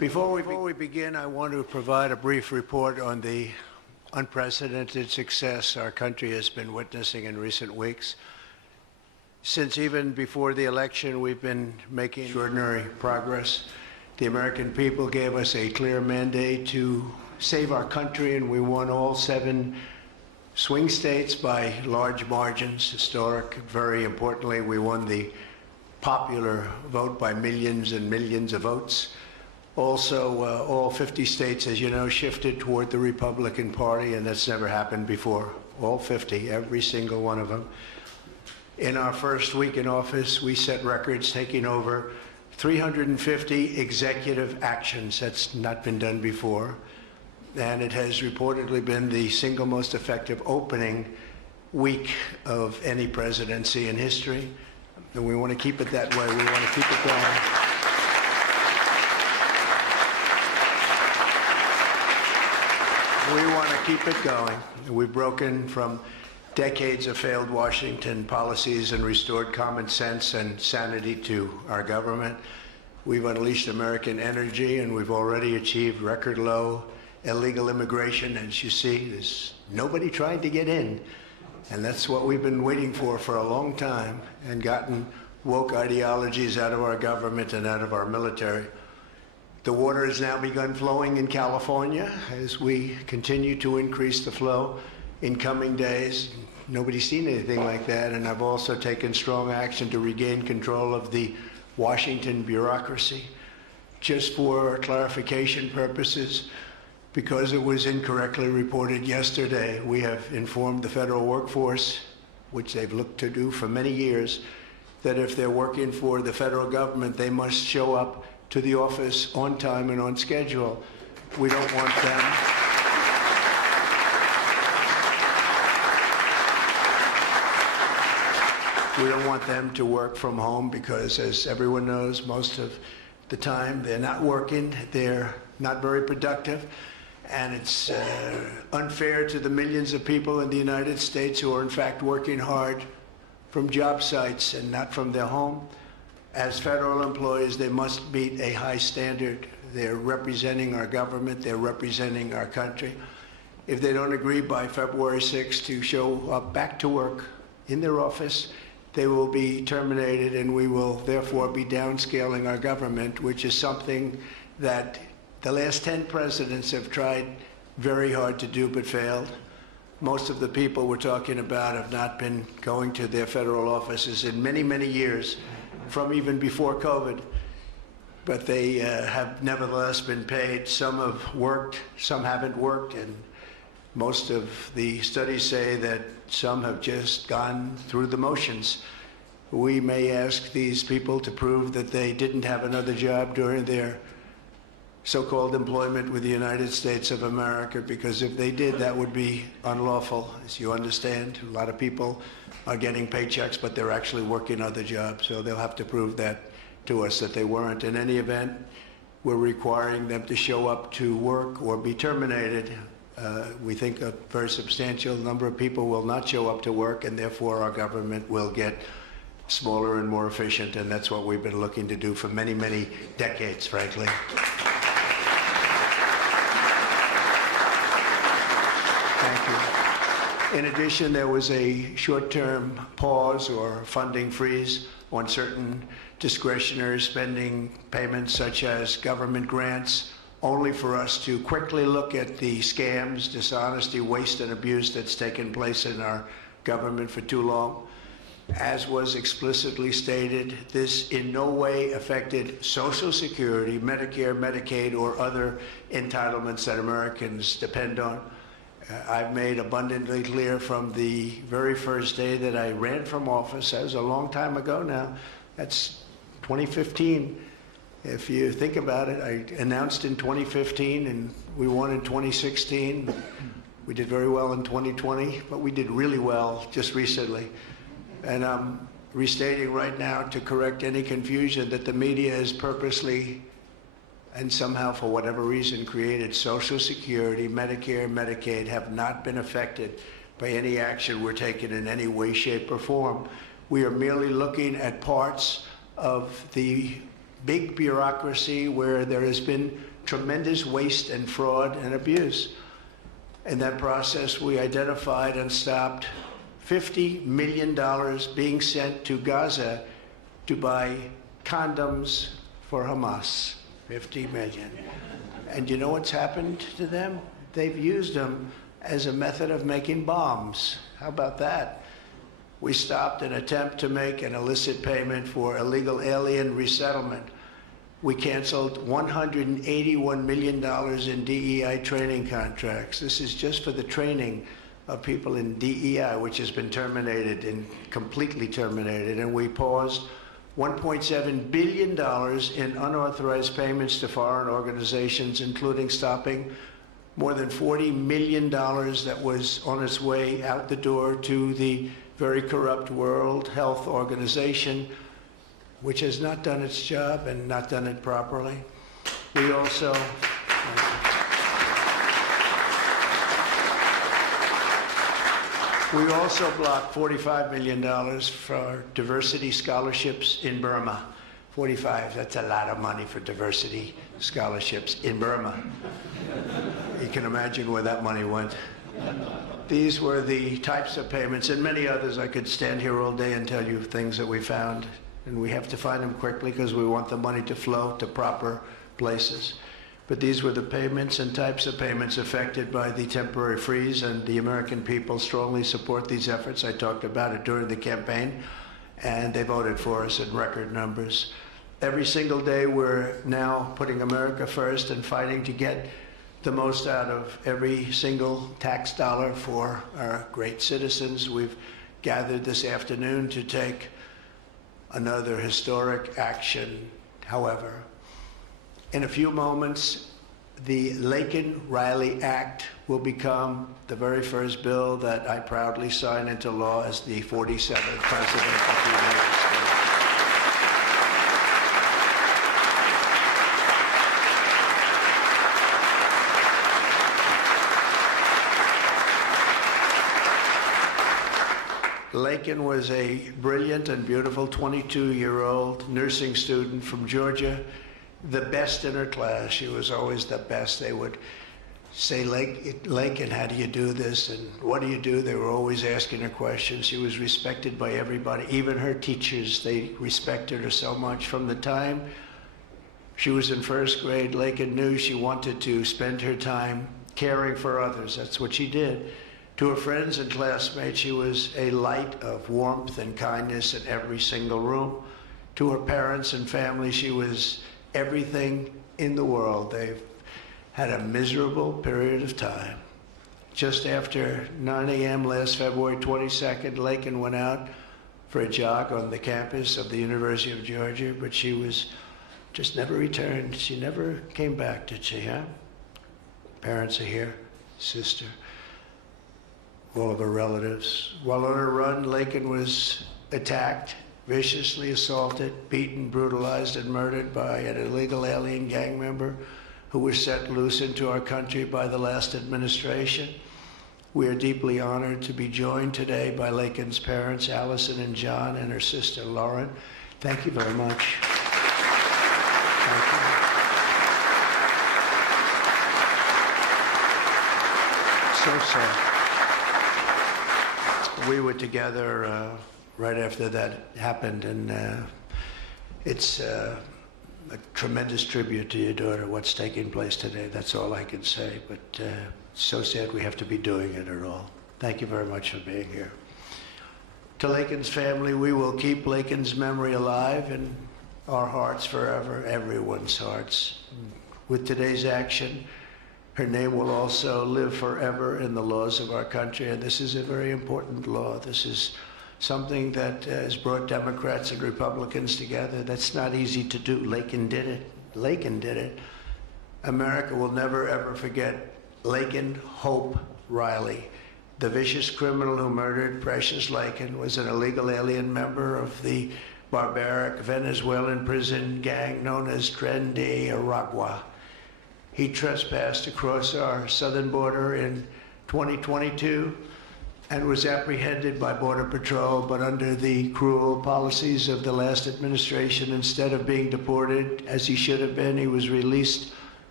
Before we begin, I want to provide a brief report on the unprecedented success our country has been witnessing in recent weeks. Since even before the election, we've been making extraordinary progress. The American people gave us a clear mandate to save our country, and we won all 7 swing states by large margins, historic. Very importantly, we won the popular vote by millions and millions of votes. Also, all 50 states, as you know, shifted toward the Republican Party, and that's never happened before. All 50, every single one of them. In our first week in office, we set records, taking over 350 executive actions. That's not been done before. And it has reportedly been the single most effective opening week of any presidency in history. And we want to keep it that way. We want to keep it going. We want to keep it going. We've broken from decades of failed Washington policies and restored common sense and sanity to our government. We've unleashed American energy, and we've already achieved record low illegal immigration. As you see, there's nobody trying to get in. And that's what we've been waiting for a long time, and gotten woke ideologies out of our government and out of our military. The water has now begun flowing in California as we continue to increase the flow in coming days. Nobody's seen anything like that, and I've also taken strong action to regain control of the Washington bureaucracy. Just for clarification purposes, because it was incorrectly reported yesterday, we have informed the federal workforce, which they've looked to do for many years, that if they're working for the federal government, they must show up to the office on time and on schedule. We don't want them. We don't want them to work from home because, as everyone knows, most of the time they're not working, they're not very productive, and it's unfair to the millions of people in the United States who are in fact working hard from job sites and not from their home. As federal employees, they must meet a high standard. They're representing our government, they're representing our country. If they don't agree by February 6th to show up back to work in their office, they will be terminated, and we will therefore be downscaling our government, which is something that the last 10 presidents have tried very hard to do but failed. Most of the people we're talking about have not been going to their federal offices in many, many years, from even before COVID, but they have nevertheless been paid. Some have worked, some haven't worked, and most of the studies say that some have just gone through the motions. We may ask these people to prove that they didn't have another job during their so-called employment with the United States of America, because if they did, that would be unlawful. As you understand, a lot of people are getting paychecks, but they're actually working other jobs, so they'll have to prove that to us that they weren't. In any event, we're requiring them to show up to work or be terminated. We think a very substantial number of people will not show up to work, and therefore our government will get smaller and more efficient, and that's what we've been looking to do for many, many decades, frankly. In addition, there was a short-term pause or funding freeze on certain discretionary spending payments, such as government grants, only for us to quickly look at the scams, dishonesty, waste, and abuse that's taken place in our government for too long. As was explicitly stated, this in no way affected Social Security, Medicare, Medicaid, or other entitlements that Americans depend on. I've made abundantly clear from the very first day that I ran from office. That was a long time ago now. That's 2015. If you think about it, I announced in 2015, and we won in 2016. We did very well in 2020, but we did really well just recently. And I'm restating right now to correct any confusion that the media has purposely and somehow, for whatever reason, created. Social Security, Medicare, Medicaid have not been affected by any action we're taking in any way, shape, or form. We are merely looking at parts of the big bureaucracy where there has been tremendous waste and fraud and abuse. In that process, we identified and stopped $50 million being sent to Gaza to buy condoms for Hamas. 50 million. And you know what's happened to them? They've used them as a method of making bombs. How about that? We stopped an attempt to make an illicit payment for illegal alien resettlement. We canceled $181 million in DEI training contracts. This is just for the training of people in DEI, which has been terminated and completely terminated. And we paused $1.7 billion in unauthorized payments to foreign organizations, including stopping more than $40 million that was on its way out the door to the very corrupt World Health Organization, which has not done its job and not done it properly. We also blocked $45 million for diversity scholarships in Burma. 45, that's a lot of money for diversity scholarships in Burma. You can imagine where that money went. These were the types of payments, and many others. I could stand here all day and tell you things that we found. And we have to find them quickly because we want the money to flow to proper places. But these were the payments and types of payments affected by the temporary freeze, and the American people strongly support these efforts. I talked about it during the campaign, and they voted for us in record numbers. Every single day, we're now putting America first and fighting to get the most out of every single tax dollar for our great citizens. We've gathered this afternoon to take another historic action. However, in a few moments, the Laken Riley Act will become the very first bill that I proudly sign into law as the 47th President of the United States. Laken was a brilliant and beautiful 22-year-old nursing student from Georgia, the best in her class. She was always the best. They would say, Laken, how do you do this? And what do you do? They were always asking her questions. She was respected by everybody, even her teachers. They respected her so much. From the time she was in first grade, Laken knew she wanted to spend her time caring for others. That's what she did. To her friends and classmates, she was a light of warmth and kindness in every single room. To her parents and family, she was everything in the world. They've had a miserable period of time. Just after 9 a.m. last February 22nd, Laken went out for a jog on the campus of the University of Georgia, but she was just never returned. She never came back, did she, huh? Parents are here, sister, all of her relatives. While on her run, Laken was attacked, viciously assaulted, beaten, brutalized, and murdered by an illegal alien gang member who was set loose into our country by the last administration. We are deeply honored to be joined today by Laken's parents, Allison and John, and her sister, Lauren. Thank you very much. Thank you. So sad. We were together right after that happened, and it's a tremendous tribute to your daughter, what's taking place today. That's all I can say, but it's so sad we have to be doing it at all. Thank you very much for being here. To Laken's family, we will keep Laken's memory alive in our hearts forever, everyone's hearts. With today's action, her name will also live forever in the laws of our country, and this is a very important law. This is something that has brought Democrats and Republicans together. That's not easy to do. Laken did it. Laken did it. America will never, ever forget Laken Hope Riley. The vicious criminal who murdered Precious Laken was an illegal alien member of the barbaric Venezuelan prison gang known as Tren de Aragua. He trespassed across our southern border in 2022 and was apprehended by Border Patrol, but under the cruel policies of the last administration, instead of being deported, as he should have been, he was released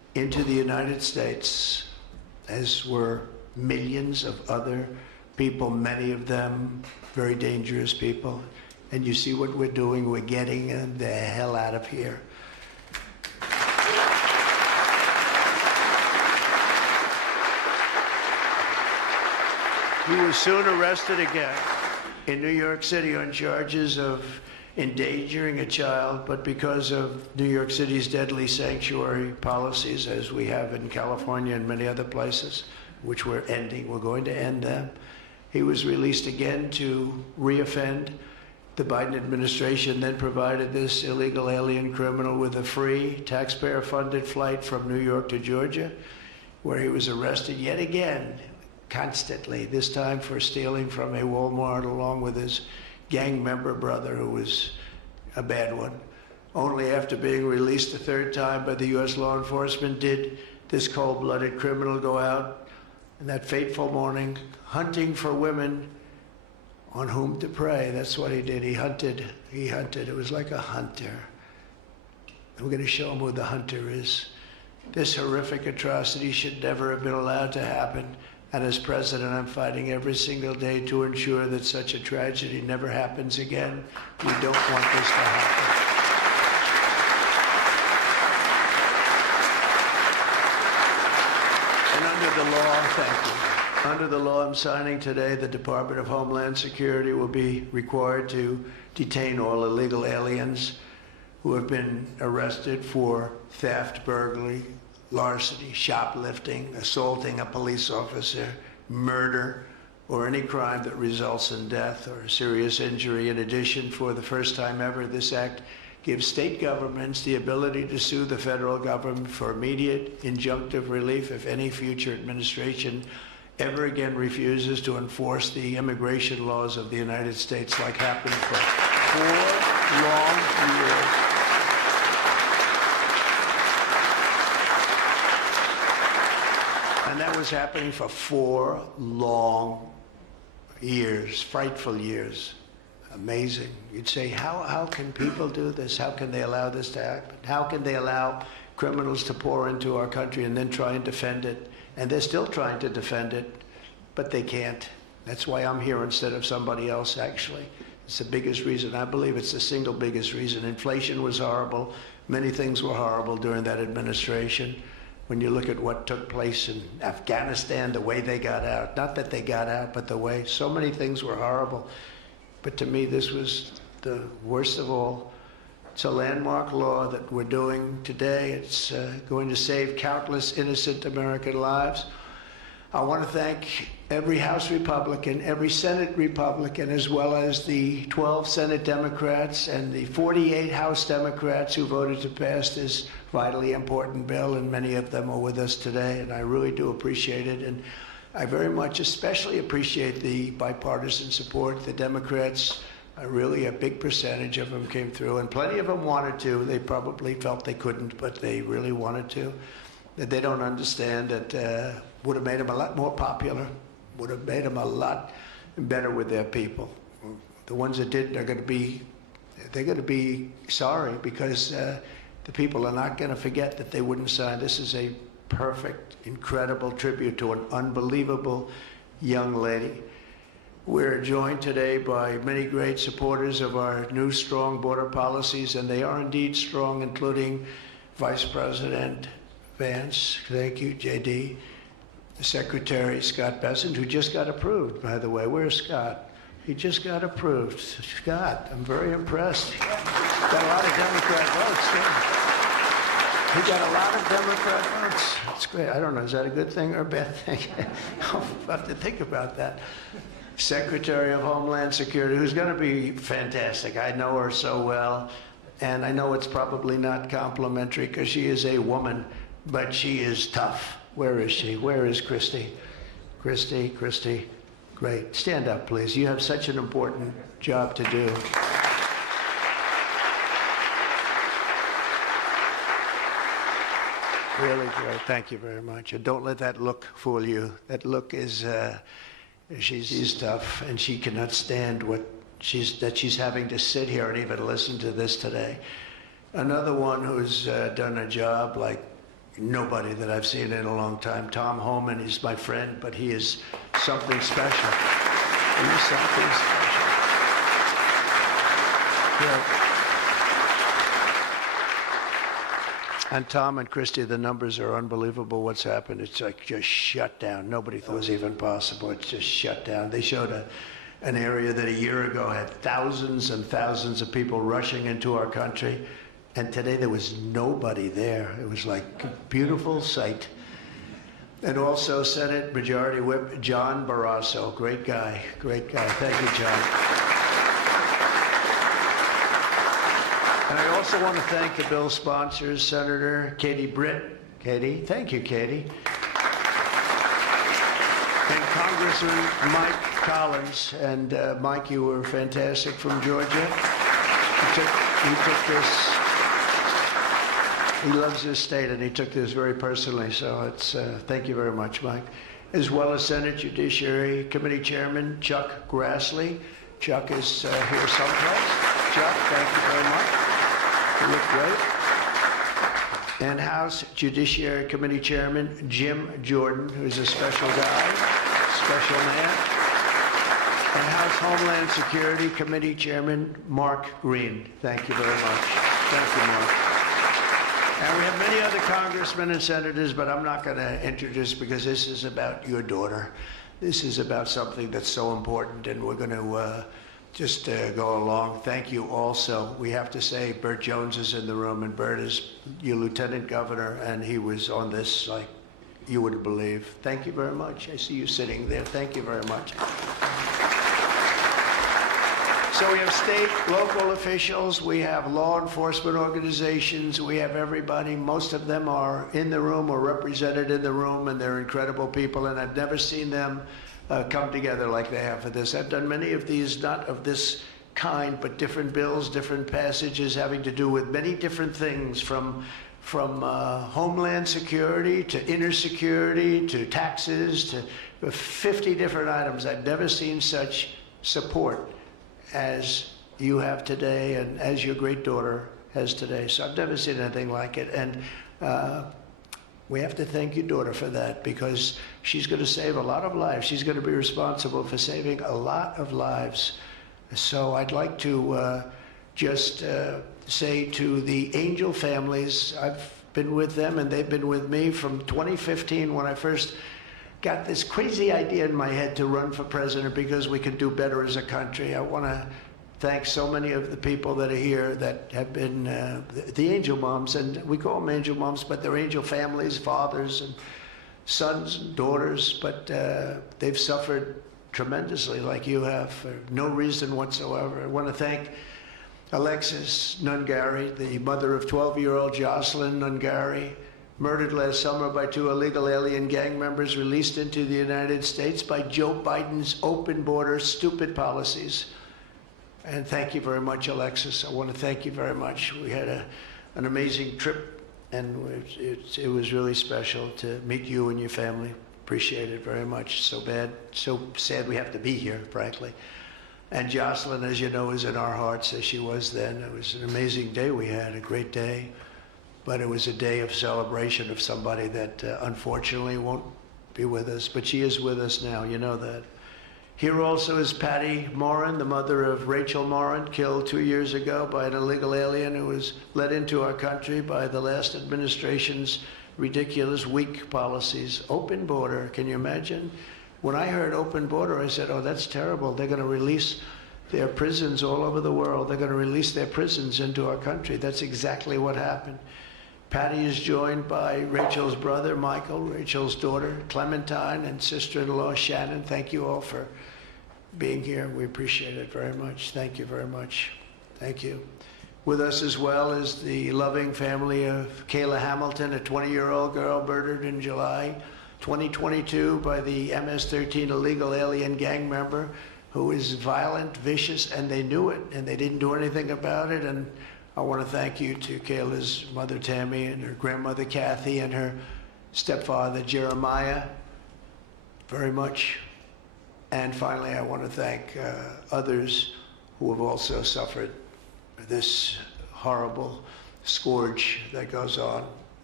into the United States, as were millions of other people, many of them very dangerous people. And you see what we're doing, we're getting them the hell out of here. He was soon arrested again in New York City on charges of endangering a child, but because of New York City's deadly sanctuary policies, as we have in California and many other places, which we're ending, we're going to end them, he was released again to reoffend. The Biden administration then provided this illegal alien criminal with a free, taxpayer-funded flight from New York to Georgia, where he was arrested yet again, constantly, this time for stealing from a Walmart along with his gang member brother, who was a bad one. Only after being released a third time by the U.S. law enforcement did this cold-blooded criminal go out in that fateful morning hunting for women on whom to prey. That's what he did. He hunted. It was like a hunter. And we're going to show him who the hunter is. This horrific atrocity should never have been allowed to happen. And as president, I'm fighting every single day to ensure that such a tragedy never happens again. We don't want this to happen. And under the law, thank you. Under the law I'm signing today, the Department of Homeland Security will be required to detain all illegal aliens who have been arrested for theft, burglary, larceny, shoplifting, assaulting a police officer, murder, or any crime that results in death or serious injury. In addition, for the first time ever, this act gives state governments the ability to sue the federal government for immediate injunctive relief if any future administration ever again refuses to enforce the immigration laws of the United States, like happened for 4 long years. And that was happening for 4 long years, frightful years. Amazing. You'd say, how can people do this? How can they allow this to happen? How can they allow criminals to pour into our country and then try and defend it? And they're still trying to defend it, but they can't. That's why I'm here instead of somebody else, actually. It's the biggest reason. I believe it's the single biggest reason. Inflation was horrible. Many things were horrible during that administration. When you look at what took place in Afghanistan, the way they got out, not that they got out, but the way, so many things were horrible. But to me, this was the worst of all. It's a landmark law that we're doing today. It's going to save countless innocent American lives. I want to thank every House Republican, every Senate Republican, as well as the 12 Senate Democrats and the 48 House Democrats who voted to pass this vitally important bill, and many of them are with us today, and I really do appreciate it. And I very much especially appreciate the bipartisan support. The Democrats, really a big percentage of them came through, and plenty of them wanted to. They probably felt they couldn't, but they really wanted to. That they don't understand that would have made them a lot more popular, would have made them a lot better with their people. The ones that didn't are going to be sorry, because the people are not going to forget that they wouldn't sign. This is a perfect, incredible tribute to an unbelievable young lady. We're joined today by many great supporters of our new strong border policies, and they are indeed strong, including Vice President Vance, thank you, JD, Secretary Scott Bessent, who just got approved, by the way. Where's Scott? He just got approved. Scott, I'm very impressed. Got a lot of Democrat votes. Yeah. He got a lot of Democrat votes. That's great. I don't know, is that a good thing or a bad thing? I'll have to think about that. Secretary of Homeland Security, who's going to be fantastic. I know her so well, and I know it's probably not complimentary because she is a woman, but she is tough. Where is she? Where is Christy? Christy, great. Stand up, please. You have such an important job to do. Really great. Thank you very much. And don't let that look fool you. That look is, she's tough, and she cannot stand that she's having to sit here and even listen to this today. Another one who's done a job like nobody that I've seen in a long time. Tom Homan is my friend, but he is something special. He is something special. Yeah. And Tom and Christy, the numbers are unbelievable. What's happened? It's like just shut down. Nobody thought it was even possible. It's just shut down. They showed an area that a year ago had thousands and thousands of people rushing into our country. And today there was nobody there. It was like a beautiful sight. And also Senate Majority Whip John Barrasso. Great guy. Great guy. Thank you, John. And I also want to thank the bill sponsors, Senator Katie Britt. Katie, thank you, Katie. And Congressman Mike Collins. And Mike, you were fantastic from Georgia. He took this, he loves this state, and he took this very personally. So it's, thank you very much, Mike. As well as Senate Judiciary Committee Chairman Chuck Grassley. Chuck is here someplace. Chuck, thank you very much. You look great. And House Judiciary Committee Chairman Jim Jordan, who's a special guy, special man. And House Homeland Security Committee Chairman Mark Green. Thank you very much. Thank you, Mark. And we have many other congressmen and senators, but I'm not going to introduce because this is about your daughter. This is about something that's so important, and we're going to just go along. Thank you also. We have to say Burt Jones is in the room, and Burt is your lieutenant governor, and he was on this like you wouldn't believe. Thank you very much. I see you sitting there. Thank you very much. So we have state, local officials, we have law enforcement organizations, we have everybody. Most of them are in the room or represented in the room, and they're incredible people, and I've never seen them come together like they have for this. I've done many of these, not of this kind, but different bills, different passages having to do with many different things, from Homeland Security to inner security to taxes to 50 different items. I've never seen such support as you have today and as your great daughter has today. So I've never seen anything like it. And we have to thank your daughter for that, because she's going to save a lot of lives. She's going to be responsible for saving a lot of lives. So I'd like to just say to the Angel families, I've been with them and they've been with me from 2015 when I first got this crazy idea in my head to run for president because we can do better as a country. I want to thank so many of the people that are here that have been the angel moms, and we call them angel moms, but they're angel families, fathers and sons and daughters, but they've suffered tremendously like you have for no reason whatsoever. I want to thank Alexis Nungari, the mother of 12-year-old Jocelyn Nungari, murdered last summer by 2 illegal alien gang members released into the United States by Joe Biden's open border stupid policies. And thank you very much, Alexis. I want to thank you very much. We had an amazing trip, and it was really special to meet you and your family. Appreciate it very much. So sad we have to be here, frankly. And Jocelyn, as you know, is in our hearts as she was then. It was an amazing day we had, a great day. But it was a day of celebration of somebody that unfortunately won't be with us. But she is with us now, you know that. Here also is Patty Morin, the mother of Rachel Morin, killed 2 years ago by an illegal alien who was let into our country by the last administration's ridiculous, weak policies. Open border, can you imagine? When I heard open border, I said, oh, that's terrible. They're going to release their prisons all over the world. They're going to release their prisons into our country. That's exactly what happened. Patty is joined by Rachel's brother, Michael, Rachel's daughter, Clementine, and sister-in-law, Shannon. Thank you all for being here. We appreciate it very much. Thank you very much. Thank you. With us as well is the loving family of Kayla Hamilton, a 20-year-old girl murdered in July 2022 by the MS-13 illegal alien gang member who is violent, vicious, and they knew it, and they didn't do anything about it. And I want to thank you to Kayla's mother, Tammy, and her grandmother, Kathy, and her stepfather, Jeremiah, very much. And finally, I want to thank others who have also suffered this horrible scourge that goes on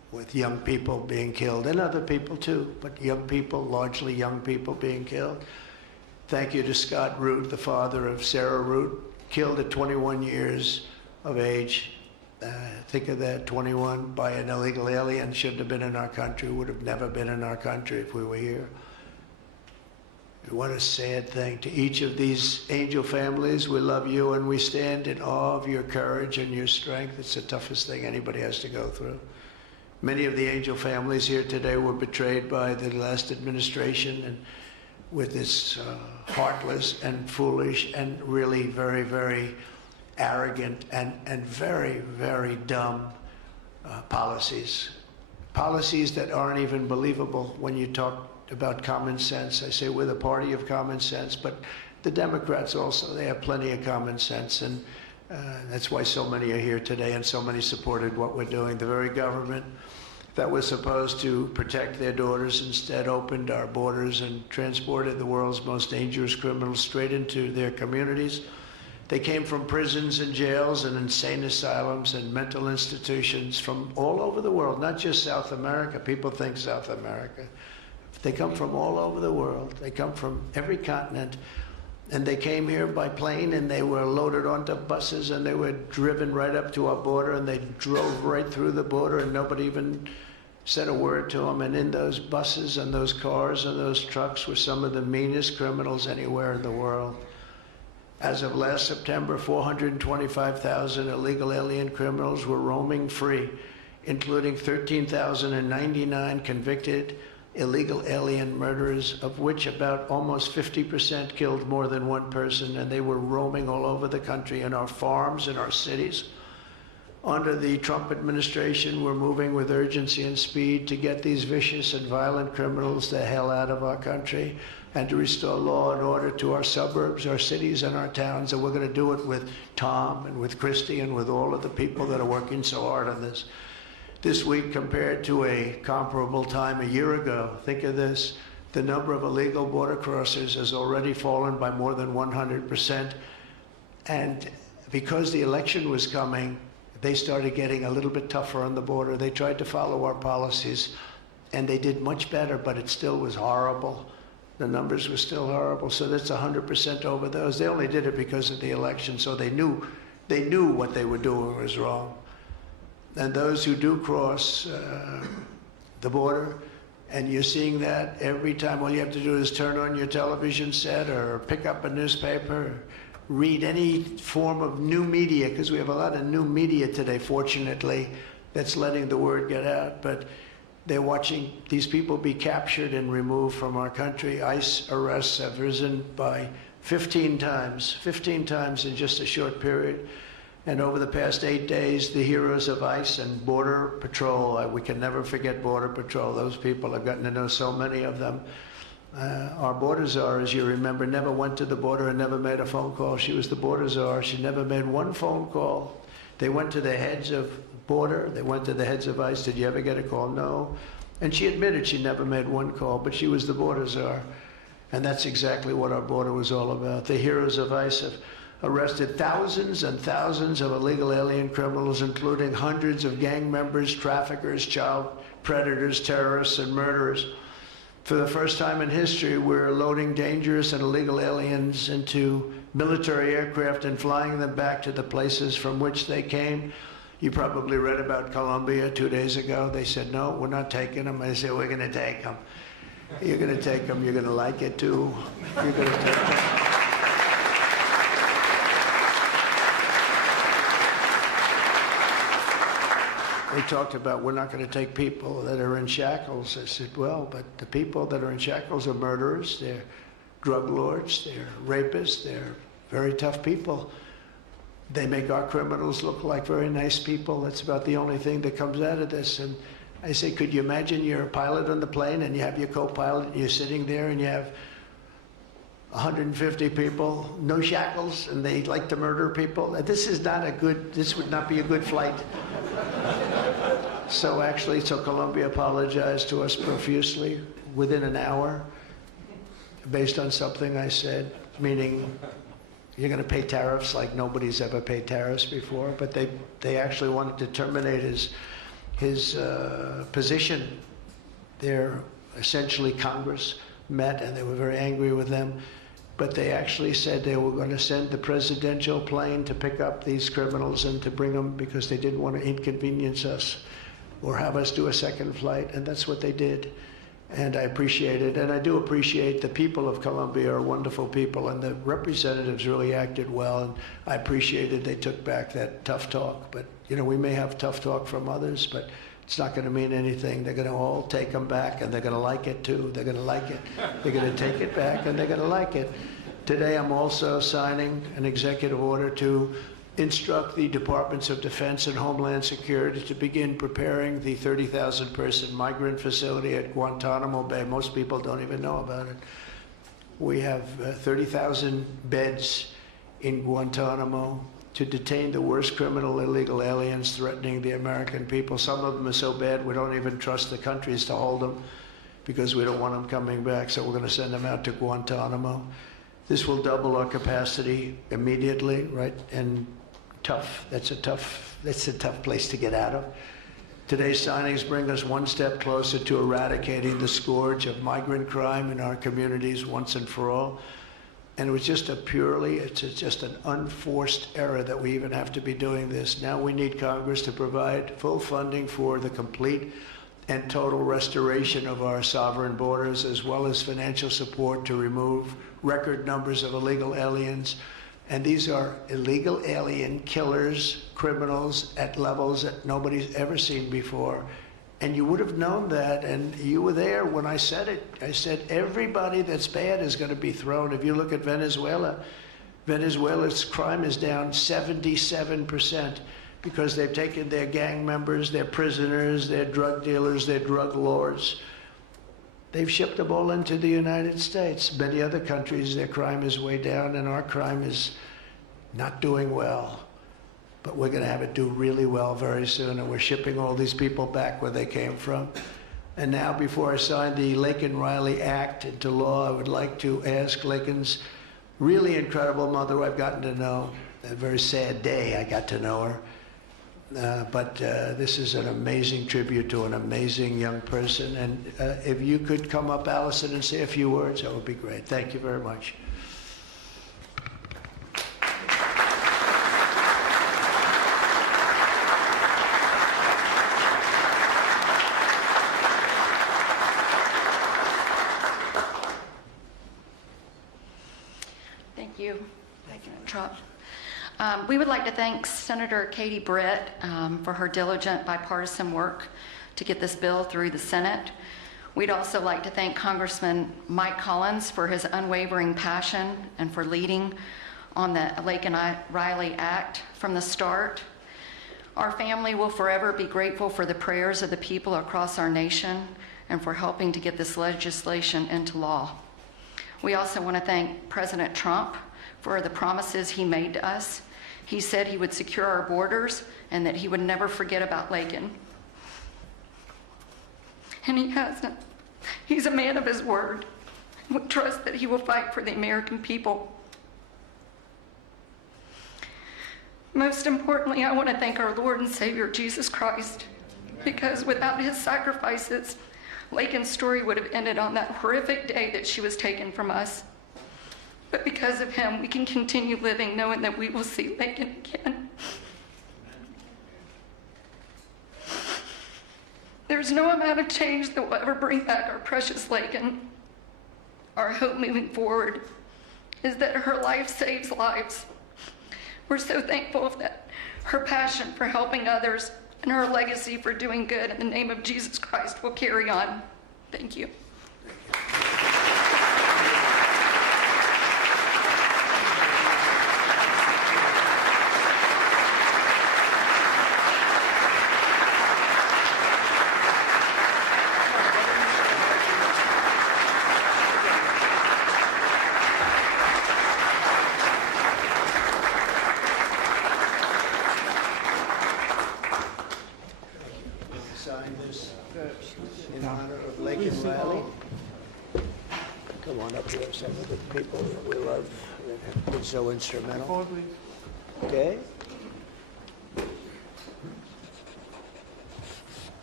with young people being killed, and other people too, but young people, largely young people being killed. Thank you to Scott Root, the father of Sarah Root, killed at 21 years of age. Think of that, 21, by an illegal alien. Shouldn't have been in our country, would have never been in our country if we were here. What a sad thing. To each of these angel families, we love you and we stand in awe of your courage and your strength. It's the toughest thing anybody has to go through. Many of the angel families here today were betrayed by the last administration, and with its heartless and foolish and really very, very arrogant and very, very dumb policies. Policies that aren't even believable when you talk about common sense. I say we're the party of common sense, but the Democrats also, they have plenty of common sense, and that's why so many are here today and so many supported what we're doing. The very government that was supposed to protect their daughters instead opened our borders and transported the world's most dangerous criminals straight into their communities. They came from prisons and jails and insane asylums and mental institutions from all over the world, not just South America. People think South America. They come from all over the world. They come from every continent. And they came here by plane, and they were loaded onto buses, and they were driven right up to our border, and they drove right through the border, and nobody even said a word to them. And in those buses and those cars and those trucks were some of the meanest criminals anywhere in the world. As of last September, 425,000 illegal alien criminals were roaming free, including 13,099 convicted illegal alien murderers, of which about almost 50% killed more than one person, and they were roaming all over the country in our farms, in our cities. Under the Trump administration, we're moving with urgency and speed to get these vicious and violent criminals the hell out of our country and to restore law and order to our suburbs, our cities, and our towns. And we're going to do it with Tom and with Christy and with all of the people that are working so hard on this. This week, compared to a comparable time a year ago, think of this, the number of illegal border crossers has already fallen by more than 100%. And because the election was coming, they started getting a little bit tougher on the border. They tried to follow our policies, and they did much better, but it still was horrible. The numbers were still horrible, so that's 100% over those. They only did it because of the election, so they knew what they were doing was wrong. And those who do cross the border, and you're seeing that every time, all you have to do is turn on your television set or pick up a newspaper, or read any form of new media, because we have a lot of new media today, fortunately, that's letting the word get out. But they're watching these people be captured and removed from our country. ICE arrests have risen by 15 times in just a short period. And over the past 8 days, the heroes of ICE and Border Patrol, we can never forget Border Patrol. Those people, I've gotten to know so many of them. Our border czar, as you remember, never went to the border and never made a phone call. She was the border czar. She never made one phone call. They went to the heads of border. They went to the heads of ICE. Did you ever get a call? No. And she admitted she never made one call, but she was the border czar. And that's exactly what our border was all about. The heroes of ICE have arrested thousands and thousands of illegal alien criminals, including hundreds of gang members, traffickers, child predators, terrorists, and murderers. For the first time in history, we're loading dangerous and illegal aliens into military aircraft and flying them back to the places from which they came. You probably read about Colombia 2 days ago. They said, no, we're not taking them. I said, we're going to take them. You're going to take them. You're going to like it, too. You're going to take them. They talked about, we're not going to take people that are in shackles. I said, well, but the people that are in shackles are murderers, they're drug lords, they're rapists, they're very tough people. They make our criminals look like very nice people. That's about the only thing that comes out of this. And I say, could you imagine you're a pilot on the plane and you have your co-pilot and you're sitting there and you have 150 people, no shackles, and they like to murder people? This would not be a good flight. So Colombia apologized to us profusely within an hour based on something I said, meaning you're going to pay tariffs like nobody's ever paid tariffs before. But they actually wanted to terminate his his position. They're essentially Congress met and they were very angry with them, but they actually said they were going to send the presidential plane to pick up these criminals and to bring them because they didn't want to inconvenience us or have us do a second flight, and that's what they did. And I appreciate it, and I do appreciate the people of Colombia are wonderful people, and the representatives really acted well, and I appreciated they took back that tough talk. But, you know, we may have tough talk from others, but it's not going to mean anything. They're going to all take them back, and they're going to like it, too. They're going to like it. They're going to take it back, and they're going to like it. Today, I'm also signing an executive order to instruct the Departments of Defense and Homeland Security to begin preparing the 30,000-person migrant facility at Guantanamo Bay. Most people don't even know about it. We have 30,000 beds in Guantanamo to detain the worst criminal illegal aliens threatening the American people. Some of them are so bad we don't even trust the countries to hold them because we don't want them coming back, so we're going to send them out to Guantanamo. This will double our capacity immediately, right? And tough. That's a tough place to get out of. Today's signings bring us one step closer to eradicating the scourge of migrant crime in our communities once and for all. And it was just it's just an unforced error that we even have to be doing this. Now we need Congress to provide full funding for the complete and total restoration of our sovereign borders, as well as financial support to remove record numbers of illegal aliens. And these are illegal alien killers, criminals at levels that nobody's ever seen before. And you would have known that, and you were there when I said it. I said everybody that's bad is going to be thrown. If you look at Venezuela, Venezuela's crime is down 77% because they've taken their gang members, their prisoners, their drug dealers, their drug lords. They've shipped them all into the United States. Many other countries, their crime is way down, and our crime is not doing well. But we're going to have it do really well very soon, and we're shipping all these people back where they came from. And now, before I sign the Laken Riley Act into law, I would like to ask Laken's really incredible mother, who I've gotten to know. A very sad day I got to know her. But this is an amazing tribute to an amazing young person. And if you could come up, Allison, and say a few words, that would be great. Thank you very much. Thank you. Thank you, Trump. We would like to thank Senator Katie Britt for her diligent bipartisan work to get this bill through the Senate. We'd also like to thank Congressman Mike Collins for his unwavering passion and for leading on the Laken Riley Act from the start. Our family will forever be grateful for the prayers of the people across our nation and for helping to get this legislation into law. We also want to thank President Trump for the promises he made to us. He said he would secure our borders and that he would never forget about Laken. And he hasn't. He's a man of his word. We trust that he will fight for the American people. Most importantly, I want to thank our Lord and Savior, Jesus Christ, because without his sacrifices, Laken's story would have ended on that horrific day that she was taken from us. But because of him, we can continue living knowing that we will see Laken again. There's no amount of change that will ever bring back our precious Laken. Our hope moving forward is that her life saves lives. We're so thankful that her passion for helping others and her legacy for doing good in the name of Jesus Christ will carry on. Thank you. Sign this in honor of Laken Riley. Come on up here, some of the people that we love that have been so instrumental. Okay?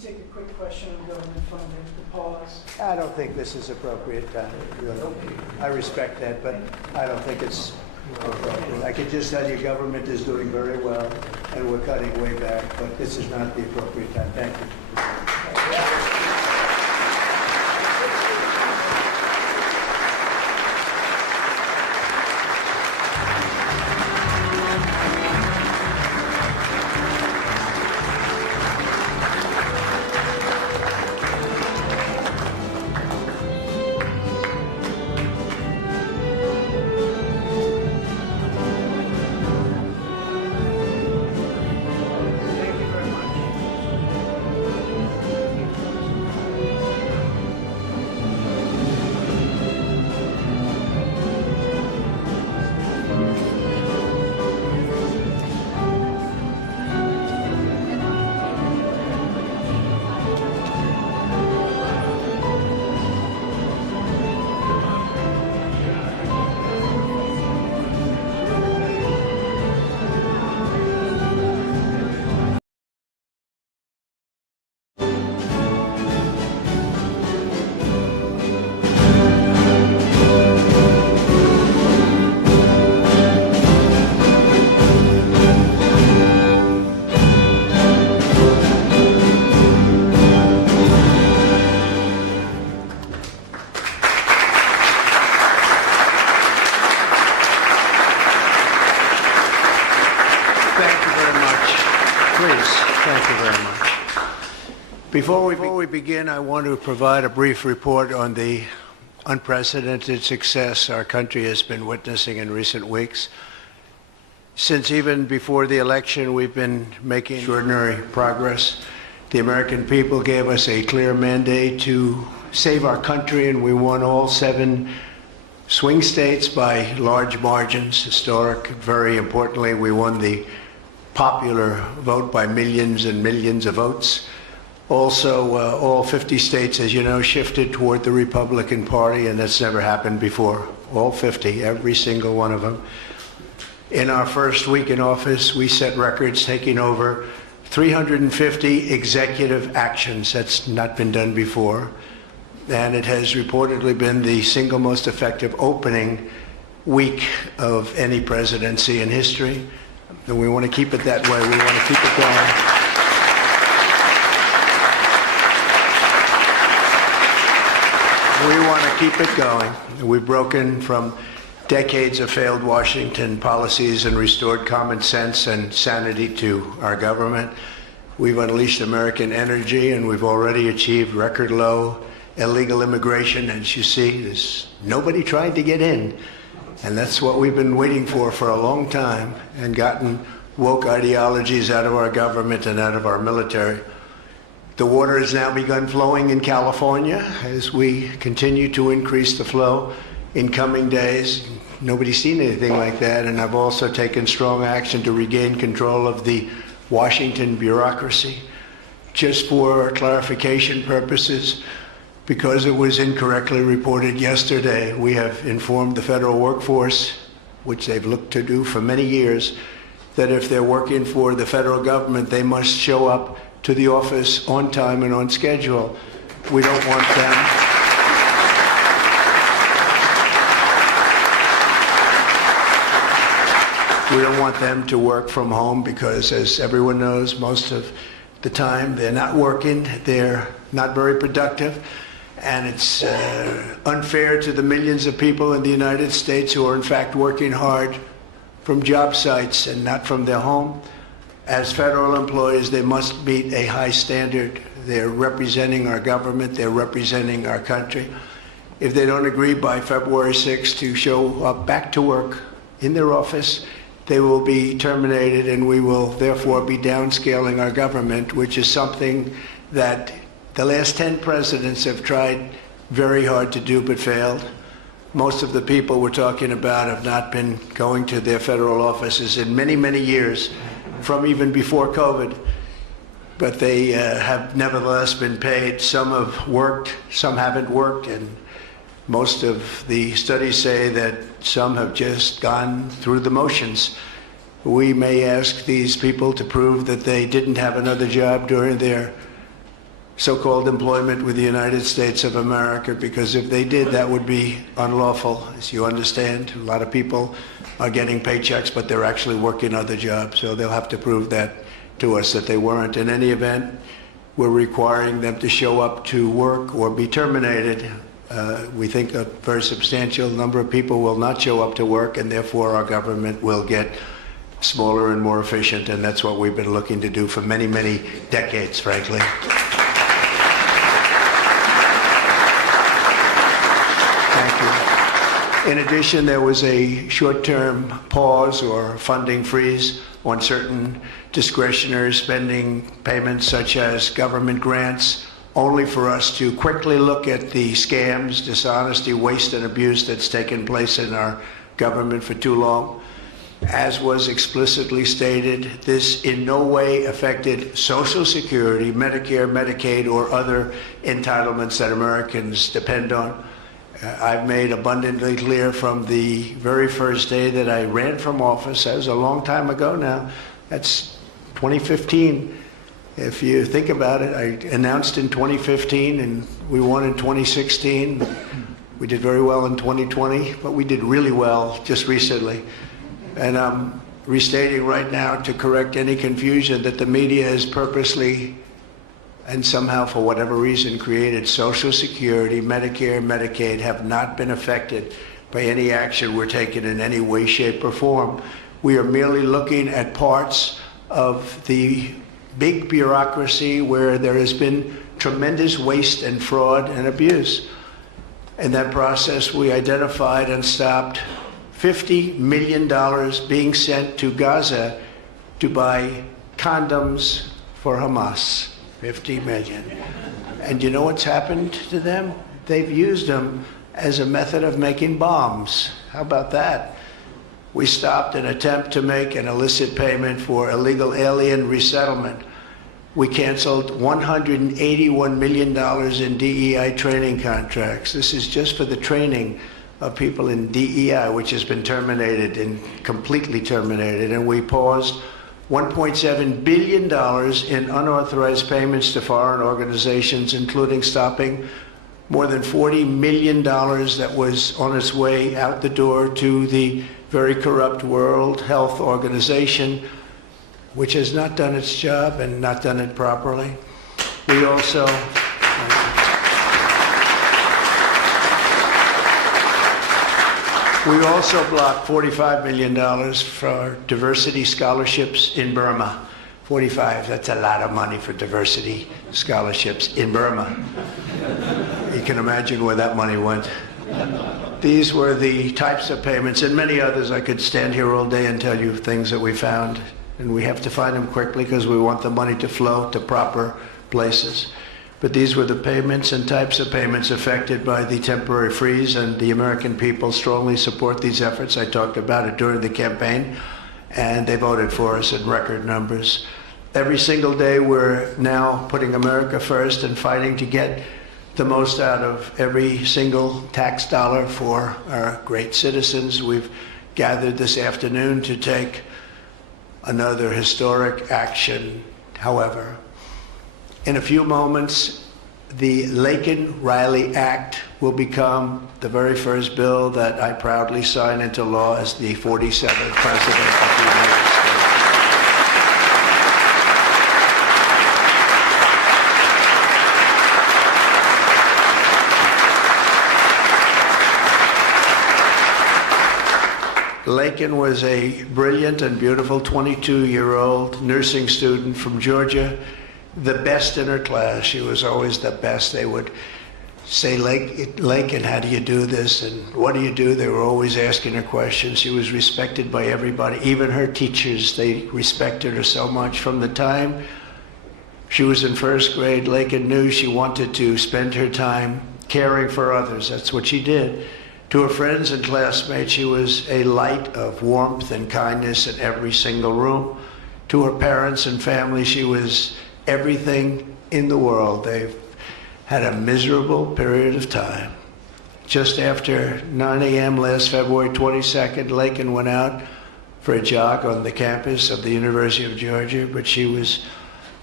take a quick question on government funding, the pause? I don't think this is appropriate time. Really. I respect that, but I don't think it's appropriate. I can just tell you government is doing very well, and we're cutting way back, but this is not the appropriate time. Thank you. Before we begin, I want to provide a brief report on the unprecedented success our country has been witnessing in recent weeks. Since even before the election, we've been making extraordinary progress. The American people gave us a clear mandate to save our country, and we won all 7 swing states by large margins, historic. Very importantly, we won the popular vote by millions and millions of votes. Also, all 50 states, as you know, shifted toward the Republican Party, and that's never happened before. All 50, every single one of them. In our first week in office, we set records, taking over 350 executive actions. That's not been done before. And it has reportedly been the single most effective opening week of any presidency in history. And we want to keep it that way. We want to keep it going. We want to keep it going. We've broken from decades of failed Washington policies and restored common sense and sanity to our government. We've unleashed American energy, and we've already achieved record low illegal immigration. As you see, there's nobody trying to get in. And that's what we've been waiting for a long time, and gotten woke ideologies out of our government and out of our military. The water has now begun flowing in California as we continue to increase the flow in coming days. Nobody's seen anything like that, and I've also taken strong action to regain control of the Washington bureaucracy. Just for clarification purposes, because it was incorrectly reported yesterday, we have informed the federal workforce, which they've looked to do for many years, that if they're working for the federal government, they must show up to the office on time and on schedule. We don't want them. We don't want them to work from home because, as everyone knows, most of the time they're not working, they're not very productive, and it's unfair to the millions of people in the United States who are in fact working hard from job sites and not from their home. As federal employees, they must meet a high standard. They're representing our government, they're representing our country. If they don't agree by February 6th to show up back to work in their office, they will be terminated, and we will therefore be downscaling our government, which is something that the last 10 presidents have tried very hard to do but failed. Most of the people we're talking about have not been going to their federal offices in many, many years, from even before COVID, but they have nevertheless been paid. Some have worked, some haven't worked, and most of the studies say that some have just gone through the motions. We may ask these people to prove that they didn't have another job during their so-called employment with the United States of America, because if they did, that would be unlawful, as you understand. A lot of people are getting paychecks, but they're actually working other jobs, so they'll have to prove that to us that they weren't. In any event, we're requiring them to show up to work or be terminated. We think a very substantial number of people will not show up to work, and therefore our government will get smaller and more efficient, and that's what we've been looking to do for many, many decades, frankly. In addition, there was a short-term pause or funding freeze on certain discretionary spending payments, such as government grants, only for us to quickly look at the scams, dishonesty, waste, and abuse that's taken place in our government for too long. As was explicitly stated, this in no way affected Social Security, Medicare, Medicaid, or other entitlements that Americans depend on. I've made abundantly clear from the very first day that I ran from office, that was a long time ago now, that's 2015. If you think about it, I announced in 2015 and we won in 2016. We did very well in 2020, but we did really well just recently. And I'm restating right now to correct any confusion that the media has purposely and somehow, for whatever reason, created Social Security, Medicare, Medicaid have not been affected by any action we're taking in any way, shape, or form. We are merely looking at parts of the big bureaucracy where there has been tremendous waste and fraud and abuse. In that process, we identified and stopped $50 million being sent to Gaza to buy condoms for Hamas. 50 million. And you know what's happened to them? They've used them as a method of making bombs. How about that? We stopped an attempt to make an illicit payment for illegal alien resettlement. We canceled $181 million in DEI training contracts. This is just for the training of people in DEI, which has been terminated and completely terminated. And we paused $1.7 billion in unauthorized payments to foreign organizations, including stopping more than $40 million that was on its way out the door to the very corrupt World Health Organization, which has not done its job and not done it properly. We also blocked $45 million for diversity scholarships in Burma. 45, that's a lot of money for diversity scholarships in Burma. You can imagine where that money went. These were the types of payments, and many others. I could stand here all day and tell you things that we found, and we have to find them quickly because we want the money to flow to proper places. But these were the payments and types of payments affected by the temporary freeze, and the American people strongly support these efforts. I talked about it during the campaign, and they voted for us in record numbers. Every single day, we're now putting America first and fighting to get the most out of every single tax dollar for our great citizens. We've gathered this afternoon to take another historic action. However, in a few moments, the Laken Riley Act will become the very first bill that I proudly sign into law as the 47th President of the United States. Laken was a brilliant and beautiful 22-year-old nursing student from Georgia, the best in her class. She was always the best. They would say, Laken, how do you do this? And what do you do? They were always asking her questions. She was respected by everybody, even her teachers. They respected her so much. From the time she was in first grade, Laken knew she wanted to spend her time caring for others. That's what she did. To her friends and classmates, she was a light of warmth and kindness in every single room. To her parents and family, she was everything in the world. They've had a miserable period of time. Just after 9 a.m. last February 22nd, Laken went out for a jog on the campus of the University of Georgia, but she was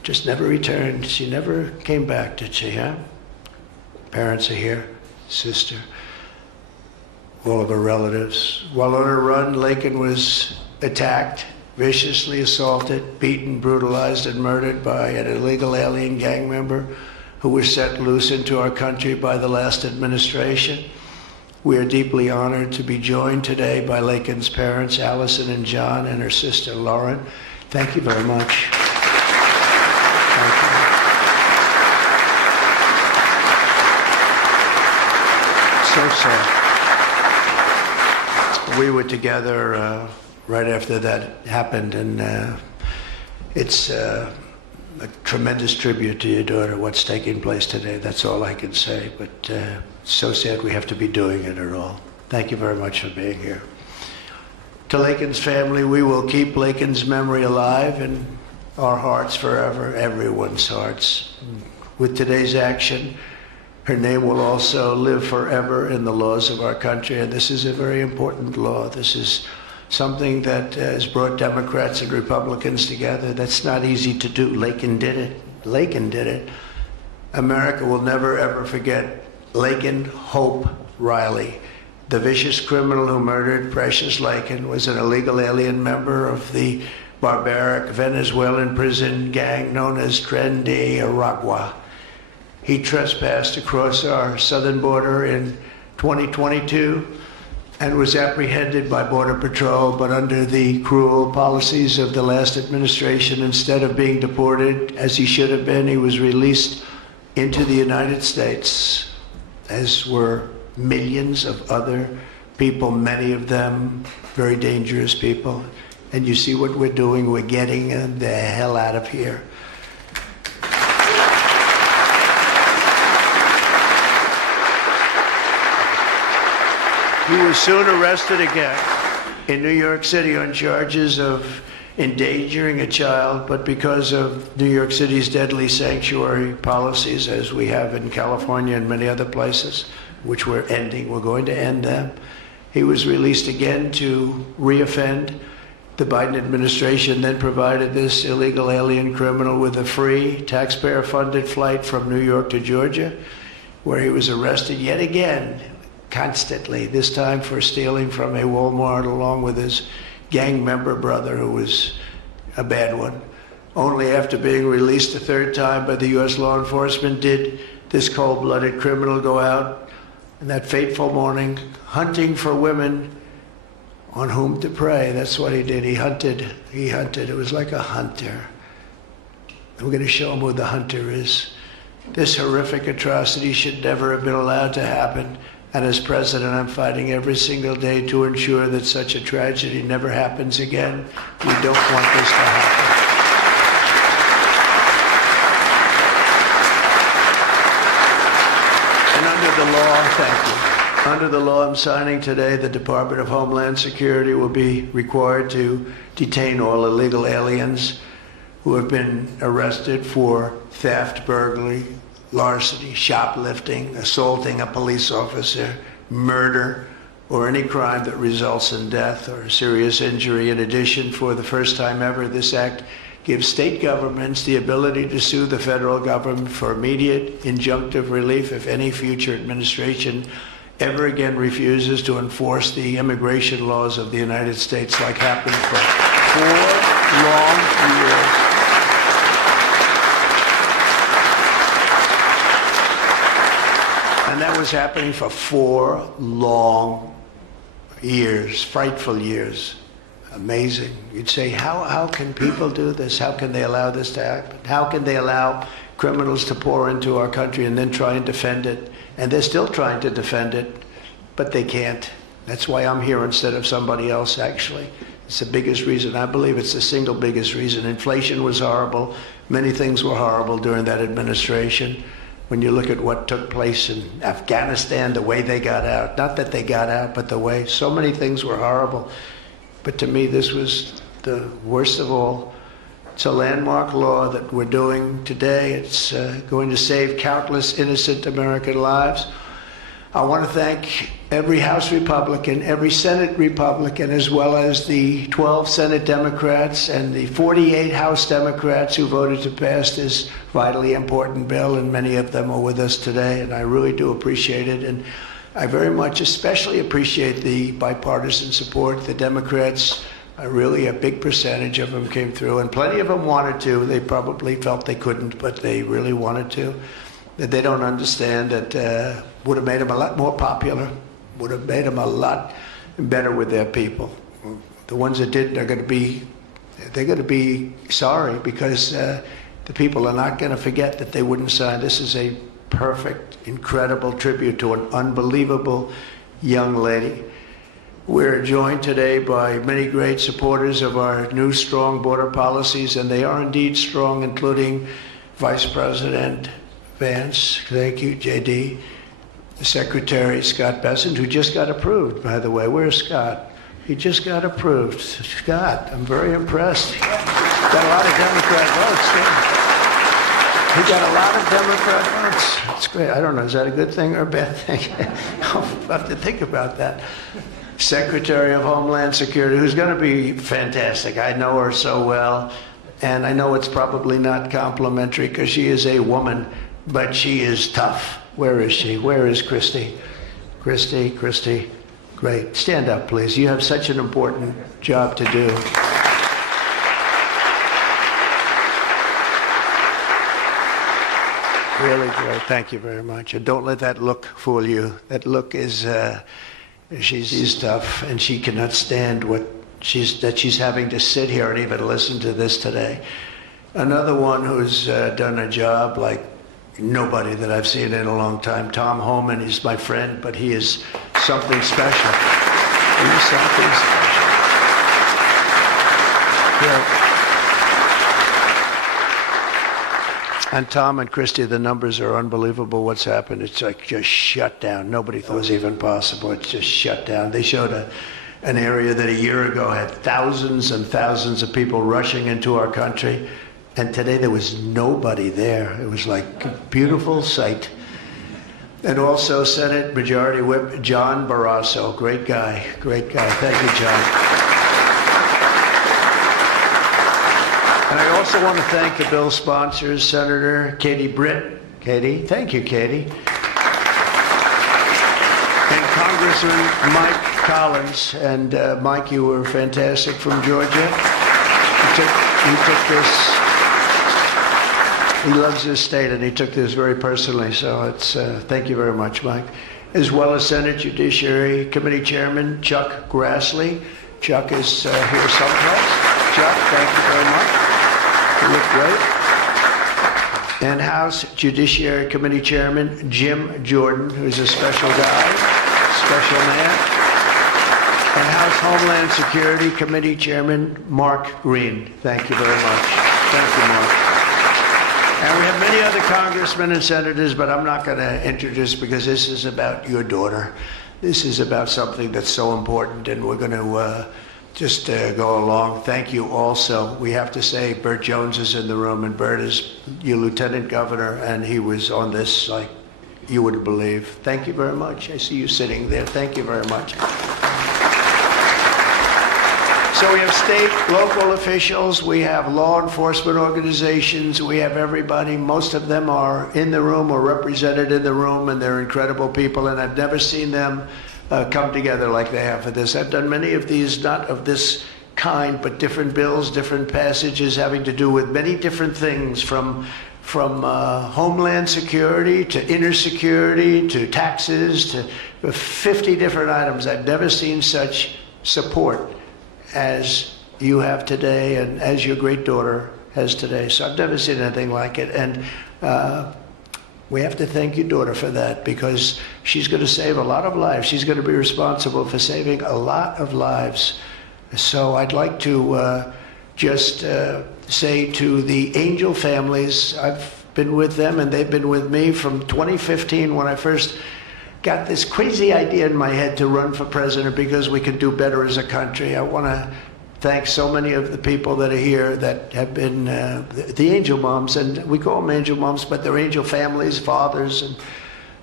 just never returned. She never came back, did she, huh? Parents are here, sister, all of her relatives. While on her run, Laken was attacked, viciously assaulted, beaten, brutalized, and murdered by an illegal alien gang member who was set loose into our country by the last administration. We are deeply honored to be joined today by Laken's parents, Allison and John, and her sister, Lauren. Thank you very much. Thank you. So sad. We were together right after that happened, and it's a tremendous tribute to your daughter, what's taking place today. That's all I can say, but it's so sad we have to be doing it at all. Thank you very much for being here. To Laken's family, we will keep Laken's memory alive in our hearts forever, everyone's hearts. With today's action, her name will also live forever in the laws of our country, and this is a very important law. This is something that has brought Democrats and Republicans together. That's not easy to do. Laken did it. Laken did it. America will never, ever forget Laken Hope Riley. The vicious criminal who murdered Precious Laken was an illegal alien member of the barbaric Venezuelan prison gang known as Tren de Aragua. He trespassed across our southern border in 2022 and was apprehended by Border Patrol, but under the cruel policies of the last administration, instead of being deported as he should have been, he was released into the United States, as were millions of other people, many of them very dangerous people. And you see what we're doing, we're getting them the hell out of here. He was soon arrested again in New York City on charges of endangering a child, but because of New York City's deadly sanctuary policies, as we have in California and many other places, which we're ending, we're going to end them, he was released again to reoffend. The Biden administration then provided this illegal alien criminal with a free, taxpayer-funded flight from New York to Georgia, where he was arrested yet again, constantly, this time for stealing from a Walmart along with his gang member brother, who was a bad one. Only after being released a third time by the U.S. law enforcement did this cold-blooded criminal go out in that fateful morning hunting for women on whom to prey. That's what he did. He hunted. It was like a hunter. And we're going to show him who the hunter is. This horrific atrocity should never have been allowed to happen. And as president, I'm fighting every single day to ensure that such a tragedy never happens again. We don't want this to happen. And under the law, thank you. Under the law I'm signing today, the Department of Homeland Security will be required to detain all illegal aliens who have been arrested for theft, burglary, larceny, shoplifting, assaulting a police officer, murder, or any crime that results in death or serious injury. In addition, for the first time ever, this act gives state governments the ability to sue the federal government for immediate injunctive relief if any future administration ever again refuses to enforce the immigration laws of the United States, like happened for 4 long years. And that was happening for 4 long years, frightful years. Amazing. You'd say, how can people do this? How can they allow this to happen? How can they allow criminals to pour into our country and then try and defend it? And they're still trying to defend it, but they can't. That's why I'm here instead of somebody else, actually. It's the biggest reason. I believe it's the single biggest reason. Inflation was horrible. Many things were horrible during that administration. When you look at what took place in Afghanistan, the way they got out, not that they got out, but the way, so many things were horrible. But to me, this was the worst of all. It's a landmark law that we're doing today. It's going to save countless innocent American lives. I want to thank every House Republican, every Senate Republican, as well as the 12 Senate Democrats and the 48 House Democrats who voted to pass this vitally important bill, and many of them are with us today, and I really do appreciate it. And I very much especially appreciate the bipartisan support. The Democrats, really a big percentage of them came through, and plenty of them wanted to. They probably felt they couldn't, but they really wanted to. That they don't understand that would have made them a lot more popular, would have made them a lot better with their people. The ones that didn't are going to be, they're going to be sorry, because the people are not going to forget that they wouldn't sign. This is a perfect, incredible tribute to an unbelievable young lady. We're joined today by many great supporters of our new strong border policies, and they are indeed strong, including Vice President Vance, thank you, JD, Secretary Scott Bessent, who just got approved, by the way. Where's Scott? He just got approved. Scott, I'm very impressed. Got a lot of Democrat votes. Yeah. He got a lot of Democrat votes. It's great. I don't know, is that a good thing or a bad thing? I'll have to think about that. Secretary of Homeland Security, who's going to be fantastic. I know her so well, and I know it's probably not complimentary because she is a woman, but she is tough. Where is she? Where is Christy? Christy, great. Stand up, please. You have such an important job to do. Really great. Thank you very much. And don't let that look fool you. That look is, she's tough, and she cannot stand that she's having to sit here and even listen to this today. Another one who's done a job like nobody that I've seen in a long time. Tom Homan is my friend, but he is something special. He is something special. Yeah. And Tom and Christy, the numbers are unbelievable. What's happened? It's like just shut down. Nobody thought it was even possible. It's just shut down. They showed an area that a year ago had thousands and thousands of people rushing into our country. And today there was nobody there. It was like a beautiful sight. And also Senate Majority Whip John Barrasso. Great guy. Great guy. Thank you, John. And I also want to thank the bill sponsors, Senator Katie Britt. Katie, thank you, Katie. And Congressman Mike Collins. And Mike, you were fantastic from Georgia. He took this. He loves his state, and he took this very personally. So it's thank you very much, Mike. As well as Senate Judiciary Committee Chairman Chuck Grassley. Chuck is here someplace. Chuck, thank you very much. You look great. And House Judiciary Committee Chairman Jim Jordan, who's a special guy, special man. And House Homeland Security Committee Chairman Mark Green. Thank you very much. Thank you, Mark. And we have many other congressmen and senators, but I'm not going to introduce because this is about your daughter. This is about something that's so important, and we're going to just go along. Thank you also. We have to say Burt Jones is in the room, and Burt is your lieutenant governor, and he was on this like you wouldn't believe. Thank you very much. I see you sitting there. Thank you very much. So we have state, local officials, we have law enforcement organizations, we have everybody. Most of them are in the room or represented in the room, and they're incredible people, and I've never seen them come together like they have for this. I've done many of these, not of this kind, but different bills, different passages having to do with many different things, from Homeland Security to inner security to taxes to 50 different items. I've never seen such support as you have today and as your great daughter has today. So I've never seen anything like it. And we have to thank your daughter for that, because she's going to save a lot of lives. She's going to be responsible for saving a lot of lives. So I'd like to just say to the Angel families, I've been with them and they've been with me from 2015 when I first got this crazy idea in my head to run for president because we can do better as a country. I want to thank so many of the people that are here that have been the angel moms, and we call them angel moms, but they're angel families, fathers, and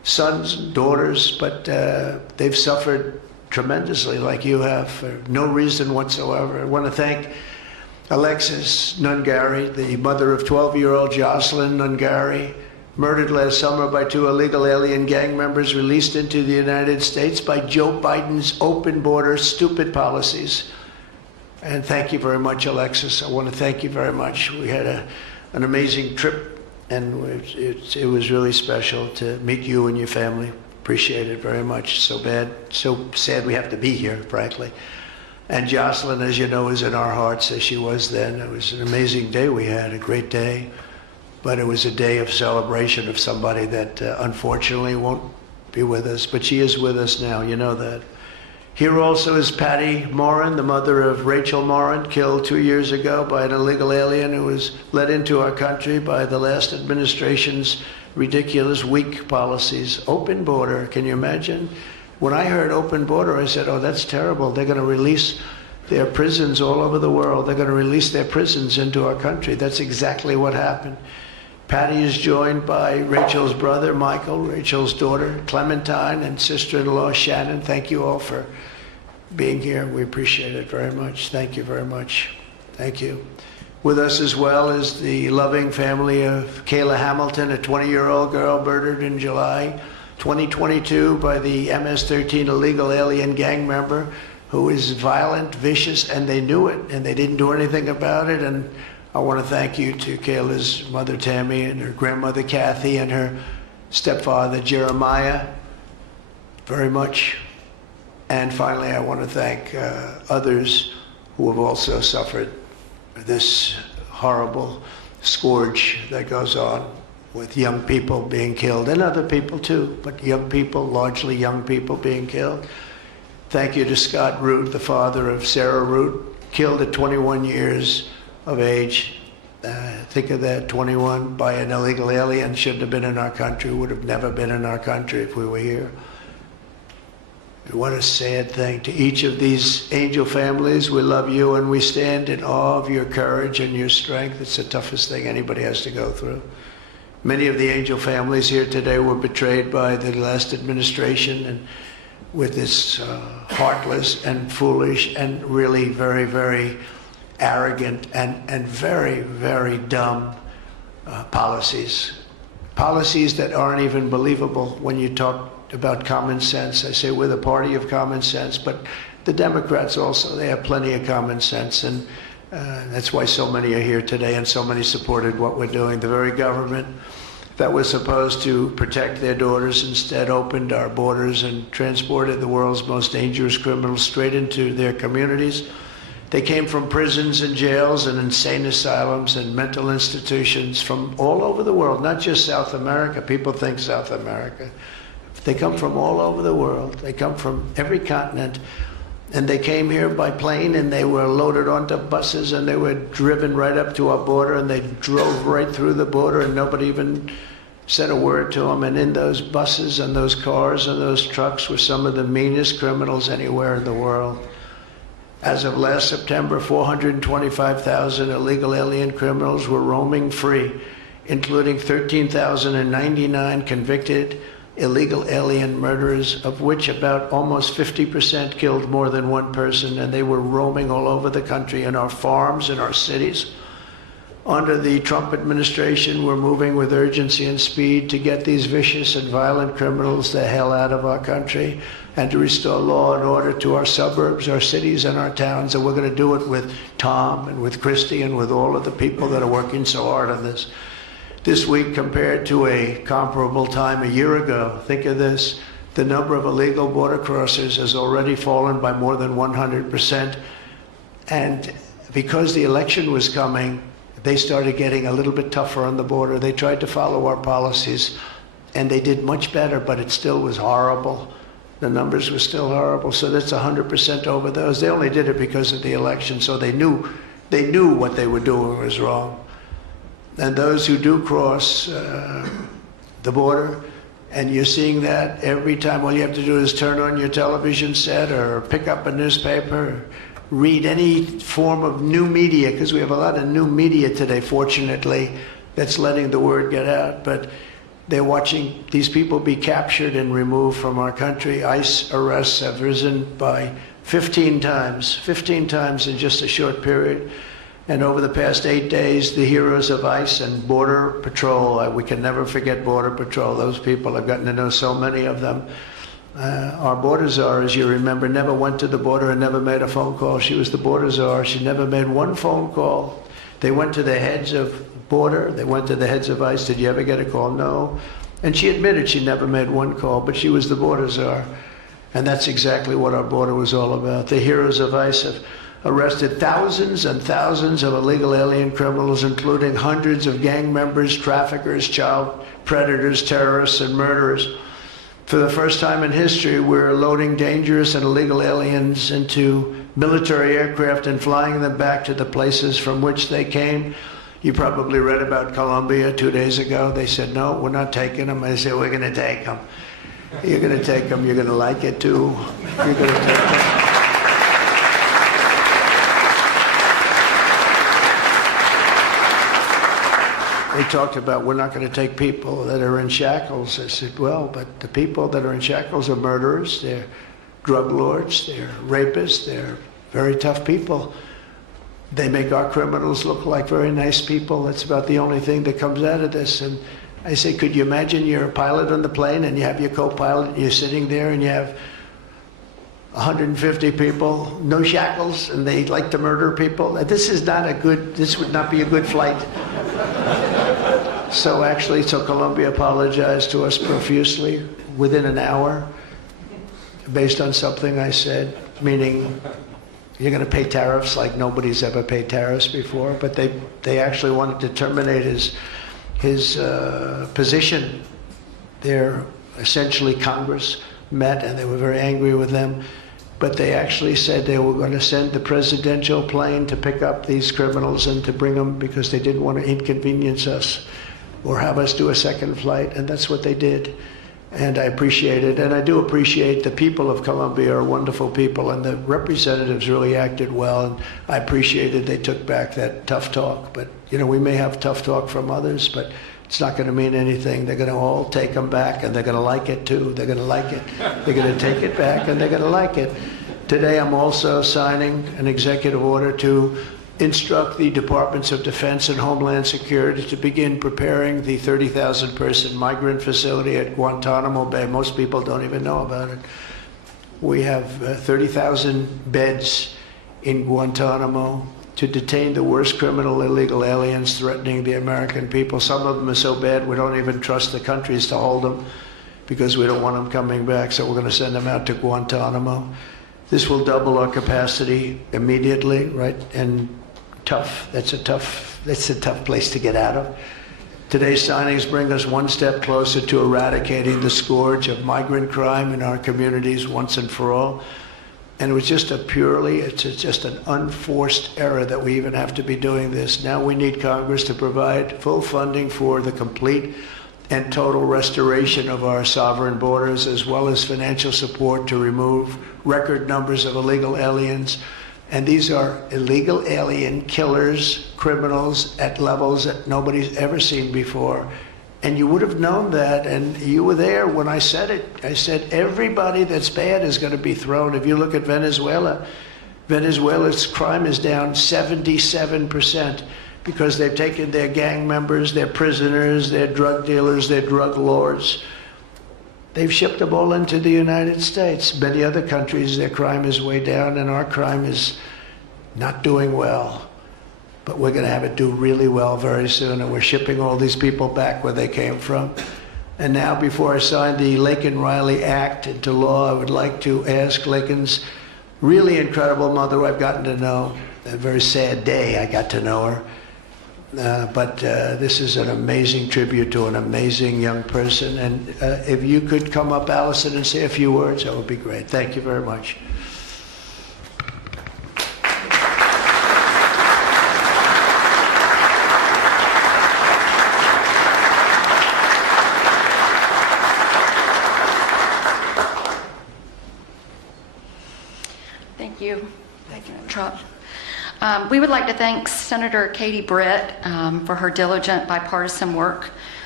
sons and daughters, but they've suffered tremendously like you have for no reason whatsoever. I want to thank Alexis Nungari, the mother of 12-year-old Jocelyn Nungari, murdered last summer by 2 illegal alien gang members released into the United States by Joe Biden's open border stupid policies. And thank you very much, Alexis. I want to thank you very much. We had an amazing trip, and it was really special to meet you and your family. Appreciate it very much. So sad we have to be here, frankly. And Jocelyn, as you know, is in our hearts as she was then. It was an amazing day we had, a great day. But it was a day of celebration of somebody that unfortunately won't be with us. But she is with us now, you know that. Here also is Patty Morin, the mother of Rachel Morin, killed 2 years ago by an illegal alien who was let into our country by the last administration's ridiculous, weak policies. Open border, can you imagine? When I heard open border, I said, oh, that's terrible. They're going to release their prisons all over the world. They're going to release their prisons into our country. That's exactly what happened. Patty is joined by Rachel's brother, Michael, Rachel's daughter, Clementine, and sister-in-law, Shannon. Thank you all for being here. We appreciate it very much. Thank you very much. Thank you. With us as well is the loving family of Kayla Hamilton, a 20-year-old girl murdered in July 2022 by the MS-13 illegal alien gang member who is violent, vicious, and they knew it, and they didn't do anything about it. And I want to thank you to Kayla's mother, Tammy, and her grandmother, Kathy, and her stepfather, Jeremiah, very much. And finally, I want to thank others who have also suffered this horrible scourge that goes on with young people being killed, and other people too, but young people, largely young people being killed. Thank you to Scott Root, the father of Sarah Root, killed at 21 years of age. Think of that, 21 by an illegal alien, shouldn't have been in our country, would have never been in our country if we were here. What a sad thing. To each of these angel families, we love you and we stand in awe of your courage and your strength. It's the toughest thing anybody has to go through. Many of the angel families here today were betrayed by the last administration and with its heartless and foolish and really very, very arrogant and very, very dumb policies. Policies that aren't even believable when you talk about common sense. I say we're the party of common sense, but the Democrats also, they have plenty of common sense, and that's why so many are here today and so many supported what we're doing. The very government that was supposed to protect their daughters instead opened our borders and transported the world's most dangerous criminals straight into their communities. They came from prisons and jails and insane asylums and mental institutions from all over the world, not just South America. People think South America. They come from all over the world. They come from every continent. And they came here by plane, and they were loaded onto buses, and they were driven right up to our border, and they drove right through the border, and nobody even said a word to them. And in those buses and those cars and those trucks were some of the meanest criminals anywhere in the world. As of last September, 425,000 illegal alien criminals were roaming free, including 13,099 convicted illegal alien murderers, of which about almost 50% killed more than one person, and they were roaming all over the country in our farms, in our cities. Under the Trump administration, we're moving with urgency and speed to get these vicious and violent criminals the hell out of our country and to restore law and order to our suburbs, our cities, and our towns. And we're going to do it with Tom and with Christy and with all of the people that are working so hard on this. This week, compared to a comparable time a year ago, think of this, the number of illegal border crossers has already fallen by more than 100%. And because the election was coming, they started getting a little bit tougher on the border. They tried to follow our policies, and they did much better, but it still was horrible. The numbers were still horrible, so that's 100% over those. They only did it because of the election, so they knew what they were doing was wrong. And those who do cross the border, and you're seeing that every time, all you have to do is turn on your television set or pick up a newspaper, or read any form of new media, because we have a lot of new media today, fortunately, that's letting the word get out. But They're watching these people be captured and removed from our country. ICE arrests have risen by 15 times in just a short period. And over the past 8 days, the heroes of ICE and Border Patrol, we can never forget Border Patrol. Those people, I've gotten to know so many of them. Our border czar, as you remember, never went to the border and never made a phone call. She was the border czar. She never made one phone call. They went to the heads of border. They went to the heads of ICE. Did you ever get a call? No. And she admitted she never made one call, but she was the border czar. And that's exactly what our border was all about. The heroes of ICE have arrested thousands and thousands of illegal alien criminals, including hundreds of gang members, traffickers, child predators, terrorists, and murderers. For the first time in history, we're loading dangerous and illegal aliens into military aircraft and flying them back to the places from which they came. You probably read about Colombia 2 days ago. They said, no, we're not taking them. I said, we're going to take them. You're going to take them. You're going to like it, too. You're going to take them. They talked about, we're not going to take people that are in shackles. I said, well, but the people that are in shackles are murderers, they're drug lords, they're rapists, they're very tough people. They make our criminals look like very nice people. That's about the only thing that comes out of this. And I say, could you imagine you're a pilot on the plane and you have your co-pilot and you're sitting there and you have 150 people, no shackles, and they like to murder people? This would not be a good flight. So Colombia apologized to us profusely within an hour based on something I said, meaning you're going to pay tariffs like nobody's ever paid tariffs before. But they actually wanted to terminate his position. Essentially Congress met and they were very angry with them. But they actually said they were going to send the presidential plane to pick up these criminals and to bring them because they didn't want to inconvenience us or have us do a second flight. And that's what they did. And I appreciate it. And I do appreciate the people of Colombia are wonderful people, and the representatives really acted well. And I appreciated they took back that tough talk. But, you know, we may have tough talk from others, but it's not going to mean anything. They're going to all take them back, and they're going to like it, too. They're going to like it. They're going to take it back, and they're going to like it. Today, I'm also signing an executive order to instruct the Departments of Defense and Homeland Security to begin preparing the 30,000-person migrant facility at Guantanamo Bay. Most people don't even know about it. We have 30,000 beds in Guantanamo to detain the worst criminal illegal aliens threatening the American people. Some of them are so bad we don't even trust the countries to hold them because we don't want them coming back, so we're going to send them out to Guantanamo. This will double our capacity immediately, right? And tough. That's a tough place to get out of. Today's signings bring us one step closer to eradicating the scourge of migrant crime in our communities once and for all. And it was just it's just an unforced error that we even have to be doing this. Now we need Congress to provide full funding for the complete and total restoration of our sovereign borders, as well as financial support to remove record numbers of illegal aliens. And these are illegal alien killers, criminals at levels that nobody's ever seen before. And you would have known that, and you were there when I said it. I said everybody that's bad is going to be thrown. If you look at Venezuela, Venezuela's crime is down 77% because they've taken their gang members, their prisoners, their drug dealers, their drug lords. They've shipped them all into the United States. Many other countries, their crime is way down, and our crime is not doing well. But we're going to have it do really well very soon, and we're shipping all these people back where they came from. And now, before I sign the Laken Riley Act into law, I would like to ask Laken's really incredible mother, who I've gotten to know. A very sad day I got to know her. But this is an amazing tribute to an amazing young person. And if you could come up, Allison, and say a few words, that would be great. Thank you very much. Thank you. Thank you, Trump. We would like to thank Senator Katie Britt for her diligent bipartisan work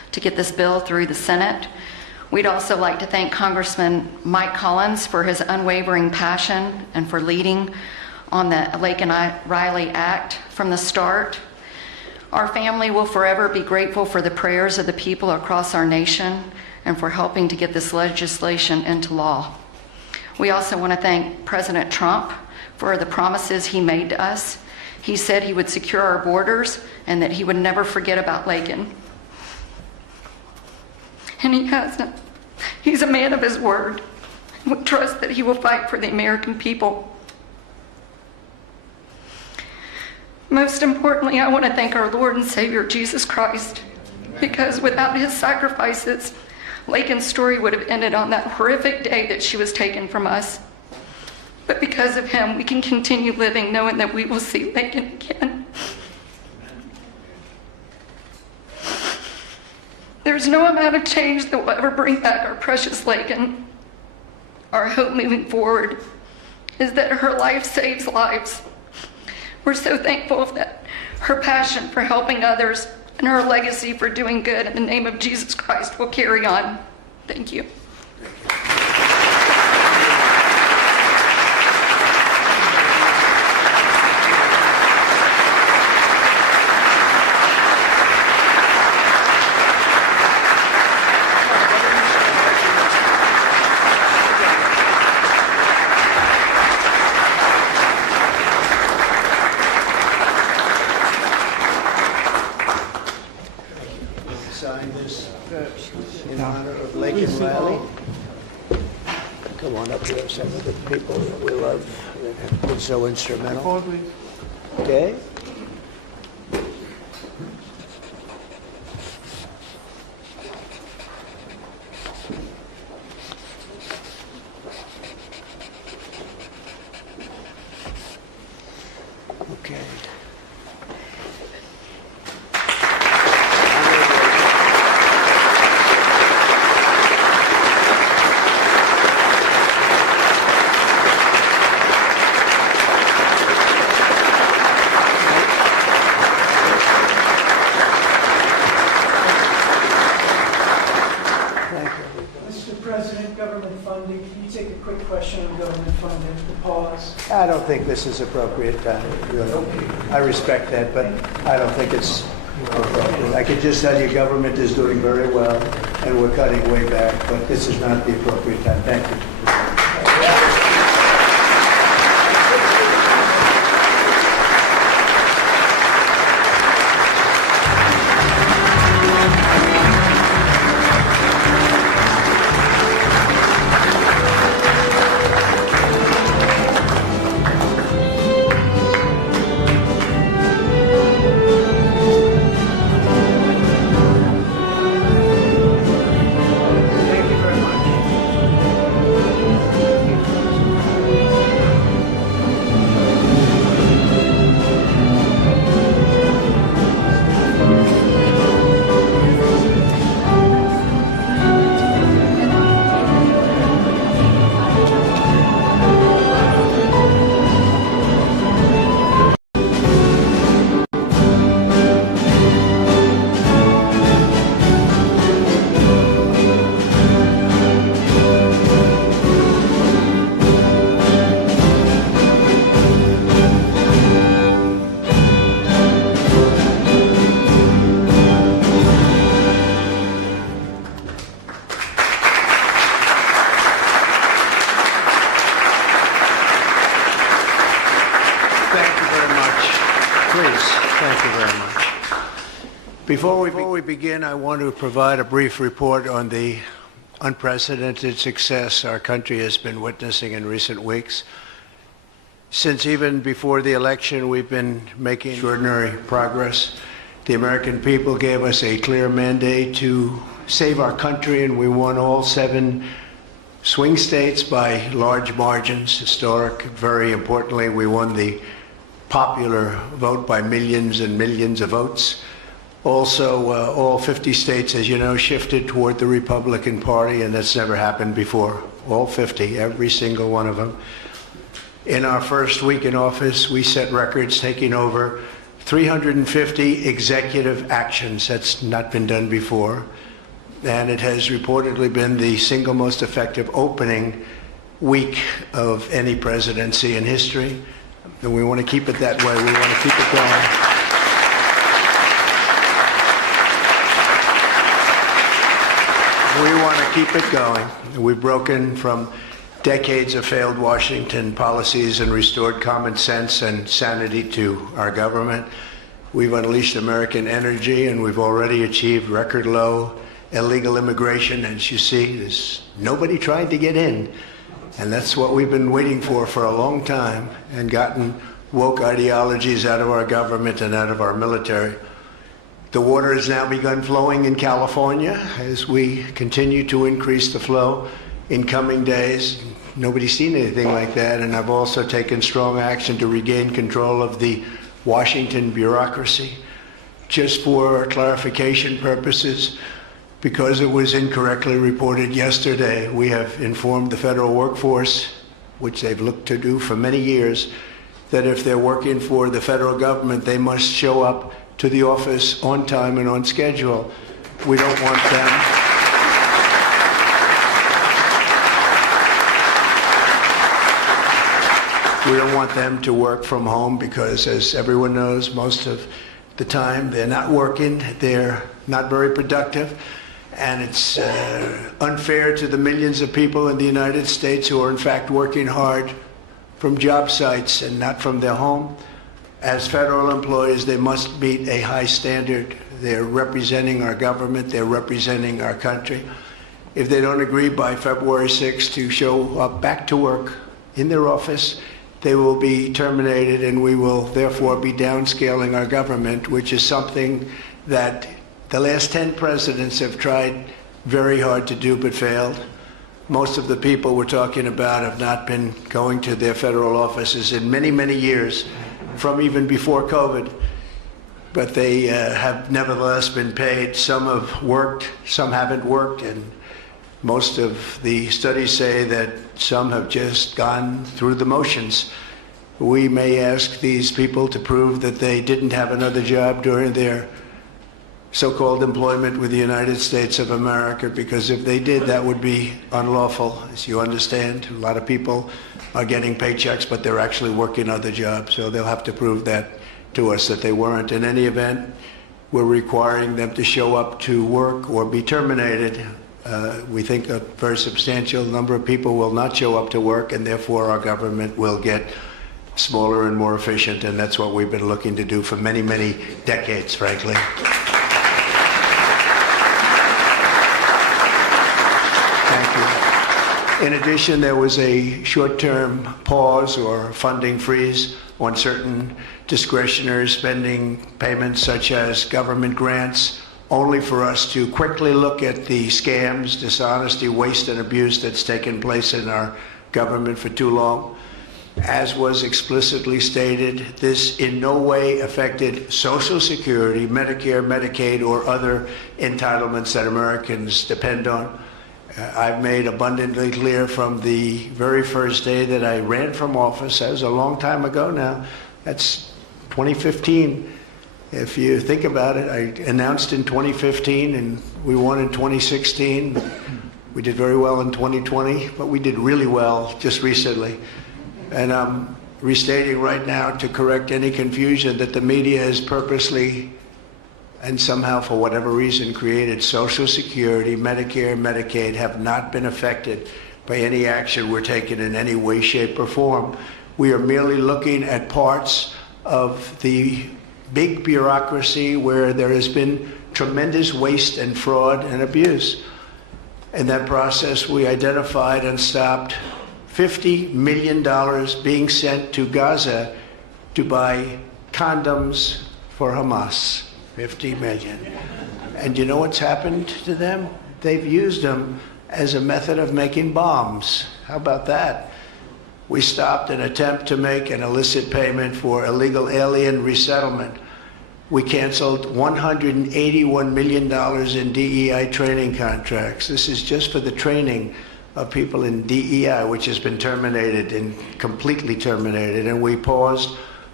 to get this bill through the Senate. We'd also like to thank Congressman Mike Collins for his unwavering passion and for leading on the Laken Riley Act from the start. Our family will forever be grateful for the prayers of the people across our nation and for helping to get this legislation into law. We also want to thank President Trump for the promises he made to us. He said he would secure our borders and that he would never forget about Laken. And he hasn't. He's a man of his word. We trust that he will fight for the American people. Most importantly, I want to thank our Lord and Savior, Jesus Christ, because without his sacrifices, Laken's story would have ended on that horrific day that she was taken from us. But because of him, we can continue living knowing that we will see Laken again. There's no amount of change that will ever bring back our precious Laken. Our hope moving forward is that her life saves lives. We're so thankful that her passion for helping others and her legacy for doing good in the name of Jesus Christ will carry on. Thank you. Sign this in honor of Laken Riley. Come on up here, some of the people that we love that have been so instrumental. Okay? Okay. Mr. President, government funding, can you take a quick question on government funding, the pause? I don't think this is appropriate time, really. I respect that, but I don't think it's appropriate. I can just tell you government is doing very well, and we're cutting way back, but this is not the appropriate time. Thank you. Thank you very much. Thank you very much. Before we begin, I want to provide a brief report on the unprecedented success our country has been witnessing in recent weeks. Since even before the election, we've been making extraordinary progress. The American people gave us a clear mandate to save our country, and we won all 7 swing states by large margins, historic. Very importantly, we won the popular vote by millions and millions of votes. Also, all 50 states, as you know, shifted toward the Republican Party, and that's never happened before. All 50, every single one of them. In our first week in office, we set records, taking over 350 executive actions. That's not been done before. And it has reportedly been the single most effective opening week of any presidency in history. And we want to keep it that way. We want to keep it going. We want to keep it going. We've broken from decades of failed Washington policies and restored common sense and sanity to our government. We've unleashed American energy, and we've already achieved record low illegal immigration. As you see, there's nobody trying to get in. And that's what we've been waiting for a long time, and gotten woke ideologies out of our government and out of our military. The water has now begun flowing in California as we continue to increase the flow in coming days. Nobody's seen anything like that, and I've also taken strong action to regain control of the Washington bureaucracy. Just for clarification purposes, because it was incorrectly reported yesterday, we have informed the federal workforce, which they've looked to do for many years, that if they're working for the federal government, they must show up to the office on time and on schedule. We don't want them. We don't want them to work from home because, as everyone knows, most of the time they're not working, they're not very productive, and it's unfair to the millions of people in the United States who are in fact working hard from job sites and not from their home. As federal employees, they must meet a high standard. They're representing our government, they're representing our country. If they don't agree by February 6th to show up back to work in their office, they will be terminated, and we will therefore be downscaling our government, which is something that the last 10 presidents have tried very hard to do but failed. Most of the people we're talking about have not been going to their federal offices in many, many years, from even before COVID. But they have nevertheless been paid. Some have worked, some haven't worked, and most of the studies say that some have just gone through the motions. We may ask these people to prove that they didn't have another job during their so-called employment with the United States of America, because if they did, that would be unlawful. As you understand, a lot of people are getting paychecks, but they're actually working other jobs, so they'll have to prove that to us that they weren't. In any event, we're requiring them to show up to work or be terminated. We think a very substantial number of people will not show up to work, and therefore our government will get smaller and more efficient, and that's what we've been looking to do for many, many decades, frankly. In addition, there was a short-term pause or funding freeze on certain discretionary spending payments, such as government grants, only for us to quickly look at the scams, dishonesty, waste, and abuse that's taken place in our government for too long. As was explicitly stated, this in no way affected Social Security, Medicare, Medicaid, or other entitlements that Americans depend on. I've made abundantly clear from the very first day that I ran from office, that was a long time ago now, that's 2015. If you think about it, I announced in 2015 and we won in 2016. We did very well in 2020, but we did really well just recently. And I'm restating right now to correct any confusion that the media has purposely and somehow, for whatever reason, created. Social Security, Medicare, Medicaid have not been affected by any action we're taking in any way, shape, or form. We are merely looking at parts of the big bureaucracy where there has been tremendous waste and fraud and abuse. In that process, we identified and stopped $50 million being sent to Gaza to buy condoms for Hamas. 50 million. And you know what's happened to them? They've used them as a method of making bombs. How about that? We stopped an attempt to make an illicit payment for illegal alien resettlement. We canceled $181 million in DEI training contracts. This is just for the training of people in DEI, which has been terminated and completely terminated. And we paused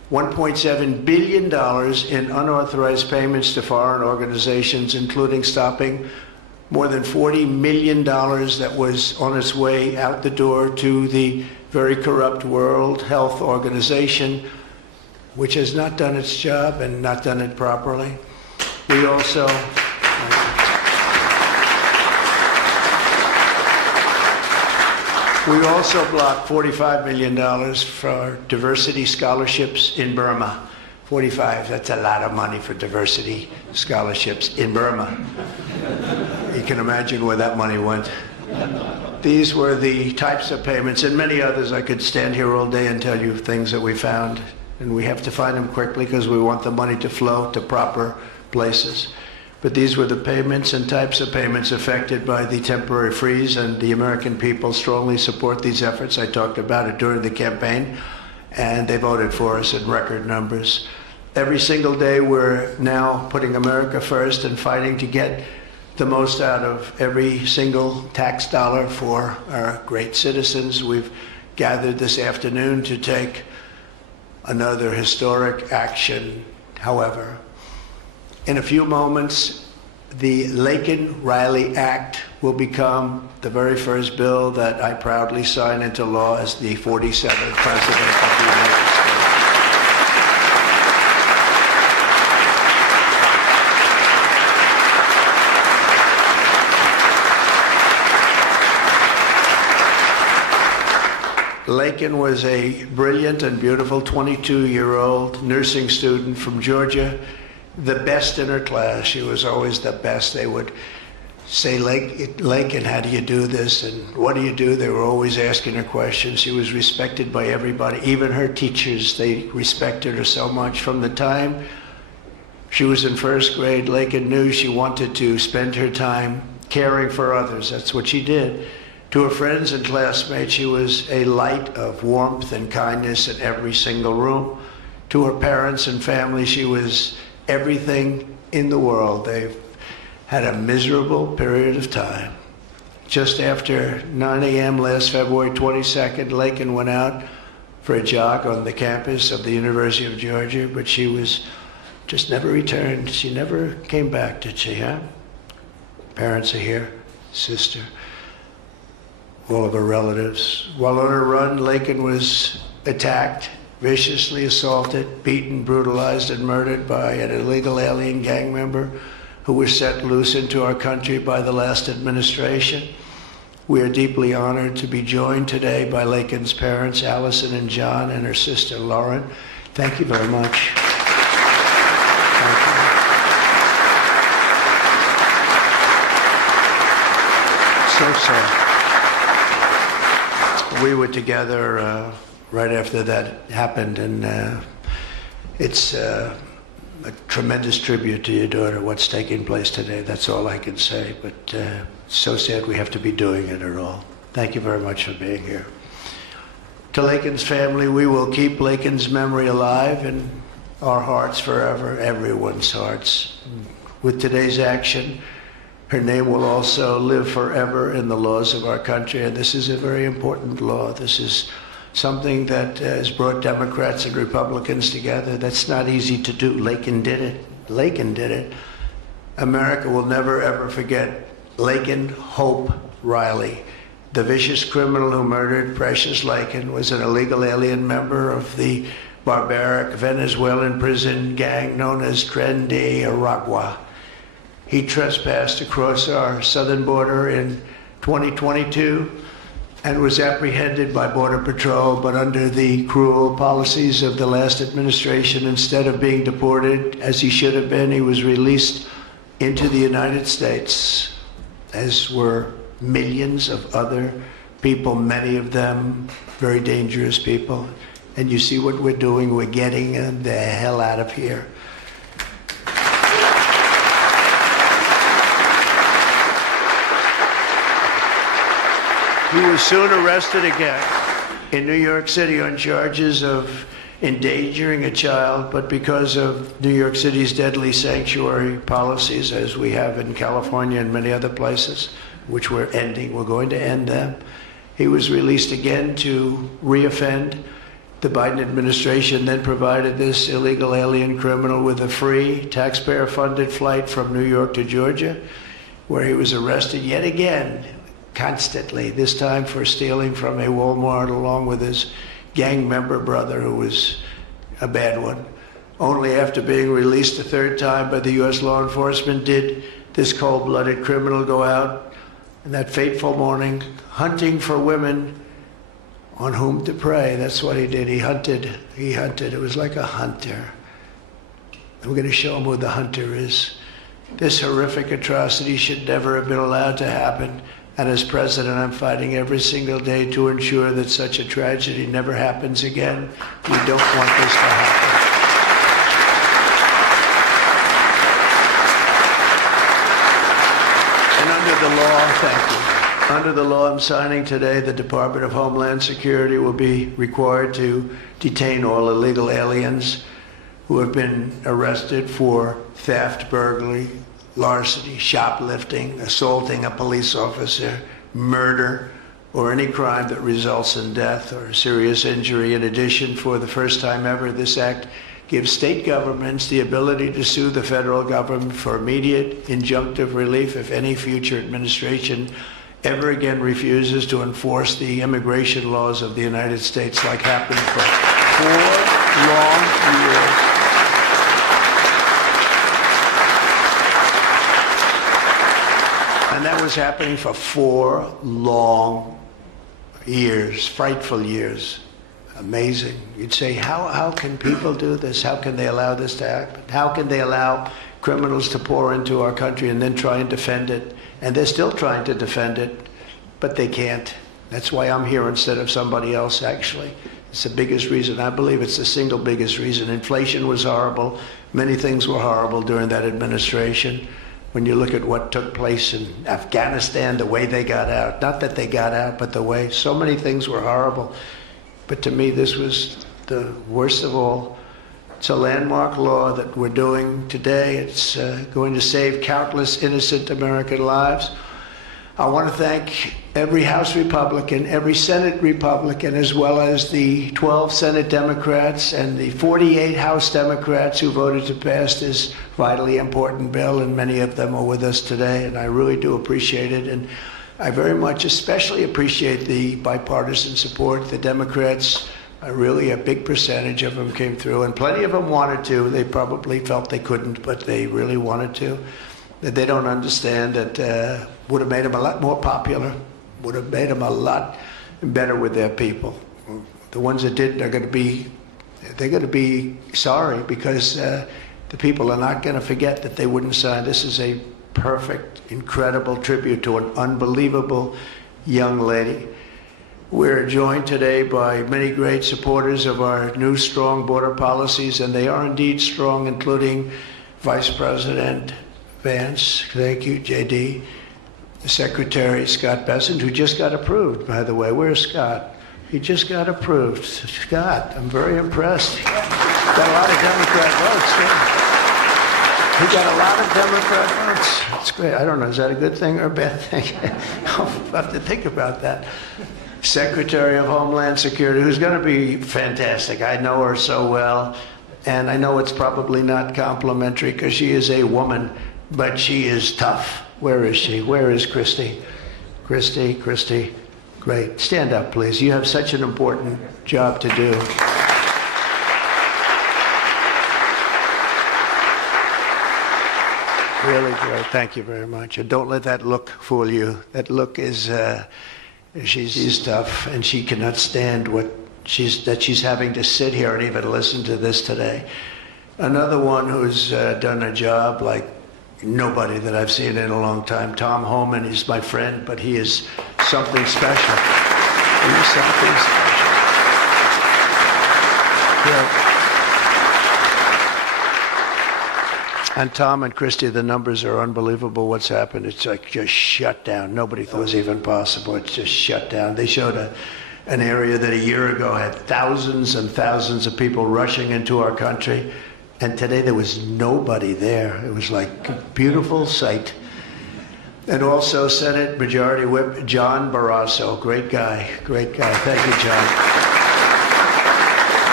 $1.7 billion in unauthorized payments to foreign organizations, including stopping more than $40 million that was on its way out the door to the very corrupt World Health Organization, which has not done its job and not done it properly. We also blocked $45 million for diversity scholarships in Burma. 45, that's a lot of money for diversity scholarships in Burma. You can imagine where that money went. These were the types of payments, and many others. I could stand here all day and tell you things that we found, and we have to find them quickly because we want the money to flow to proper places. But these were the payments and types of payments affected by the temporary freeze, and the American people strongly support these efforts. I talked about it during the campaign, and they voted for us in record numbers. Every single day, we're now putting America first and fighting to get the most out of every single tax dollar for our great citizens. We've gathered this afternoon to take another historic action. However, in a few moments, the Laken Riley Act will become the very first bill that I proudly sign into law as the 47th President of the United States. Laken was a brilliant and beautiful 22-year-old nursing student from Georgia, the best in her class. She was always the best. They would say, Laken, how do you do this? And what do you do? They were always asking her questions. She was respected by everybody, even her teachers. They respected her so much. From the time she was in first grade, Laken knew she wanted to spend her time caring for others. That's what she did. To her friends and classmates, she was a light of warmth and kindness in every single room. To her parents and family, she was everything in the world. They've had a miserable period of time. Just after 9 a.m. last February 22nd, Laken went out for a jog on the campus of the University of Georgia, but she was just never returned. She never came back, did she, huh? Parents are here, sister, all of her relatives. While on her run, Laken was attacked, viciously assaulted, beaten, brutalized, and murdered by an illegal alien gang member who was set loose into our country by the last administration. We are deeply honored to be joined today by Laken's parents, Allison and John, and her sister, Lauren. Thank you very much. Thank you. So sad. We were together right after that happened, and it's a tremendous tribute to your daughter, what's taking place today. That's all I can say, but it's so sad we have to be doing it at all. Thank you very much for being here. To Laken's family, we will keep Laken's memory alive in our hearts forever, everyone's hearts. With today's action, her name will also live forever in the laws of our country, and this is a very important law. This is something that has brought Democrats and Republicans together. That's not easy to do. Laken did it. Laken did it. America will never, ever forget Laken Hope Riley. The vicious criminal who murdered Precious Laken was an illegal alien member of the barbaric Venezuelan prison gang known as Tren de Aragua. He trespassed across our southern border in 2022 and was apprehended by Border Patrol, but under the cruel policies of the last administration, instead of being deported as he should have been, he was released into the United States, as were millions of other people, many of them very dangerous people. And you see what we're doing, we're getting them the hell out of here. He was soon arrested again in New York City on charges of endangering a child, but because of New York City's deadly sanctuary policies, as we have in California and many other places, which we're ending, we're going to end them, he was released again to reoffend. The Biden administration then provided this illegal alien criminal with a free, taxpayer-funded flight from New York to Georgia, where he was arrested yet again, constantly, this time for stealing from a Walmart along with his gang member brother, who was a bad one. Only after being released a third time by the U.S. law enforcement did this cold-blooded criminal go out in that fateful morning hunting for women on whom to prey. That's what he did. He hunted. It was like a hunter. And we're going to show him who the hunter is. This horrific atrocity should never have been allowed to happen. And as president, I'm fighting every single day to ensure that such a tragedy never happens again. We don't want this to happen. And under the law, thank you. Under the law I'm signing today, the Department of Homeland Security will be required to detain all illegal aliens who have been arrested for theft, burglary, larceny, shoplifting, assaulting a police officer, murder, or any crime that results in death or serious injury. In addition, for the first time ever, this act gives state governments the ability to sue the federal government for immediate injunctive relief if any future administration ever again refuses to enforce the immigration laws of the United States, like happened for 4 long years. And that was happening for 4 long years, frightful years. Amazing. You'd say, how can people do this? How can they allow this to happen? How can they allow criminals to pour into our country and then try and defend it? And they're still trying to defend it, but they can't. That's why I'm here instead of somebody else, actually. It's the biggest reason. I believe it's the single biggest reason. Inflation was horrible. Many things were horrible during that administration. When you look at what took place in Afghanistan, the way they got out, not that they got out, but the way, so many things were horrible. But to me, this was the worst of all. It's a landmark law that we're doing today. It's going to save countless innocent American lives. I want to thank every House Republican, every Senate Republican, as well as the 12 Senate Democrats and the 48 House Democrats who voted to pass this vitally important bill, and many of them are with us today, and I really do appreciate it. And I very much especially appreciate the bipartisan support. The Democrats, really a big percentage of them came through, and plenty of them wanted to. They probably felt they couldn't, but they really wanted to. That they don't understand that would have made them a lot more popular, would have made them a lot better with their people. The ones that didn't are going to be sorry, because the people are not going to forget that they wouldn't sign. This is a perfect, incredible tribute to an unbelievable young lady. We're joined today by many great supporters of our new strong border policies, and they are indeed strong, including Vice President Vance, thank you, JD, Secretary Scott Bessent, who just got approved, by the way. Where's Scott? He just got approved. Scott, I'm very impressed. Got a lot of Democrat votes. Yeah. He got a lot of Democrat votes. That's great. I don't know, is that a good thing or a bad thing? I'll have to think about that. Secretary of Homeland Security, who's going to be fantastic. I know her so well, and I know it's probably not complimentary because she is a woman, but she is tough. Where is she? Where is Christy? Christy, great. Stand up, please. You have such an important job to do. Really great. Thank you very much. And don't let that look fool you. That look is, she's tough, and she cannot stand that she's having to sit here and even listen to this today. Another one who's done a job like nobody that I've seen in a long time, Tom Homan. He's my friend, but he is something special. He is something special. Yeah. And Tom and Christy, the numbers are unbelievable. What's happened? It's like just shut down. Nobody thought it was even possible. It's just shut down. They showed an area that a year ago had thousands and thousands of people rushing into our country. And today there was nobody there. It was like a beautiful sight. And also Senate Majority Whip John Barrasso. Great guy. Thank you, John.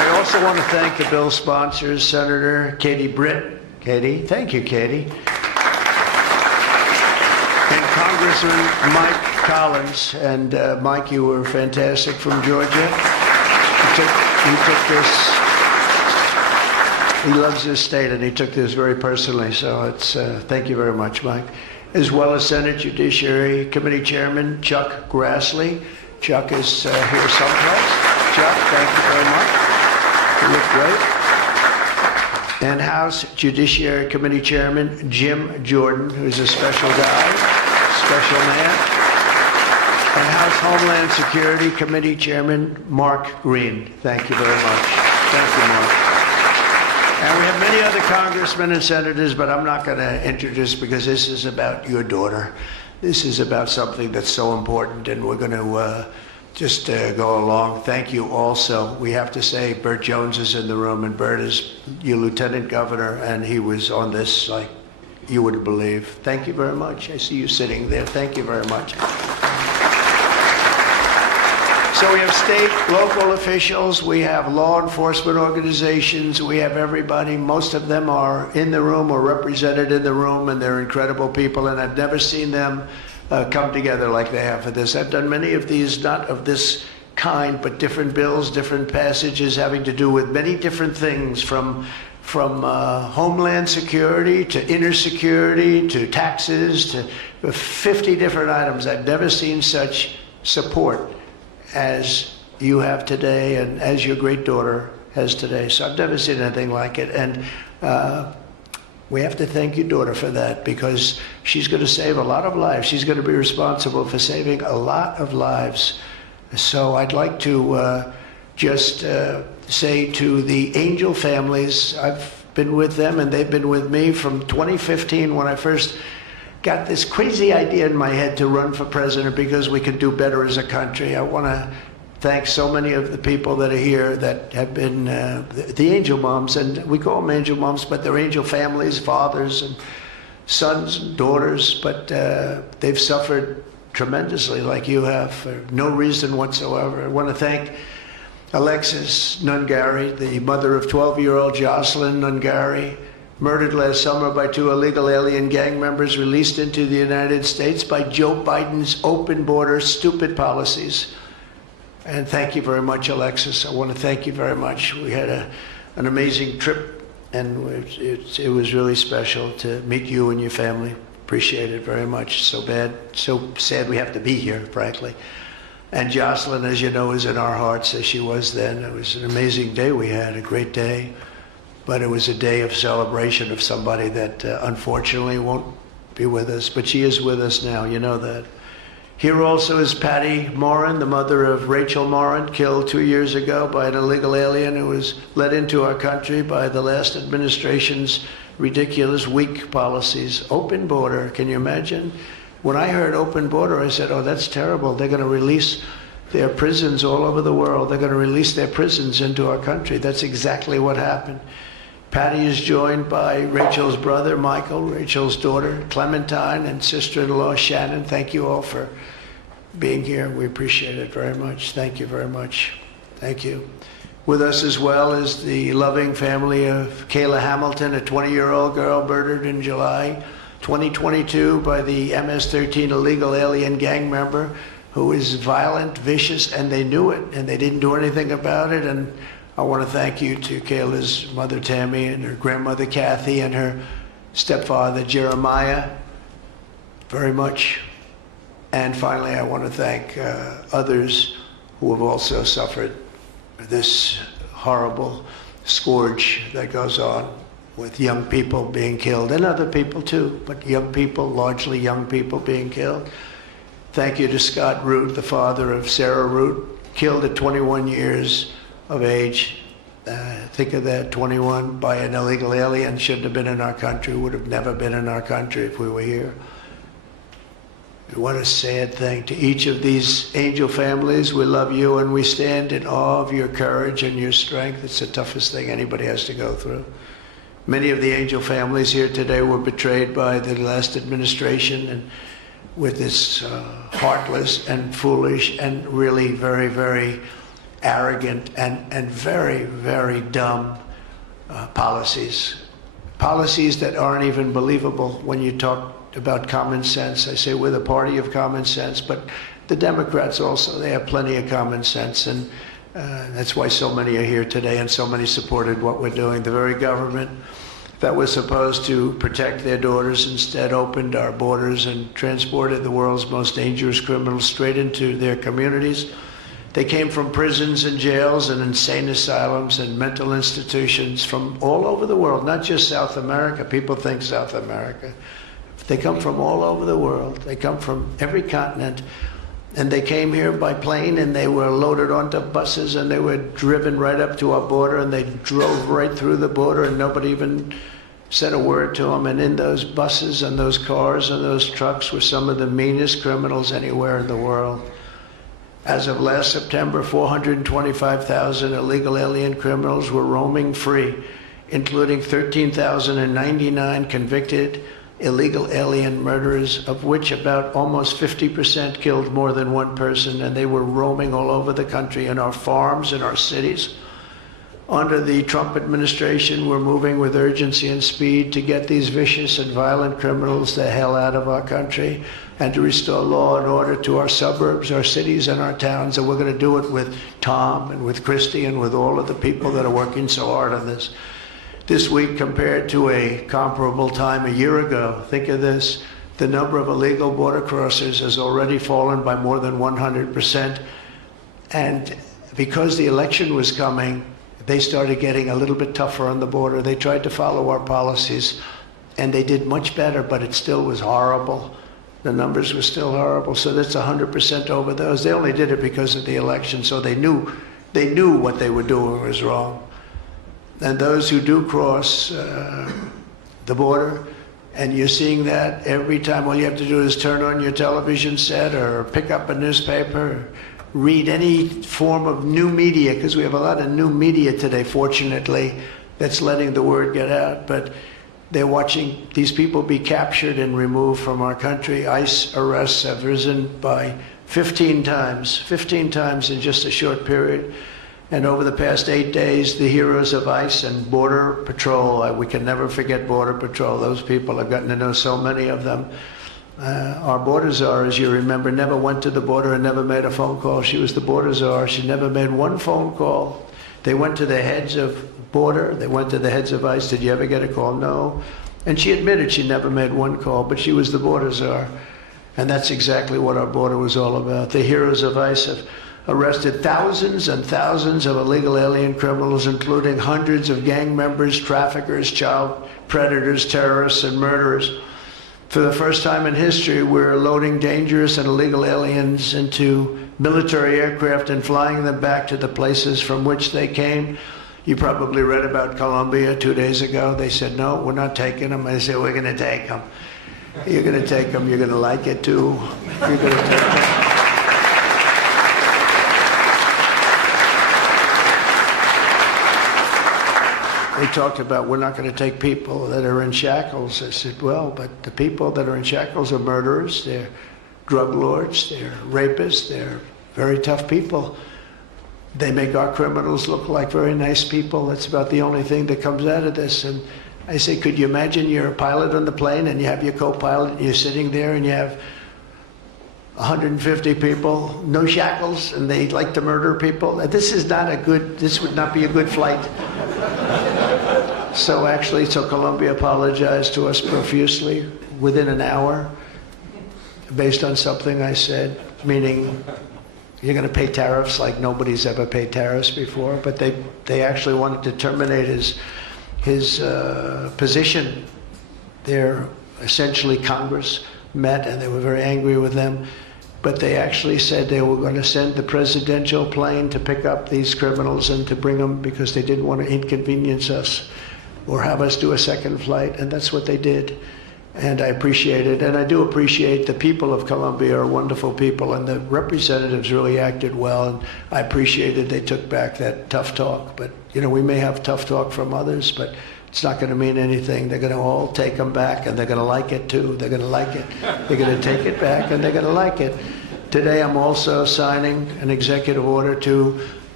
I also want to thank the bill sponsors, Senator Katie Britt. Katie, thank you, Katie. And Congressman Mike Collins. And Mike, you were fantastic from Georgia. He took this, he loves this state, and he took this very personally. So it's, thank you very much, Mike. As well as Senate Judiciary Committee Chairman Chuck Grassley. Chuck is here someplace. Chuck, thank you very much. You look great. And House Judiciary Committee Chairman Jim Jordan, who's a special guy, special man. And House Homeland Security Committee Chairman Mark Green. Thank you very much. Thank you, Mark. And we have many other congressmen and senators, but I'm not going to introduce because this is about your daughter. This is about something that's so important, and we're going to just go along. Thank you also. We have to say Burt Jones is in the room, and Burt is your lieutenant governor, and he was on this like you wouldn't believe. Thank you very much. I see you sitting there. Thank you very much. So we have state, local officials, we have law enforcement organizations, we have everybody. Most of them are in the room or represented in the room, and they're incredible people, and I've never seen them come together like they have for this. I've done many of these, not of this kind, but different bills, different passages having to do with many different things, from Homeland Security to inner security to taxes to 50 different items. I've never seen such support as you have today and as your great daughter has today. So I've never seen anything like it. And we have to thank your daughter for that, because she's going to save a lot of lives. She's going to be responsible for saving a lot of lives. So I'd like to just say to the Angel families, I've been with them and they've been with me from 2015 when I first got this crazy idea in my head to run for president because we could do better as a country. I want to thank so many of the people that are here that have been the angel moms, and we call them angel moms, but they're angel families, fathers and sons and daughters, but they've suffered tremendously like you have for no reason whatsoever. I want to thank Alexis Nungari, the mother of 12-year-old Jocelyn Nungari, murdered last summer by 2 illegal alien gang members released into the United States by Joe Biden's open border stupid policies. And thank you very much, Alexis. I want to thank you very much. We had an amazing trip, and it was really special to meet you and your family. Appreciate it very much. So sad we have to be here, frankly. And Jocelyn, as you know, is in our hearts as she was then. It was an amazing day we had, a great day. But it was a day of celebration of somebody that unfortunately won't be with us. But she is with us now, you know that. Here also is Patty Morin, the mother of Rachel Morin, killed 2 years ago by an illegal alien who was let into our country by the last administration's ridiculous, weak policies. Open border, can you imagine? When I heard open border, I said, oh, that's terrible. They're going to release their prisons all over the world. They're going to release their prisons into our country. That's exactly what happened. Patty is joined by Rachel's brother, Michael, Rachel's daughter, Clementine, and sister-in-law, Shannon. Thank you all for being here. We appreciate it very much. Thank you very much. Thank you. With us as well is the loving family of Kayla Hamilton, a 20-year-old girl murdered in July 2022 by the MS-13 illegal alien gang member who is violent, vicious, and they knew it, and they didn't do anything about it. And I want to thank you to Kayla's mother, Tammy, and her grandmother, Kathy, and her stepfather, Jeremiah, very much. And finally, I want to thank others who have also suffered this horrible scourge that goes on with young people being killed, and other people too, but young people, largely young people being killed. Thank you to Scott Root, the father of Sarah Root, killed at 21 years of age. Think of that, 21, by an illegal alien. Shouldn't have been in our country, would have never been in our country if we were here. What a sad thing. To each of these angel families, we love you and we stand in awe of your courage and your strength. It's the toughest thing anybody has to go through. Many of the angel families here today were betrayed by the last administration, and with this heartless and foolish and really very, very arrogant, and very, very dumb policies. Policies that aren't even believable when you talk about common sense. I say we're the party of common sense, but the Democrats also, they have plenty of common sense, and that's why so many are here today and so many supported what we're doing. The very government that was supposed to protect their daughters instead opened our borders and transported the world's most dangerous criminals straight into their communities. They came from prisons and jails and insane asylums and mental institutions from all over the world, not just South America. People think South America. They come from all over the world. They come from every continent. And they came here by plane, and they were loaded onto buses, and they were driven right up to our border, and they drove right through the border, and nobody even said a word to them. And in those buses and those cars and those trucks were some of the meanest criminals anywhere in the world. As of last September, 425,000 illegal alien criminals were roaming free, including 13,099 convicted illegal alien murderers, of which about almost 50% killed more than one person, and they were roaming all over the country in our farms, in our cities. Under the Trump administration, we're moving with urgency and speed to get these vicious and violent criminals the hell out of our country and to restore law and order to our suburbs, our cities, and our towns. And we're going to do it with Tom and with Christy and with all of the people that are working so hard on this. This week, compared to a comparable time a year ago, think of this, the number of illegal border crossers has already fallen by more than 100%. And because the election was coming, they started getting a little bit tougher on the border. They tried to follow our policies, and they did much better, but it still was horrible. The numbers were still horrible, so that's 100% over those. They only did it because of the election, so they knew what they were doing was wrong. And those who do cross the border, and you're seeing that every time, all you have to do is turn on your television set or pick up a newspaper, or read any form of new media, because we have a lot of new media today, fortunately, that's letting the word get out. But they're watching these people be captured and removed from our country. ICE arrests have risen by 15 times in just a short period. And over the past 8 days, the heroes of ICE and Border Patrol, we can never forget Border Patrol. Those people, I've gotten to know so many of them. Our border czar, as you remember, never went to the border and never made a phone call. She was the border czar. She never made one phone call. They went to the heads of border. They went to the heads of ICE. Did you ever get a call? No. And she admitted she never made one call, but she was the border czar. And that's exactly what our border was all about. The heroes of ICE have arrested thousands and thousands of illegal alien criminals, including hundreds of gang members, traffickers, child predators, terrorists, and murderers. For the first time in history, we're loading dangerous and illegal aliens into military aircraft and flying them back to the places from which they came. You probably read about Colombia 2 days ago. They said, no, we're not taking them. I said, we're going to take them. You're going to take them. You're going to like it, too. You're going to take them. They talked about, we're not going to take people that are in shackles. I said, well, but the people that are in shackles are murderers, they're drug lords, they're rapists, they're very tough people. They make our criminals look like very nice people. That's about the only thing that comes out of this. And I say, could you imagine you're a pilot on the plane and you have your co-pilot and you're sitting there and you have 150 people, no shackles, and they like to murder people? This would not be a good flight. So Colombia apologized to us profusely within an hour based on something I said, meaning you're going to pay tariffs like nobody's ever paid tariffs before. But they actually wanted to terminate his position. They're essentially Congress met and they were very angry with them. But they actually said they were going to send the presidential plane to pick up these criminals and to bring them because they didn't want to inconvenience us or have us do a second flight, and that's what they did. And I appreciate it, and I do appreciate the people of Colombia are wonderful people, and the representatives really acted well, and I appreciated they took back that tough talk. But, you know, we may have tough talk from others, but it's not going to mean anything. They're going to all take them back, and they're going to like it, too. They're going to like it. They're going to take it back, and they're going to like it. Today, I'm also signing an executive order to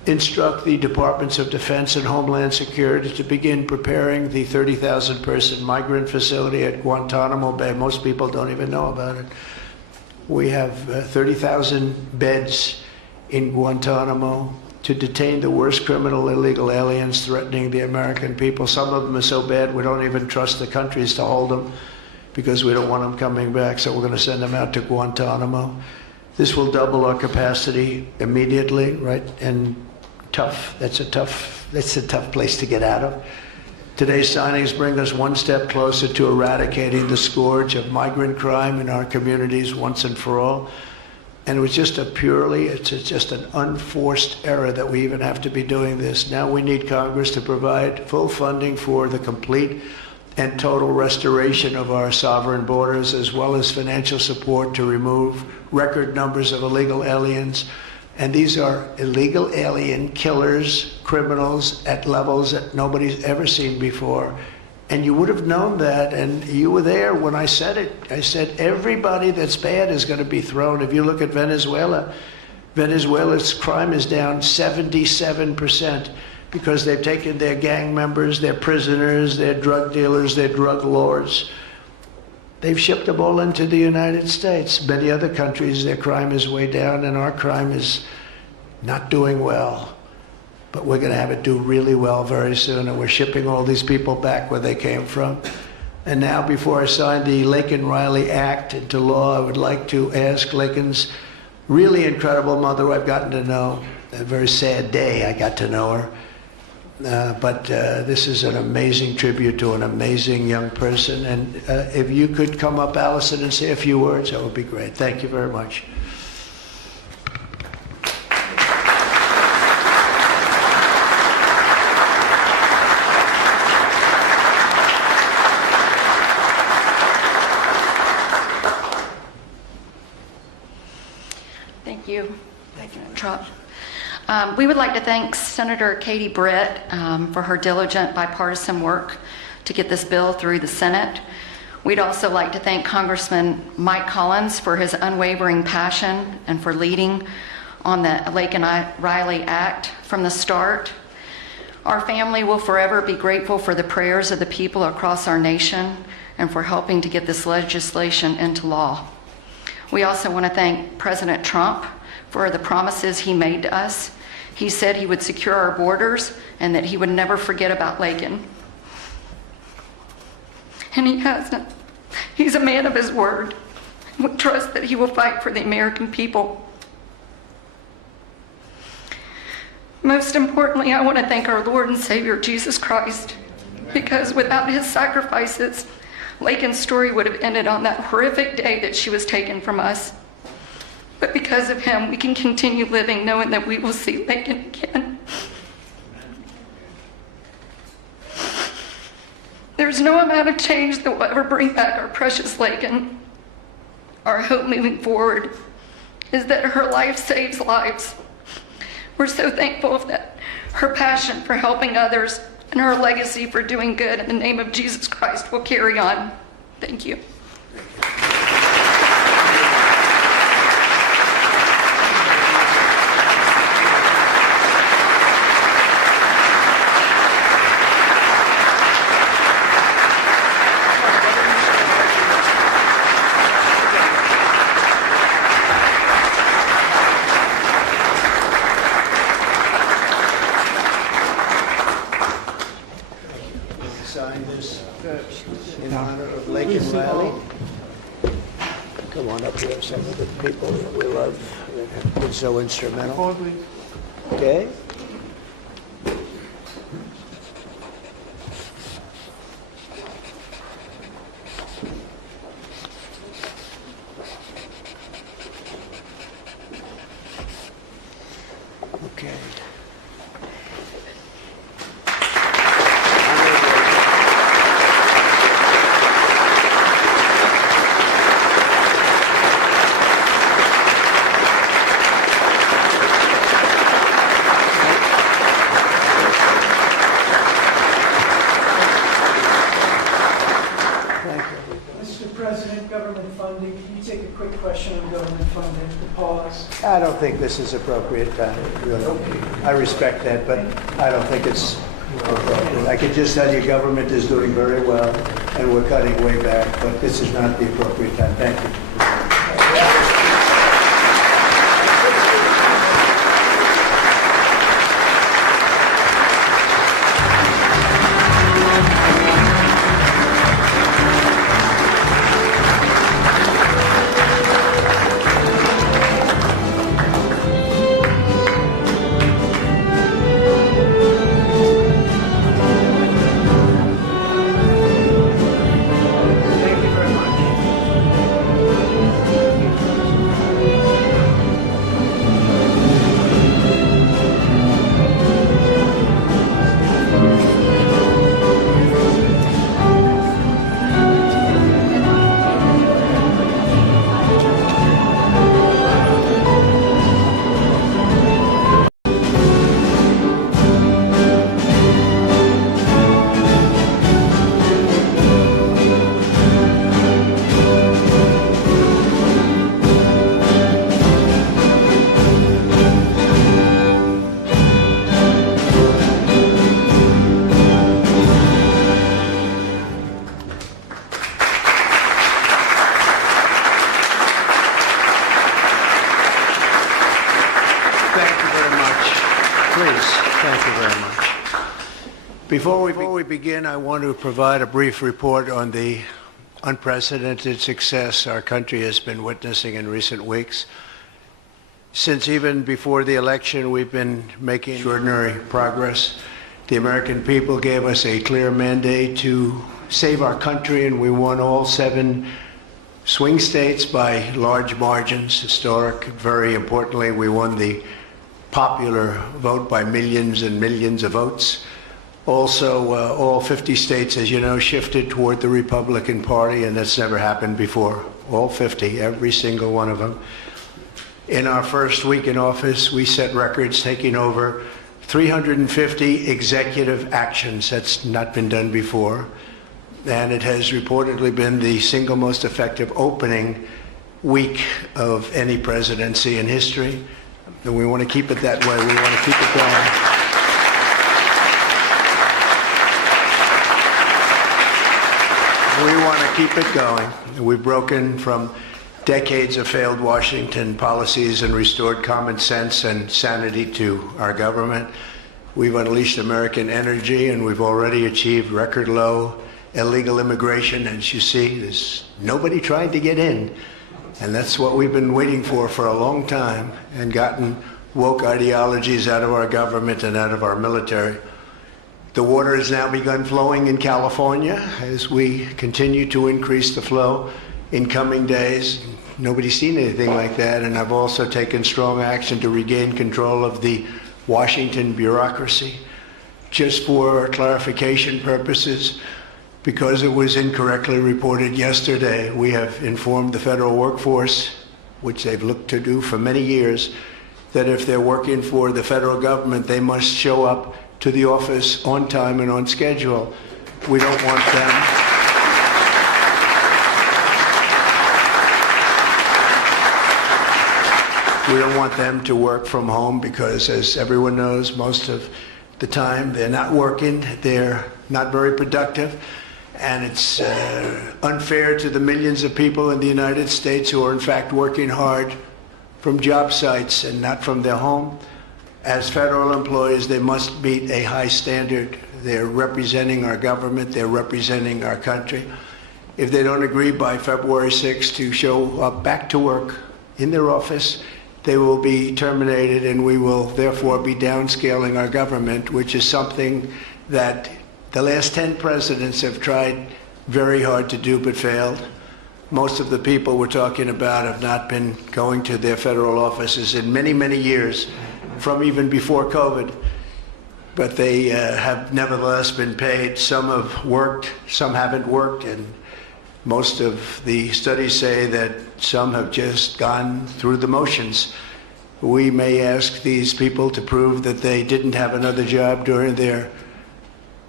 instruct the Departments of Defense and Homeland Security to begin preparing the 30,000-person migrant facility at Guantanamo Bay. Most people don't even know about it. We have 30,000 beds in Guantanamo to detain the worst criminal illegal aliens threatening the American people. Some of them are so bad we don't even trust the countries to hold them because we don't want them coming back, so we're going to send them out to Guantanamo. This will double our capacity immediately, right? And that's a tough place to get out of. Today's signings bring us one step closer to eradicating the scourge of migrant crime in our communities once and for all. And it was just it's just an unforced error that we even have to be doing this. Now we need Congress to provide full funding for the complete and total restoration of our sovereign borders, as well as financial support to remove record numbers of illegal aliens. And these are illegal alien killers, criminals at levels that nobody's ever seen before. And you would have known that, and you were there when I said it. I said everybody that's bad is going to be thrown. If you look at Venezuela, Venezuela's crime is down 77% because they've taken their gang members, their prisoners, their drug dealers, their drug lords. They've shipped them all into the United States. Many other countries, their crime is way down, and our crime is not doing well. But we're going to have it do really well very soon, and we're shipping all these people back where they came from. And now, before I sign the Laken Riley Act into law, I would like to ask Laken's really incredible mother, who I've gotten to know. A very sad day I got to know her. But this is an amazing tribute to an amazing young person. And if you could come up, Allison, and say a few words, that would be great. Thank you very much. Thank you. Thank you, Trump. We would like to thank Senator Katie Britt for her diligent bipartisan work to get this bill through the Senate. We'd also like to thank Congressman Mike Collins for his unwavering passion and for leading on the Laken Riley Act from the start. Our family will forever be grateful for the prayers of the people across our nation and for helping to get this legislation into law. We also want to thank President Trump for the promises he made to us. He said he would secure our borders and that he would never forget about Laken. And he hasn't. He's a man of his word. We trust that he will fight for the American people. Most importantly, I want to thank our Lord and Savior, Jesus Christ, because without his sacrifices, Laken's story would have ended on that horrific day that she was taken from us. But because of him, we can continue living knowing that we will see Laken again. There's no amount of change that will ever bring back our precious Laken. Our hope moving forward is that her life saves lives. We're so thankful that her passion for helping others and her legacy for doing good in the name of Jesus Christ will carry on. Thank you. Sign this in honor of Laken Riley. Come on up here, some of the people that we love that have been so instrumental. Okay? Okay. Mr. President, government funding, can you take a quick question on government funding, the pause. I don't think this is appropriate time, really. I respect that, but I don't think it's appropriate. I can just tell you government is doing very well, and we're cutting way back, but this is not the appropriate time. Thank you. Before we begin, I want to provide a brief report on the unprecedented success our country has been witnessing in recent weeks. Since even before the election, we've been making extraordinary progress. The American people gave us a clear mandate to save our country, and we won all 7 swing states by large margins, historic. Very importantly, we won the popular vote by millions and millions of votes. Also, all 50 states, as you know, shifted toward the Republican Party, and that's never happened before. All 50, every single one of them. In our first week in office, we set records, taking over 350 executive actions. That's not been done before. And it has reportedly been the single most effective opening week of any presidency in history. And we want to keep it that way. We want to keep it going. We want to keep it going. We've broken from decades of failed Washington policies and restored common sense and sanity to our government. We've unleashed American energy, and we've already achieved record low illegal immigration. As you see, there's nobody trying to get in. And that's what we've been waiting for a long time, and gotten woke ideologies out of our government and out of our military. The water has now begun flowing in California as we continue to increase the flow in coming days. Nobody's seen anything like that, and I've also taken strong action to regain control of the Washington bureaucracy. Just for clarification purposes, because it was incorrectly reported yesterday, we have informed the federal workforce, which they've looked to do for many years, that if they're working for the federal government, they must show up to the office on time and on schedule. We don't want them. We don't want them to work from home because, as everyone knows, most of the time they're not working, they're not very productive, and it's unfair to the millions of people in the United States who are in fact working hard from job sites and not from their home. As federal employees, they must meet a high standard. They're representing our government, they're representing our country. If they don't agree by February 6th to show up back to work in their office, they will be terminated, and we will therefore be downscaling our government, which is something that the last 10 presidents have tried very hard to do but failed. Most of the people we're talking about have not been going to their federal offices in many, many years, from even before COVID, but they have nevertheless been paid. Some have worked, some haven't worked, and most of the studies say that some have just gone through the motions. We may ask these people to prove that they didn't have another job during their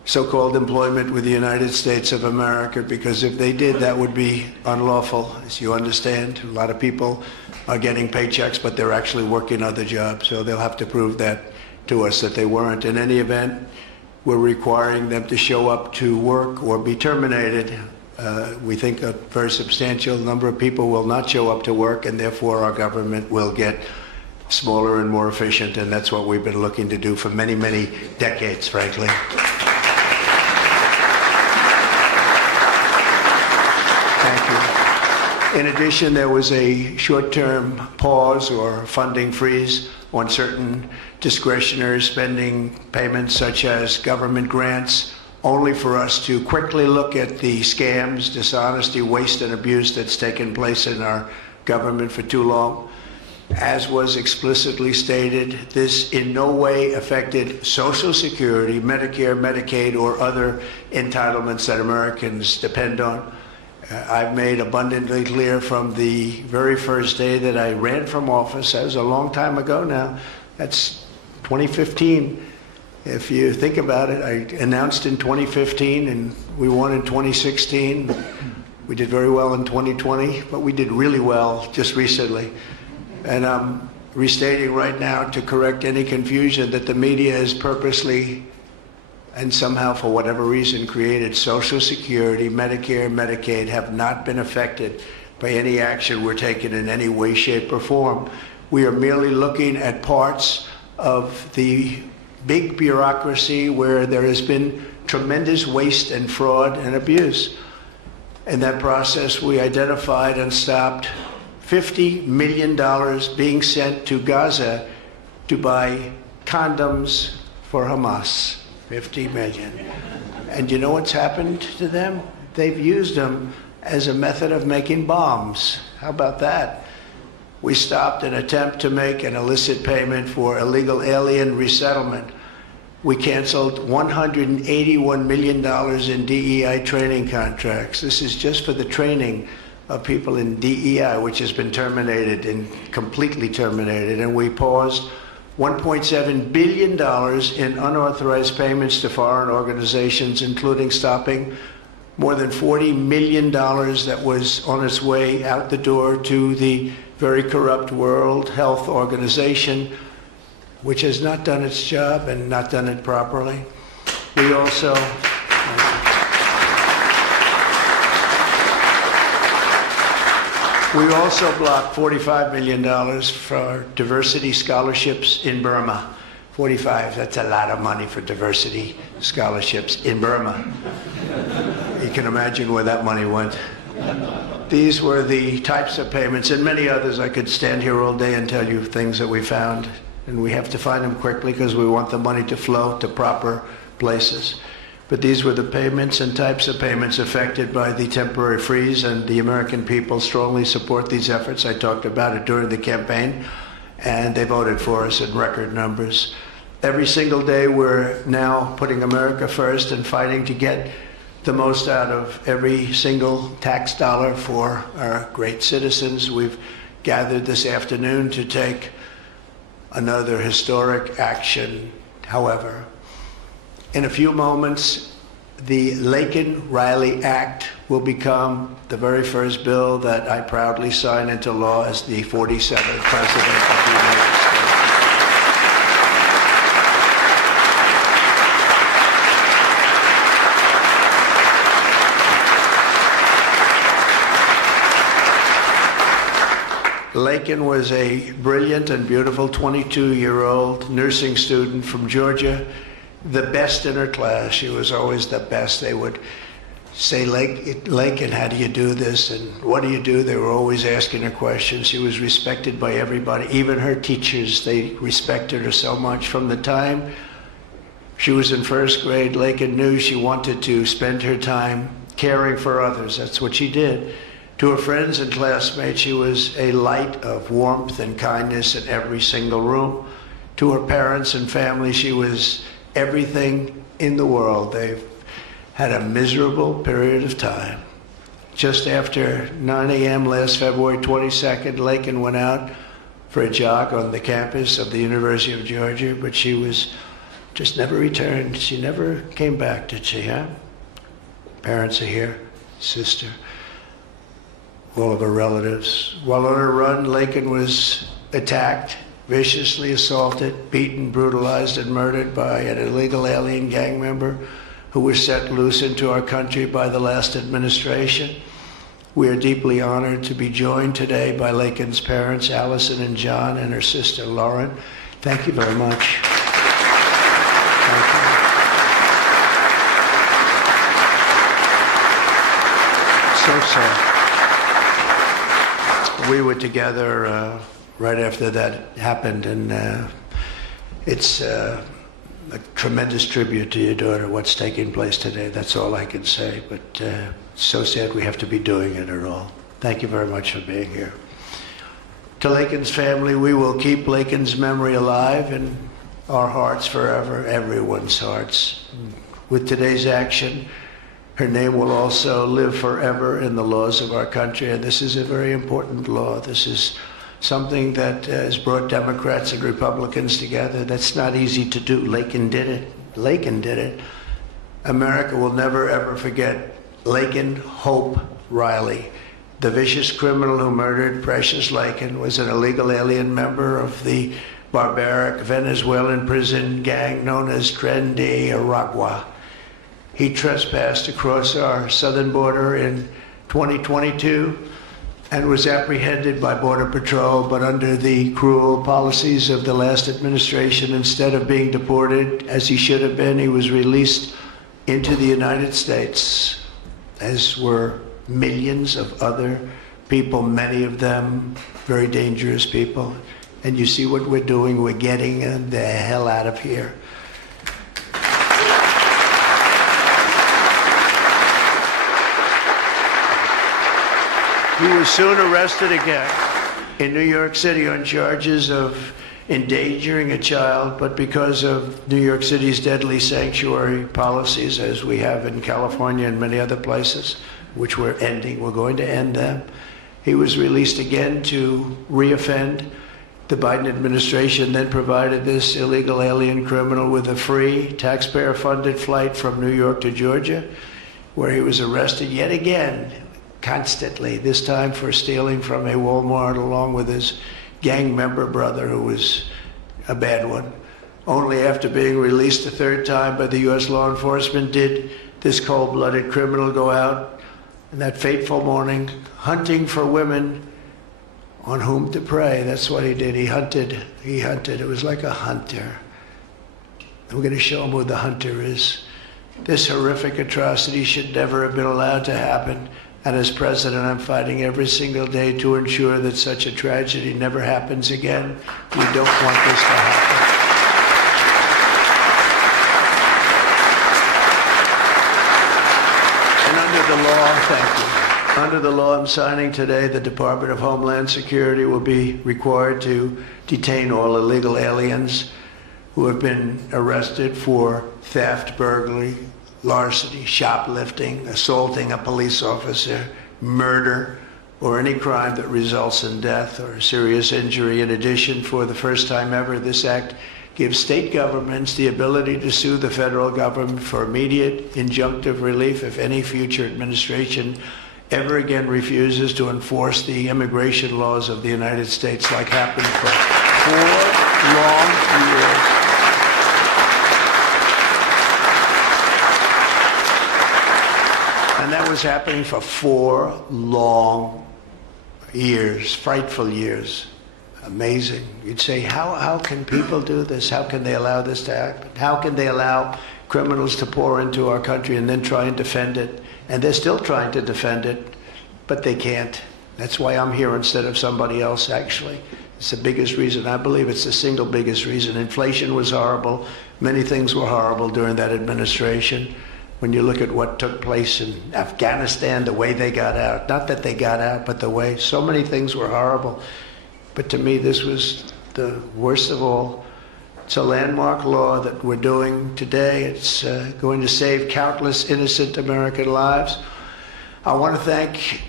so-called employment with the United States of America, because if they did, that would be unlawful, as you understand. A lot of people are getting paychecks, but they're actually working other jobs, so they'll have to prove that to us that they weren't. In any event, we're requiring them to show up to work or be terminated. We think a very substantial number of people will not show up to work, and therefore our government will get smaller and more efficient, and that's what we've been looking to do for many, many decades, frankly. Thank you. In addition, there was a short-term pause or funding freeze on certain discretionary spending payments, such as government grants, only for us to quickly look at the scams, dishonesty, waste, and abuse that's taken place in our government for too long. As was explicitly stated, this in no way affected Social Security, Medicare, Medicaid, or other entitlements that Americans depend on. I've made abundantly clear from the very first day that I ran from office, that was a long time ago now, that's 2015. If you think about it, I announced in 2015 and we won in 2016. We did very well in 2020, but we did really well just recently. And I'm restating right now to correct any confusion that the media has purposely and somehow, for whatever reason, created Social Security, Medicare, Medicaid have not been affected by any action we're taking in any way, shape, or form. We are merely looking at parts of the big bureaucracy where there has been tremendous waste and fraud and abuse. In that process, we identified and stopped $50 million being sent to Gaza to buy condoms for Hamas. 50 million. And you know what's happened to them? They've used them as a method of making bombs. How about that? We stopped an attempt to make an illicit payment for illegal alien resettlement. We canceled $181 million in DEI training contracts. This is just for the training of people in DEI, which has been terminated and completely terminated. And we paused $1.7 billion in unauthorized payments to foreign organizations, including stopping more than $40 million that was on its way out the door to the very corrupt World Health Organization, which has not done its job and not done it properly. We also blocked $45 million for diversity scholarships in Burma. 45, that's a lot of money for diversity scholarships in Burma. You can imagine where that money went. These were the types of payments, and many others. I could stand here all day and tell you things that we found, and we have to find them quickly because we want the money to flow to proper places. But these were the payments and types of payments affected by the temporary freeze, and the American people strongly support these efforts. I talked about it during the campaign, and they voted for us in record numbers. Every single day, we're now putting America first and fighting to get the most out of every single tax dollar for our great citizens. We've gathered this afternoon to take another historic action, however. In a few moments, the Laken Riley Act will become the very first bill that I proudly sign into law as the 47th President of the United States. Laken was a brilliant and beautiful 22-year-old nursing student from Georgia, the best in her class. She was always the best. They would say, Laken, how do you do this? And what do you do? They were always asking her questions. She was respected by everybody, even her teachers. They respected her so much. From the time she was in first grade, Laken knew she wanted to spend her time caring for others. That's what she did. To her friends and classmates, she was a light of warmth and kindness in every single room. To her parents and family, she was everything in the world. They've had a miserable period of time. Just after 9 a.m. last February 22nd, Laken went out for a jog on the campus of the University of Georgia, but she was just never returned. She never came back, did she, huh? Parents are here, sister, all of her relatives. While on her run, Laken was attacked, viciously assaulted, beaten, brutalized, and murdered by an illegal alien gang member who was set loose into our country by the last administration. We are deeply honored to be joined today by Laken's parents, Allison and John, and her sister, Lauren. Thank you very much. Thank you. So sad. We were together right after that happened, and it's a tremendous tribute to your daughter, what's taking place today. That's all I can say, but it's so sad we have to be doing it at all. Thank you very much for being here. To Laken's family, we will keep Laken's memory alive in our hearts forever, everyone's hearts. With today's action, her name will also live forever in the laws of our country, and this is a very important law. This is something that has brought Democrats and Republicans together. That's not easy to do. Laken did it. Laken did it. America will never, ever forget Laken Hope Riley. The vicious criminal who murdered Precious Laken was an illegal alien member of the barbaric Venezuelan prison gang known as Tren de Aragua. He trespassed across our southern border in 2022 and was apprehended by Border Patrol, but under the cruel policies of the last administration, instead of being deported, as he should have been, he was released into the United States, as were millions of other people, many of them very dangerous people. And you see what we're doing, we're getting the hell out of here. He was soon arrested again in New York City on charges of endangering a child, but because of New York City's deadly sanctuary policies, as we have in California and many other places, which we're ending, we're going to end them, he was released again to reoffend. The Biden administration then provided this illegal alien criminal with a free, taxpayer-funded flight from New York to Georgia, where he was arrested yet again, constantly, this time for stealing from a Walmart along with his gang member brother, who was a bad one. Only after being released a third time by the U.S. law enforcement did this cold-blooded criminal go out in that fateful morning hunting for women on whom to prey. That's what he did. He hunted. It was like a hunter. I'm going to show him who the hunter is. This horrific atrocity should never have been allowed to happen. And as president, I'm fighting every single day to ensure that such a tragedy never happens again. We don't want this to happen. And under the law, thank you. Under the law I'm signing today, the Department of Homeland Security will be required to detain all illegal aliens who have been arrested for theft, burglary, larceny, shoplifting, assaulting a police officer, murder, or any crime that results in death or serious injury. In addition, for the first time ever, this act gives state governments the ability to sue the federal government for immediate injunctive relief if any future administration ever again refuses to enforce the immigration laws of the United States, like happened for 4 long years. And that was happening for 4 long years, frightful years. Amazing. You'd say, how can people do this? How can they allow this to happen? How can they allow criminals to pour into our country and then try and defend it? And they're still trying to defend it, but they can't. That's why I'm here instead of somebody else, actually. It's the biggest reason. I believe it's the single biggest reason. Inflation was horrible. Many things were horrible during that administration. When you look at what took place in Afghanistan, the way they got out, not that they got out, but the way, so many things were horrible. But to me, this was the worst of all. It's a landmark law that we're doing today. It's going to save countless innocent American lives. I want to thank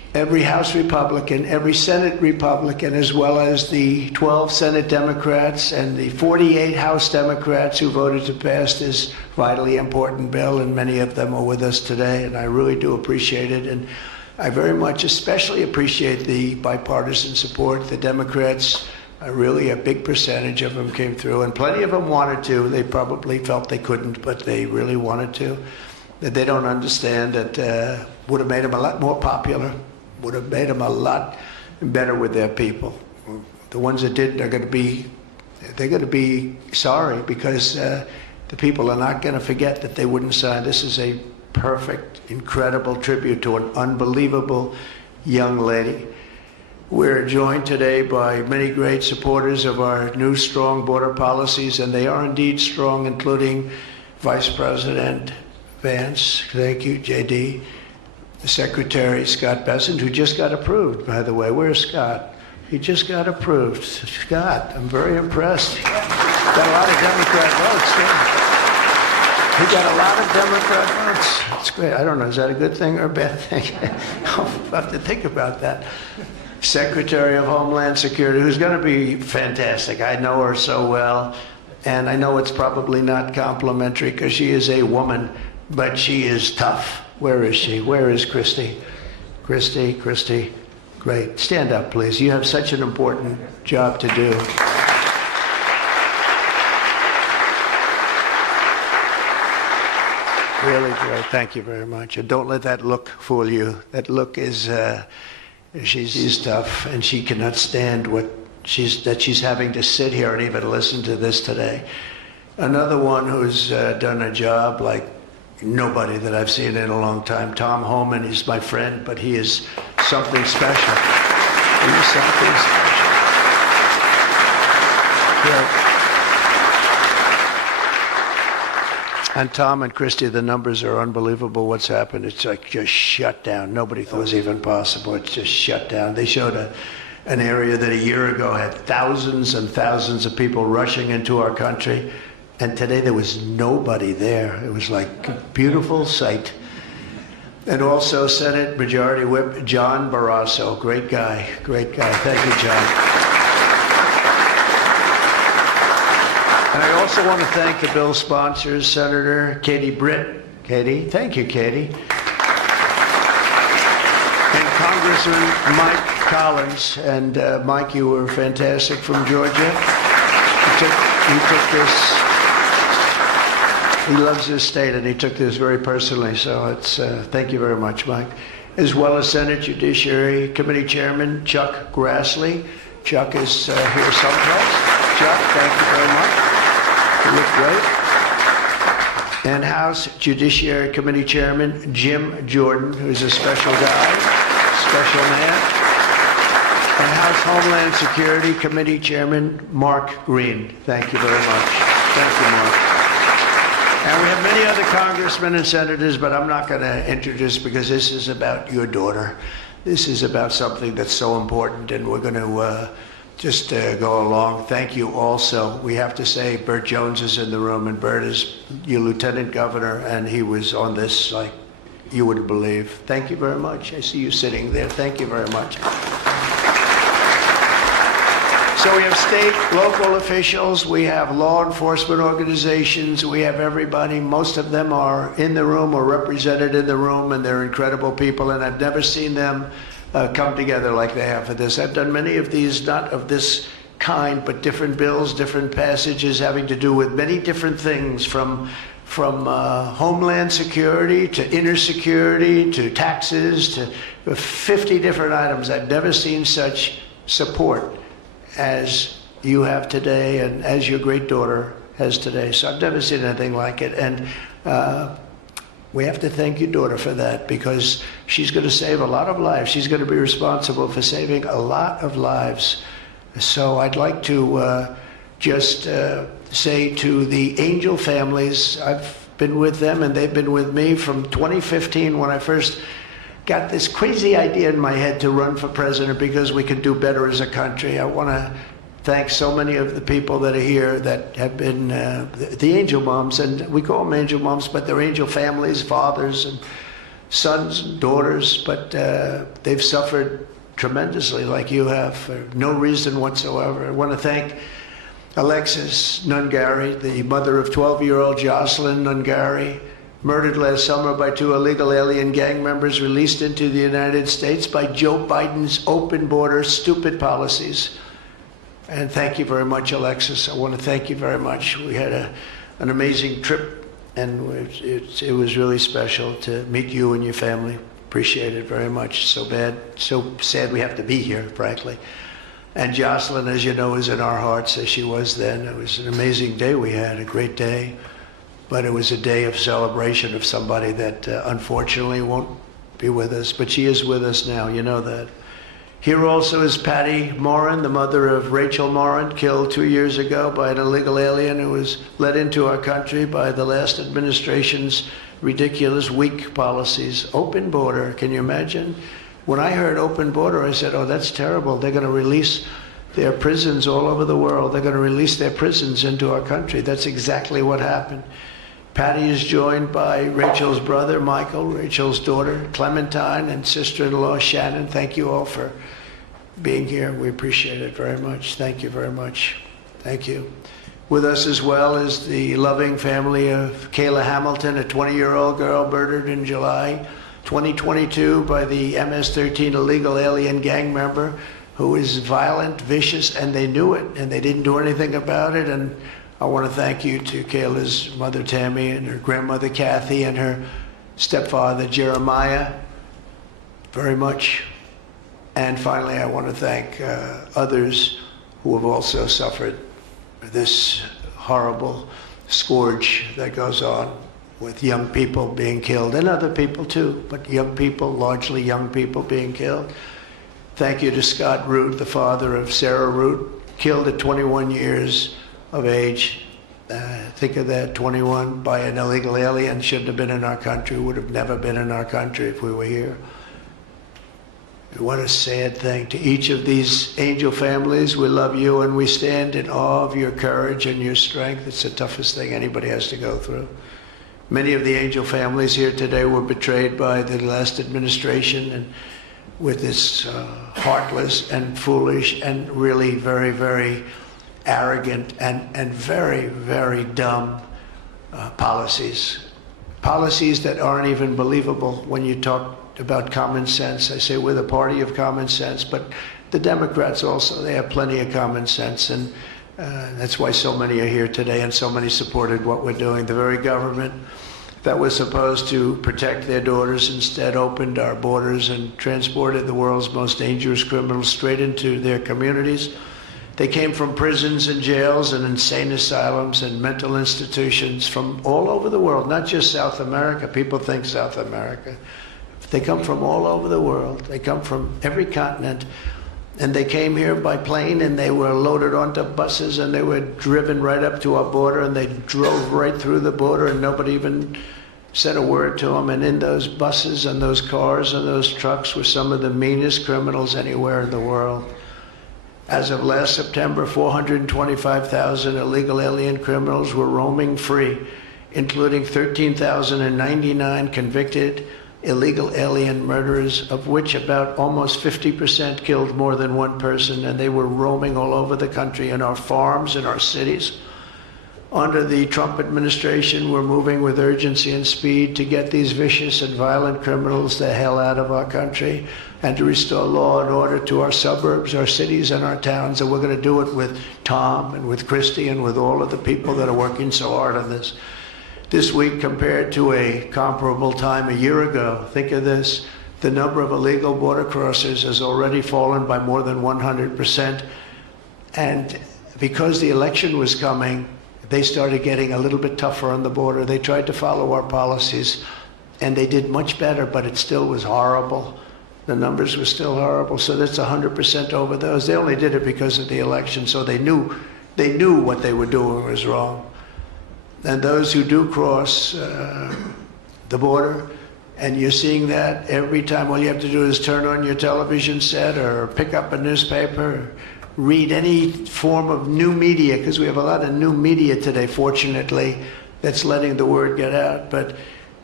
every House Republican, every Senate Republican, as well as the 12 Senate Democrats and the 48 House Democrats who voted to pass this vitally important bill, and many of them are with us today, and I really do appreciate it. And I very much especially appreciate the bipartisan support. The Democrats, really a big percentage of them came through, and plenty of them wanted to. They probably felt they couldn't, but they really wanted to. That they don't understand that would have made them a lot more popular, would have made them a lot better with their people. The ones that didn't are going to be sorry, because the people are not going to forget that they wouldn't sign. This is a perfect, incredible tribute to an unbelievable young lady. We're joined today by many great supporters of our new strong border policies, and they are indeed strong, including Vice President Vance, thank you, JD, Secretary Scott Bessent, who just got approved, by the way. Where's Scott? He just got approved. Scott, I'm very impressed. Got a lot of Democrat votes. Yeah. He got a lot of Democrat votes. That's great. I don't know, is that a good thing or a bad thing? I'll have to think about that. Secretary of Homeland Security, who's going to be fantastic. I know her so well, and I know it's probably not complimentary because she is a woman, but she is tough. Where is she? Where is Christy? Christy, great. Stand up, please. You have such an important job to do. Really great. Thank you very much. And don't let that look fool you. That look is, she's tough, and she cannot stand that she's having to sit here and even listen to this today. Another one who's done a job like nobody that I've seen in a long time, Tom Homan. He's my friend, but he is something special. He is something special. Yeah. And Tom and Christy, the numbers are unbelievable. What's happened? It's like just shut down. Nobody thought it was even possible. It's just shut down. They showed an area that a year ago had thousands and thousands of people rushing into our country. And today there was nobody there. It was like a beautiful sight. And also Senate Majority Whip John Barrasso. Great guy. Great guy. Thank you, John. And I also want to thank the bill sponsors, Senator Katie Britt. Katie, thank you, Katie. And Congressman Mike Collins. And Mike, you were fantastic from Georgia. He took this. He loves his state, and he took this very personally. So it's thank you very much, Mike. As well as Senate Judiciary Committee Chairman Chuck Grassley. Chuck is here someplace. Chuck, thank you very much. You look great. And House Judiciary Committee Chairman Jim Jordan, who's a special guy, special man. And House Homeland Security Committee Chairman Mark Green. Thank you very much. Thank you, Mark. And we have many other congressmen and senators, but I'm not going to introduce because this is about your daughter. This is about something that's so important, and we're going to just go along. Thank you also. We have to say Burt Jones is in the room, and Burt is your lieutenant governor, and he was on this like you wouldn't believe. Thank you very much. I see you sitting there. Thank you very much. So we have state, local officials, we have law enforcement organizations, we have everybody. Most of them are in the room or represented in the room, and they're incredible people, and I've never seen them come together like they have for this. I've done many of these, not of this kind, but different bills, different passages having to do with many different things, from Homeland Security to inner security to taxes to 50 different items. I've never seen such support as you have today, and as your great daughter has today. So I've never seen anything like it. And we have to thank your daughter for that, because she's going to save a lot of lives. She's going to be responsible for saving a lot of lives. So I'd like to just say to the Angel families, I've been with them and they've been with me from 2015 when I first got this crazy idea in my head to run for president because we could do better as a country. I want to thank so many of the people that are here that have been the angel moms, and we call them angel moms, but they're angel families, fathers, and sons and daughters, but they've suffered tremendously like you have for no reason whatsoever. I want to thank Alexis Nungari, the mother of 12-year-old Jocelyn Nungari, murdered last summer by 2 illegal alien gang members released into the United States by Joe Biden's open border stupid policies. And thank you very much, Alexis. I want to thank you very much. We had an amazing trip, and it was really special to meet you and your family. Appreciate it very much. So sad we have to be here, frankly. And Jocelyn, as you know, is in our hearts as she was then. It was an amazing day we had, a great day. But it was a day of celebration of somebody that unfortunately won't be with us. But she is with us now, you know that. Here also is Patty Morin, the mother of Rachel Morin, killed 2 years ago by an illegal alien who was let into our country by the last administration's ridiculous, weak policies. Open border, can you imagine? When I heard open border, I said, oh, that's terrible. They're going to release their prisons all over the world. They're going to release their prisons into our country. That's exactly what happened. Patty is joined by Rachel's brother, Michael, Rachel's daughter, Clementine, and sister-in-law, Shannon. Thank you all for being here. We appreciate it very much. Thank you very much. Thank you. With us as well is the loving family of Kayla Hamilton, a 20-year-old girl murdered in July 2022 by the MS-13 illegal alien gang member who is violent, vicious, and they knew it, and they didn't do anything about it. And I want to thank you to Kayla's mother, Tammy, and her grandmother, Kathy, and her stepfather, Jeremiah, very much. And finally, I want to thank others who have also suffered this horrible scourge that goes on with young people being killed, and other people too, but young people, largely young people being killed. Thank you to Scott Root, the father of Sarah Root, killed at 21 years of age. Think of that, 21 by an illegal alien, shouldn't have been in our country, would have never been in our country if we were here. What a sad thing. To each of these angel families, we love you and we stand in awe of your courage and your strength. It's the toughest thing anybody has to go through. Many of the angel families here today were betrayed by the last administration and with its heartless and foolish and really very, very arrogant and very, very dumb policies. Policies that aren't even believable when you talk about common sense. I say we're the party of common sense, but the Democrats also, they have plenty of common sense, and that's why so many are here today and so many supported what we're doing. The very government that was supposed to protect their daughters instead opened our borders and transported the world's most dangerous criminals straight into their communities. They came from prisons and jails and insane asylums and mental institutions from all over the world, not just South America. People think South America. They come from all over the world. They come from every continent. And they came here by plane, and they were loaded onto buses, and they were driven right up to our border, and they drove right through the border, and nobody even said a word to them. And in those buses and those cars and those trucks were some of the meanest criminals anywhere in the world. As of last September, 425,000 illegal alien criminals were roaming free, including 13,099 convicted illegal alien murderers, of which about almost 50% killed more than one person, and they were roaming all over the country in our farms, in our cities. Under the Trump administration, we're moving with urgency and speed to get these vicious and violent criminals the hell out of our country and to restore law and order to our suburbs, our cities, and our towns. And we're going to do it with Tom and with Christy and with all of the people that are working so hard on this. This week, compared to a comparable time a year ago, think of this, the number of illegal border crossers has already fallen by more than 100%. And because the election was coming, they started getting a little bit tougher on the border. They tried to follow our policies, and they did much better, but it still was horrible. The numbers were still horrible, so that's 100% over those. They only did it because of the election, so they knew what they were doing was wrong. And those who do cross the border, and you're seeing that every time, all you have to do is turn on your television set or pick up a newspaper, or read any form of new media, because we have a lot of new media today, fortunately, that's letting the word get out. But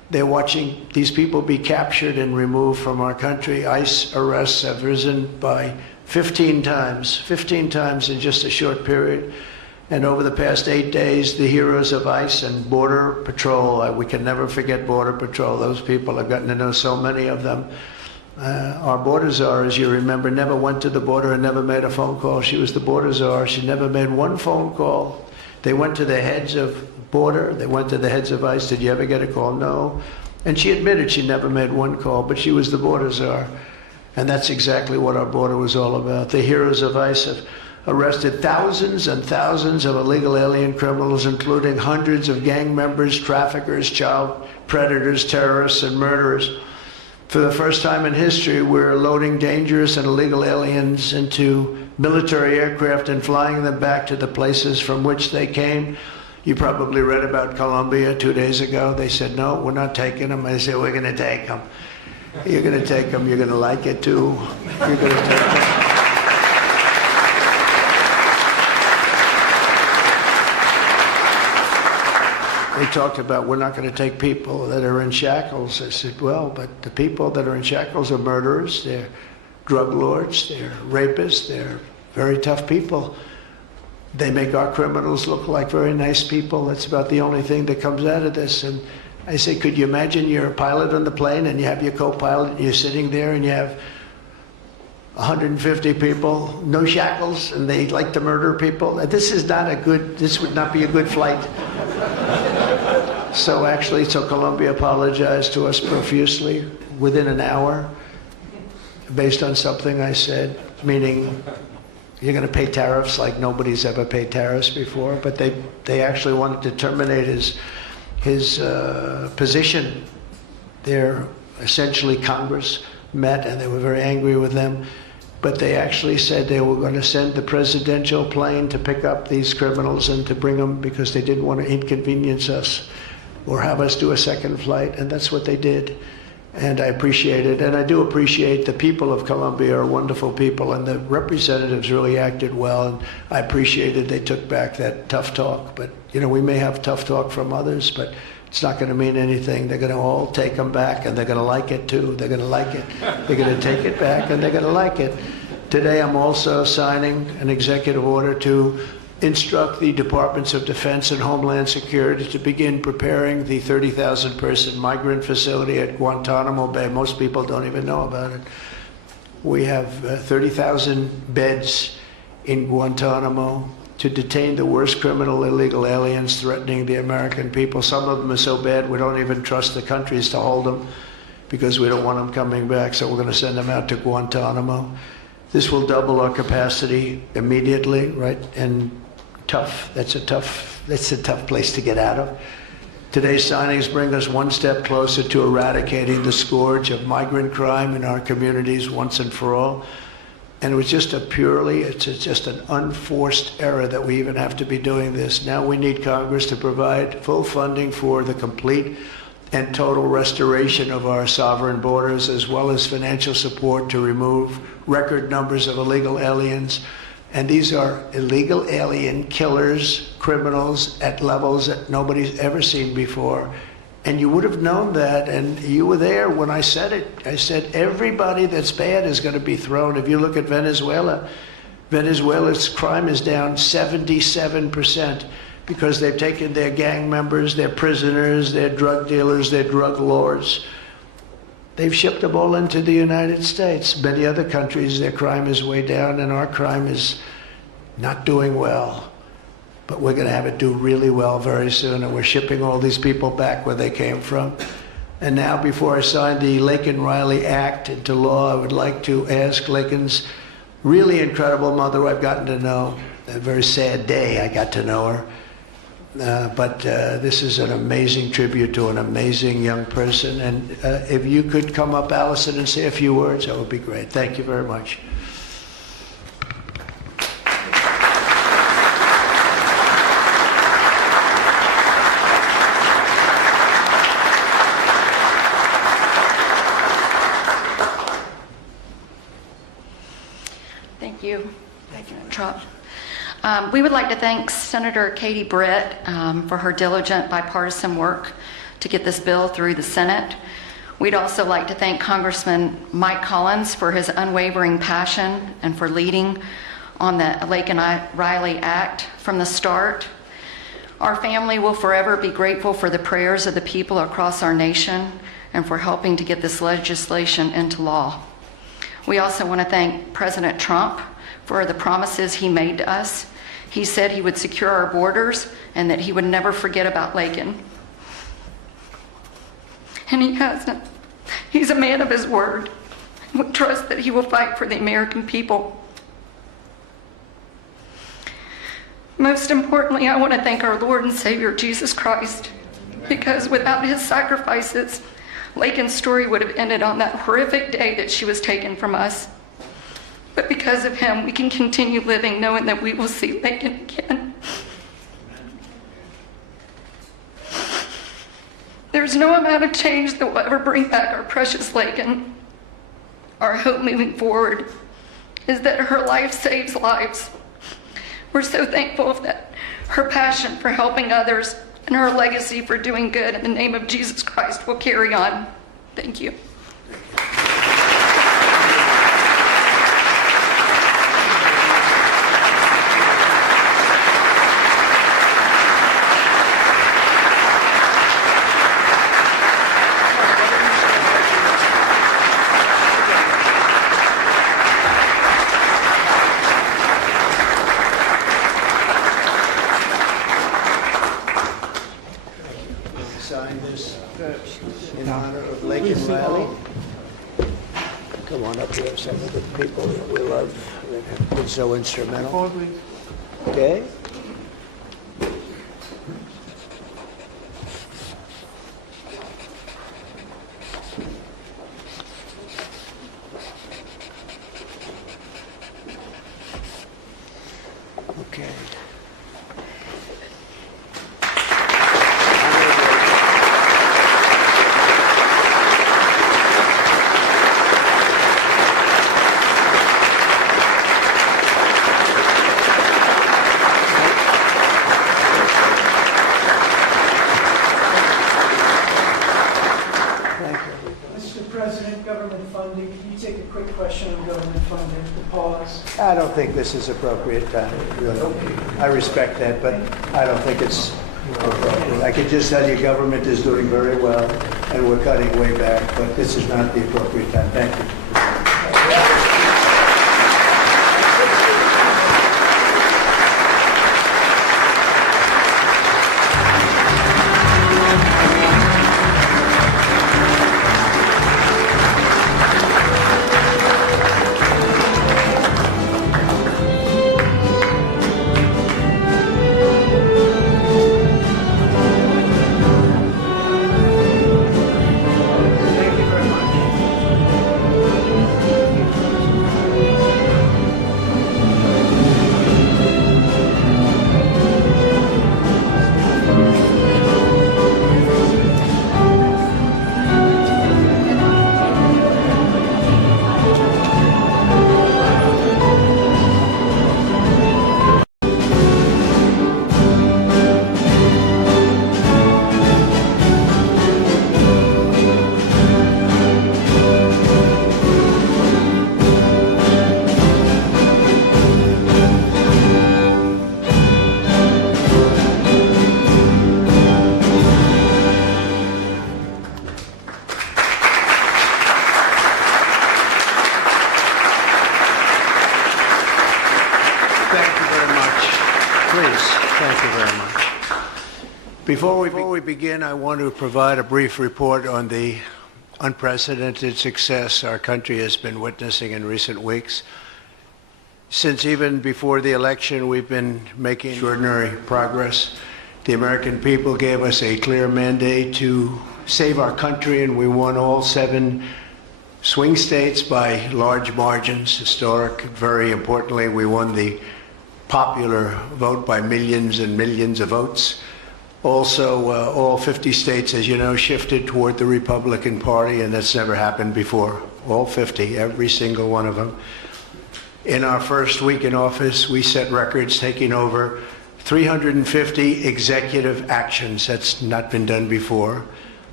They're watching these people be captured and removed from our country. ICE arrests have risen by 15 times in just a short period. And over the past 8 days, the heroes of ICE and Border Patrol, we can never forget Border Patrol. Those people, I've gotten to know so many of them. Our border czar, as you remember, never went to the border and never made a phone call. She was the border czar. She never made one phone call. They went to the heads of border. They went to the heads of ICE. Did you ever get a call? No. And she admitted she never made one call, but she was the border czar. And that's exactly what our border was all about. The heroes of ICE have arrested thousands and thousands of illegal alien criminals, including hundreds of gang members, traffickers, child predators, terrorists, and murderers. For the first time in history, we're loading dangerous and illegal aliens into military aircraft and flying them back to the places from which they came. You probably read about Colombia 2 days ago. They said, no, we're not taking them. I said, we're going to take them. You're going to take them. You're going to like it, too. You're going to take them. They talked about, we're not going to take people that are in shackles. I said, well, but the people that are in shackles are murderers, they're drug lords, they're rapists, they're very tough people. They make our criminals look like very nice people. That's about the only thing that comes out of this. And I say, could you imagine you're a pilot on the plane and you have your co-pilot and you're sitting there and you have 150 people, no shackles, and they like to murder people? This would not be a good flight. So Colombia apologized to us profusely within an hour based on something I said, meaning you're going to pay tariffs like nobody's ever paid tariffs before, but they actually wanted to terminate his position. They're essentially Congress met and they were very angry with them, but they actually said they were going to send the presidential plane to pick up these criminals and to bring them because they didn't want to inconvenience us or have us do a second flight, and that's what they did. And I appreciate it, and I do appreciate the people of Colombia are wonderful people, and the representatives really acted well, and I appreciated they took back that tough talk. But, you know, we may have tough talk from others, but it's not going to mean anything. They're going to all take them back, and they're going to like it, too. They're going to like it. They're going to take it back, and they're going to like it. Today, I'm also signing an executive order to instruct the Departments of Defense and Homeland Security to begin preparing the 30,000-person migrant facility at Guantanamo Bay. Most people don't even know about it. We have 30,000 beds in Guantanamo to detain the worst criminal illegal aliens threatening the American people. Some of them are so bad we don't even trust the countries to hold them because we don't want them coming back, so we're going to send them out to Guantanamo. This will double our capacity immediately, right? And tough. That's a tough place to get out of. Today's signings bring us one step closer to eradicating the scourge of migrant crime in our communities once and for all. And it was just it's just an unforced error that we even have to be doing this. Now we need Congress to provide full funding for the complete and total restoration of our sovereign borders, as well as financial support to remove record numbers of illegal aliens. And these are illegal alien killers, criminals at levels that nobody's ever seen before. And you would have known that, and you were there when I said it. I said everybody that's bad is going to be thrown. If you look at Venezuela, Venezuela's crime is down 77% because they've taken their gang members, their prisoners, their drug dealers, their drug lords. They've shipped them all into the United States. Many other countries, their crime is way down, and our crime is not doing well. But we're going to have it do really well very soon, and we're shipping all these people back where they came from. And now, before I sign the Laken Riley Act into law, I would like to ask Laken's really incredible mother, who I've gotten to know. A very sad day I got to know her. But this is an amazing tribute to an amazing young person. And if you could come up, Allison, and say a few words, that would be great. Thank you very much. Thank you. Thank you, Trump. We would like to thank Senator Katie Britt for her diligent bipartisan work to get this bill through the Senate. We'd also like to thank Congressman Mike Collins for his unwavering passion and for leading on the Laken Riley Act from the start. Our family will forever be grateful for the prayers of the people across our nation and for helping to get this legislation into law. We also want to thank President Trump for the promises he made to us. He said he would secure our borders and that he would never forget about Laken. And he hasn't. He's a man of his word. We trust that he will fight for the American people. Most importantly, I want to thank our Lord and Savior, Jesus Christ, because without his sacrifices, Laken's story would have ended on that horrific day that she was taken from us. But because of him, we can continue living knowing that we will see Laken again. There's no amount of change that will ever bring back our precious Laken. Our hope moving forward is that her life saves lives. We're so thankful that her passion for helping others and her legacy for doing good in the name of Jesus Christ will carry on. Thank you. Sign this in honor of Laken Riley. Come on up here, some of the people that we love that have been so instrumental. Okay? Okay. I don't think this is appropriate time. I respect that, but I don't think it's appropriate. I can just tell you government is doing very well, and we're cutting way back, but this is not the appropriate time. Thank you. Before we begin, I want to provide a brief report on the unprecedented success our country has been witnessing in recent weeks. Since even before the election, we've been making extraordinary progress. The American people gave us a clear mandate to save our country, and we won all 7 swing states by large margins, historic. Very importantly, we won the popular vote by millions and millions of votes. Also, all 50 states, as you know, shifted toward the Republican Party, and that's never happened before. All 50, every single one of them. In our first week in office, we set records, taking over 350 executive actions. That's not been done before.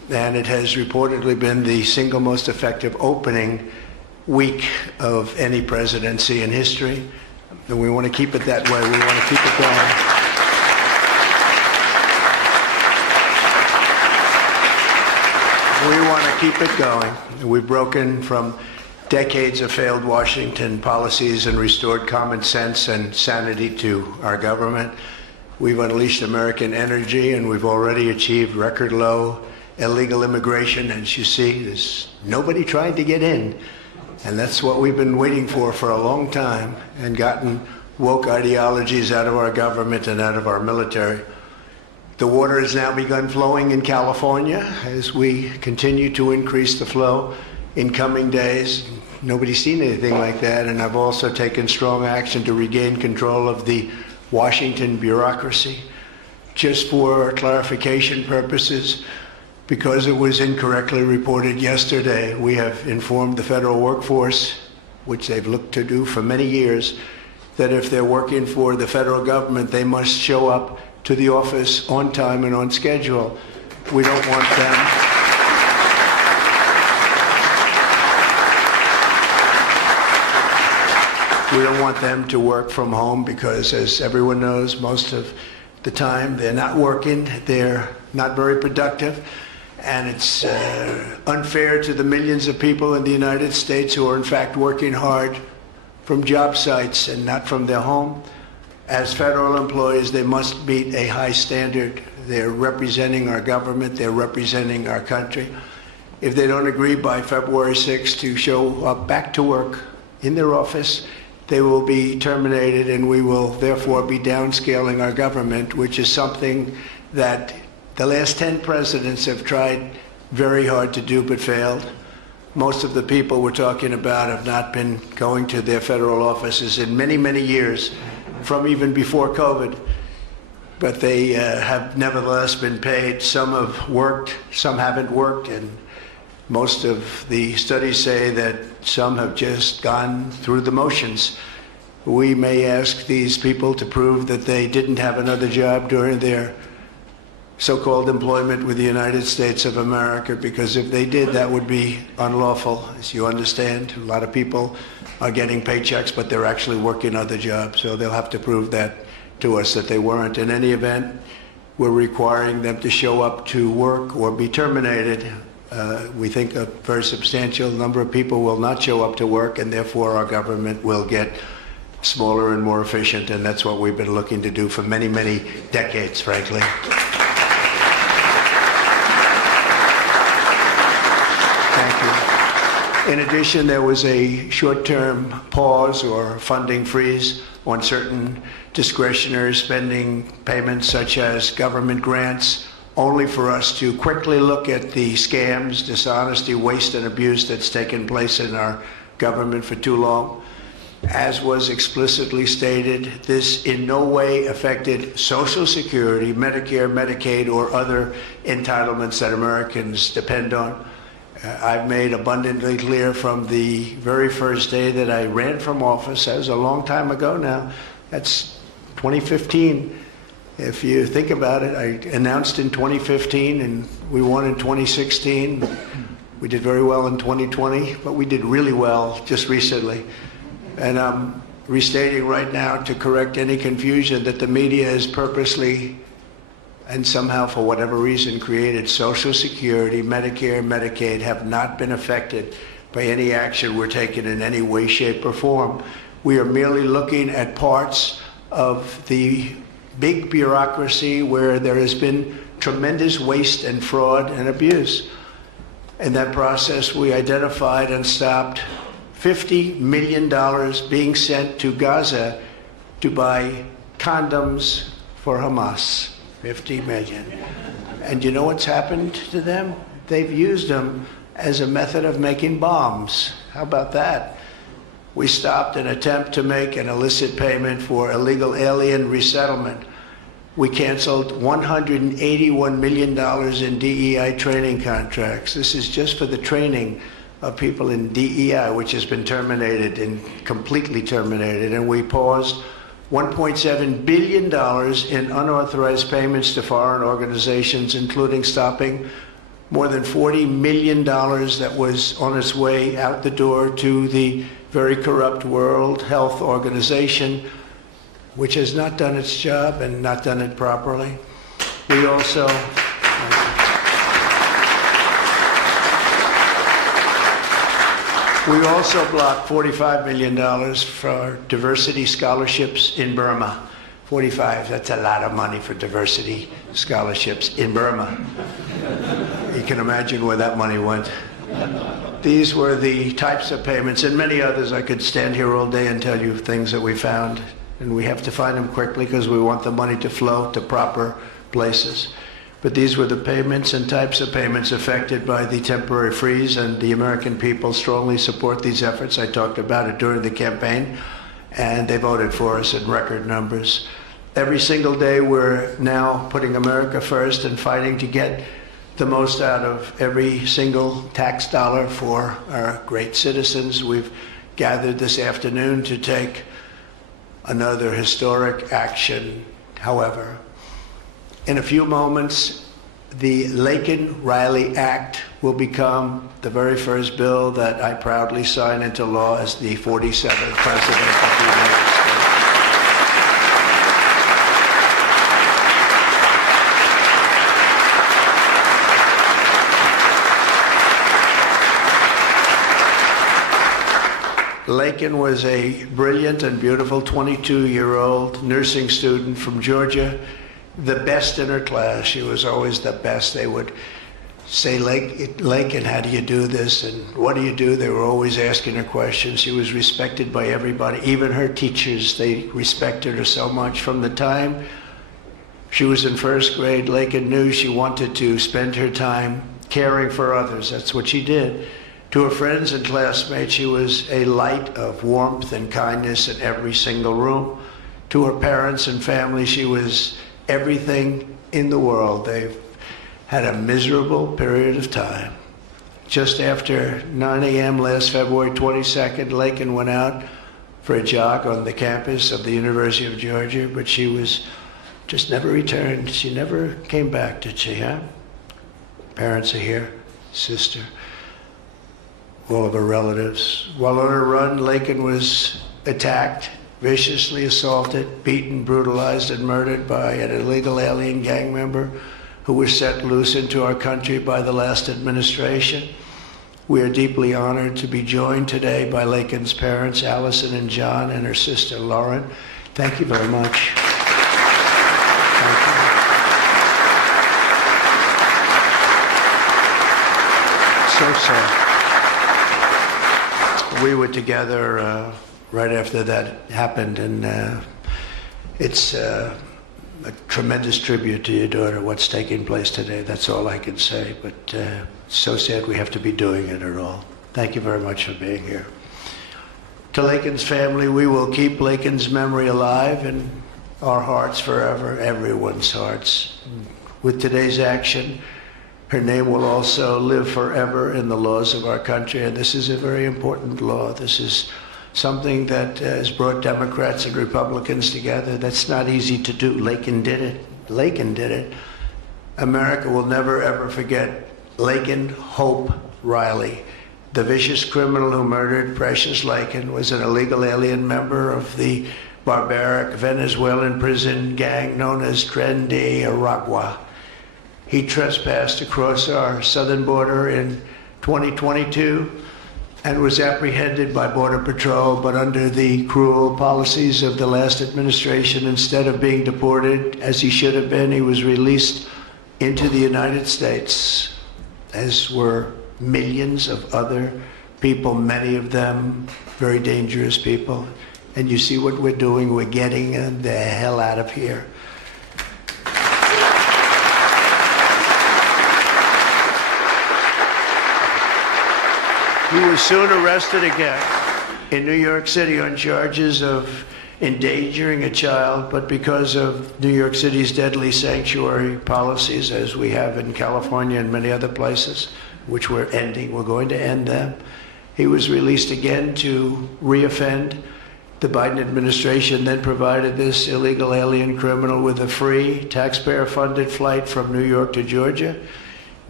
and it has reportedly been the single most effective opening week of any presidency in history. And we want to keep it that way. We want to keep it going. We want to keep it going. We've broken from decades of failed Washington policies and restored common sense and sanity to our government. We've unleashed American energy, and we've already achieved record low illegal immigration. As you see, there's nobody trying to get in. And that's what we've been waiting for a long time, and gotten woke ideologies out of our government and out of our military. The water has now begun flowing in California as we continue to increase the flow in coming days. Nobody's seen anything like that, and I've also taken strong action to regain control of the Washington bureaucracy. Just for clarification purposes, because it was incorrectly reported yesterday, we have informed the federal workforce, which they've looked to do for many years, that if they're working for the federal government, they must show up to the office on time and on schedule. We don't want them. We don't want them to work from home because, as everyone knows, most of the time they're not working, they're not very productive, and it's unfair to the millions of people in the United States who are in fact working hard from job sites and not from their home. As federal employees, they must meet a high standard. They're representing our government, they're representing our country. If they don't agree by February 6th to show up back to work in their office, they will be terminated, and we will therefore be downscaling our government, which is something that the last 10 presidents have tried very hard to do but failed. Most of the people we're talking about have not been going to their federal offices in many, many years, from even before COVID. But they have nevertheless been paid. Some have worked, some haven't worked, and most of the studies say that some have just gone through the motions. We may ask these people to prove that they didn't have another job during their so-called employment with the United States of America, because if they did, that would be unlawful. As you understand, a lot of people are getting paychecks, but they're actually working other jobs, so they'll have to prove that to us, that they weren't. In any event, we're requiring them to show up to work or be terminated. We think a very substantial number of people will not show up to work, and therefore our government will get smaller and more efficient, and that's what we've been looking to do for many, many decades, frankly. In addition, there was a short-term pause or funding freeze on certain discretionary spending payments, such as government grants, only for us to quickly look at the scams, dishonesty, waste, and abuse that's taken place in our government for too long. As was explicitly stated, this in no way affected Social Security, Medicare, Medicaid, or other entitlements that Americans depend on. I've made abundantly clear from the very first day that I ran from office, that was a long time ago now, that's 2015. If you think about it, I announced in 2015 and we won in 2016. We did very well in 2020, but we did really well just recently. And I'm restating right now to correct any confusion that the media has purposely and somehow, for whatever reason, created Social Security, Medicare, Medicaid have not been affected by any action we're taking in any way, shape, or form. We are merely looking at parts of the big bureaucracy where there has been tremendous waste and fraud and abuse. In that process, we identified and stopped $50 million being sent to Gaza to buy condoms for Hamas. 50 million. And you know what's happened to them? They've used them as a method of making bombs. How about that? We stopped an attempt to make an illicit payment for illegal alien resettlement. We canceled $181 million in DEI training contracts. This is just for the training of people in DEI, which has been terminated and completely terminated. And we paused $1.7 billion in unauthorized payments to foreign organizations, including stopping more than $40 million that was on its way out the door to the very corrupt World Health Organization, which has not done its job and not done it properly. We also blocked $45 million for diversity scholarships in Burma. 45, that's a lot of money for diversity scholarships in Burma. You can imagine where that money went. These were the types of payments, and many others. I could stand here all day and tell you things that we found, and we have to find them quickly because we want the money to flow to proper places. But these were the payments and types of payments affected by the temporary freeze, and the American people strongly support these efforts. I talked about it during the campaign, and they voted for us in record numbers. Every single day, we're now putting America first and fighting to get the most out of every single tax dollar for our great citizens. We've gathered this afternoon to take another historic action. However, in a few moments, the Laken Riley Act will become the very first bill that I proudly sign into law as the 47th President of the United States. Laken was a brilliant and beautiful 22-year-old nursing student from Georgia, the best in her class. She was always the best. They would say, Laken, how do you do this? And what do you do? They were always asking her questions. She was respected by everybody, even her teachers. They respected her so much. From the time she was in first grade, Laken knew she wanted to spend her time caring for others. That's what she did. To her friends and classmates, she was a light of warmth and kindness in every single room. To her parents and family, she was everything in the world. They've had a miserable period of time. Just after 9 a.m. last February 22nd, Laken went out for a jog on the campus of the University of Georgia, but she was just never returned. She never came back, did she, huh? Parents are here, sister, all of her relatives. While on her run, Laken was attacked, viciously assaulted, beaten, brutalized, and murdered by an illegal alien gang member who was set loose into our country by the last administration. We are deeply honored to be joined today by Laken's parents, Allison and John, and her sister, Lauren. Thank you very much. Thank you. So sad. We were together right after that happened, and it's a tremendous tribute to your daughter, what's taking place today. That's all I can say, but it's so sad we have to be doing it at all. Thank you very much for being here. To Laken's family, we will keep Laken's memory alive in our hearts forever, everyone's hearts. With today's action, her name will also live forever in the laws of our country, and this is a very important law. This is something that has brought Democrats and Republicans together. That's not easy to do. Laken did it. Laken did it. America will never, ever forget Laken Hope Riley. The vicious criminal who murdered Precious Laken was an illegal alien member of the barbaric Venezuelan prison gang known as Tren de Aragua. He trespassed across our southern border in 2022 and was apprehended by Border Patrol, but under the cruel policies of the last administration, instead of being deported as he should have been, he was released into the United States, as were millions of other people, many of them very dangerous people. And you see what we're doing, we're getting them the hell out of here. He was soon arrested again in New York City on charges of endangering a child, but because of New York City's deadly sanctuary policies, as we have in California and many other places, which we're ending, we're going to end them, he was released again to reoffend. The Biden administration then provided this illegal alien criminal with a free, taxpayer-funded flight from New York to Georgia,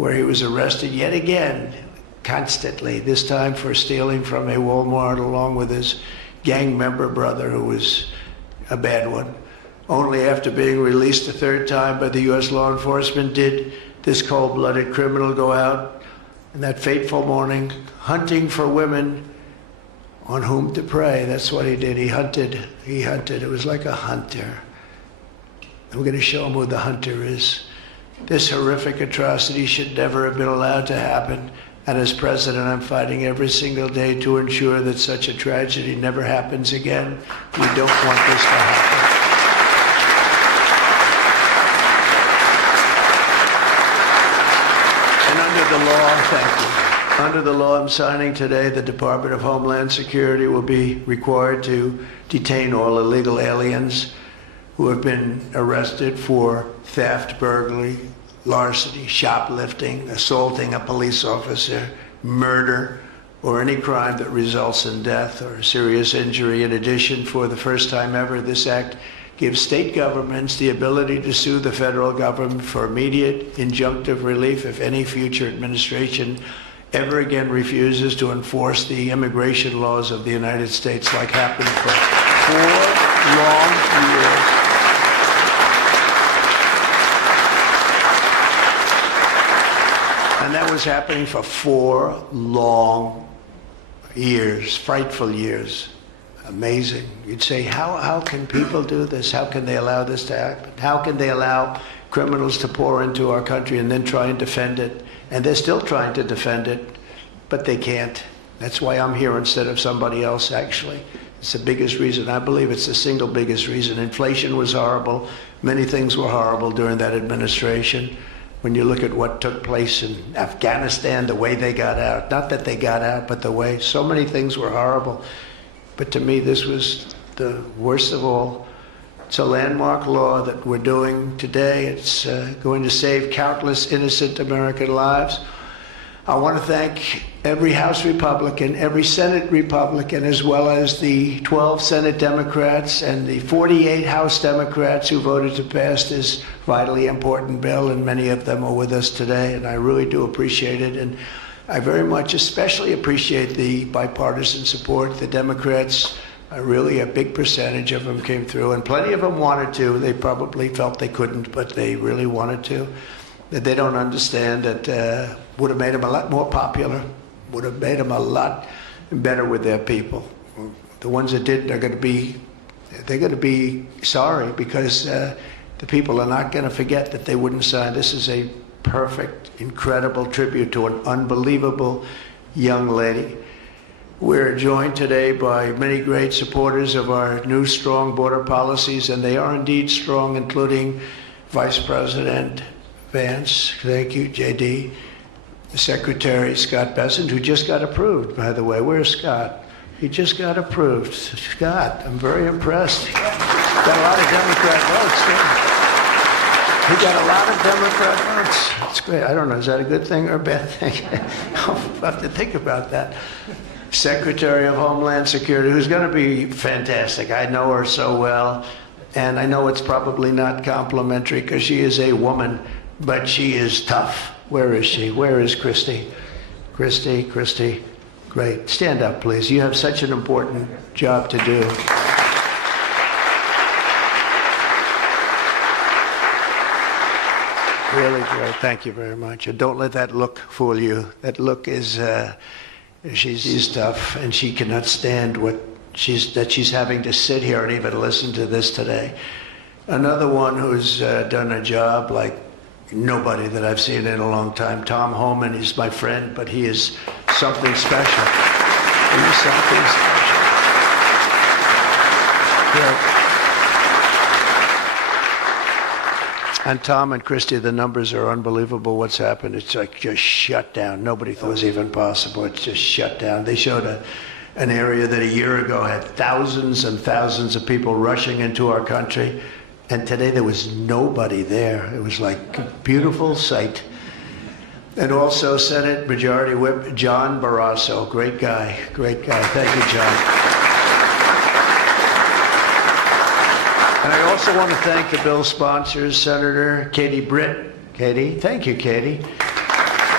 where he was arrested yet again, constantly, this time for stealing from a Walmart along with his gang member brother, who was a bad one. Only after being released a third time by the U.S. law enforcement did this cold-blooded criminal go out in that fateful morning hunting for women on whom to prey. That's what he did. He hunted. It was like a hunter. And we're going to show him who the hunter is. This horrific atrocity should never have been allowed to happen. And as president, I'm fighting every single day to ensure that such a tragedy never happens again. We don't want this to happen. Under the law, thank you. Under the law I'm signing today, the Department of Homeland Security will be required to detain all illegal aliens who have been arrested for theft, burglary, larceny, shoplifting, assaulting a police officer, murder, or any crime that results in death or serious injury. In addition, for the first time ever, this act gives state governments the ability to sue the federal government for immediate injunctive relief if any future administration ever again refuses to enforce the immigration laws of the United States, like happened for 4 long years. And that was happening for 4 long years, frightful years. Amazing. You'd say, how can people do this? How can they allow this to happen? How can they allow criminals to pour into our country and then try and defend it? And they're still trying to defend it, but they can't. That's why I'm here instead of somebody else, actually. It's the biggest reason. I believe it's the single biggest reason. Inflation was horrible. Many things were horrible during that administration. When you look at what took place in Afghanistan, the way they got out, not that they got out, but the way, so many things were horrible. But to me, this was the worst of all. It's a landmark law that we're doing today. It's going to save countless innocent American lives. I want to thank every House Republican, every Senate Republican, as well as the 12 Senate Democrats and the 48 House Democrats who voted to pass this vitally important bill, and many of them are with us today, and I really do appreciate it. And I very much especially appreciate the bipartisan support. The Democrats, really a big percentage of them came through, and plenty of them wanted to. They probably felt they couldn't, but they really wanted to. That they don't understand that would have made them a lot more popular, would have made them a lot better with their people. The ones that didn't are going to be sorry, because the people are not going to forget that they wouldn't sign. This is a perfect, incredible tribute to an unbelievable young lady. We're joined today by many great supporters of our new strong border policies, and they are indeed strong, including Vice President Vance, thank you, JD, Secretary Scott Bessent, who just got approved, by the way. Where's Scott? He just got approved. Scott, I'm very impressed. Got a lot of Democrat votes, too. He got a lot of Democrat votes. It's great. I don't know, is that a good thing or a bad thing? I'll have to think about that. Secretary of Homeland Security, who's going to be fantastic. I know her so well, and I know it's probably not complimentary because she is a woman, but she is tough. Where is she? Where is Christy? Christy, great. Stand up, please. You have such an important job to do. Really great. Thank you very much. And don't let that look fool you. That look is, she's tough, and she cannot stand that she's having to sit here and even listen to this today. Another one who's done a job like nobody that I've seen in a long time, Tom Homan. He's my friend, but he is something special. He is something special. Yeah. And Tom and Christy, the numbers are unbelievable. What's happened? It's like just shut down. Nobody thought it was even possible. It's just shut down. They showed an area that a year ago had thousands and thousands of people rushing into our country. And today there was nobody there. It was like a beautiful sight. And also Senate Majority Whip John Barrasso. Great guy. Great guy. Thank you, John. And I also want to thank the bill sponsors, Senator Katie Britt. Katie, thank you, Katie.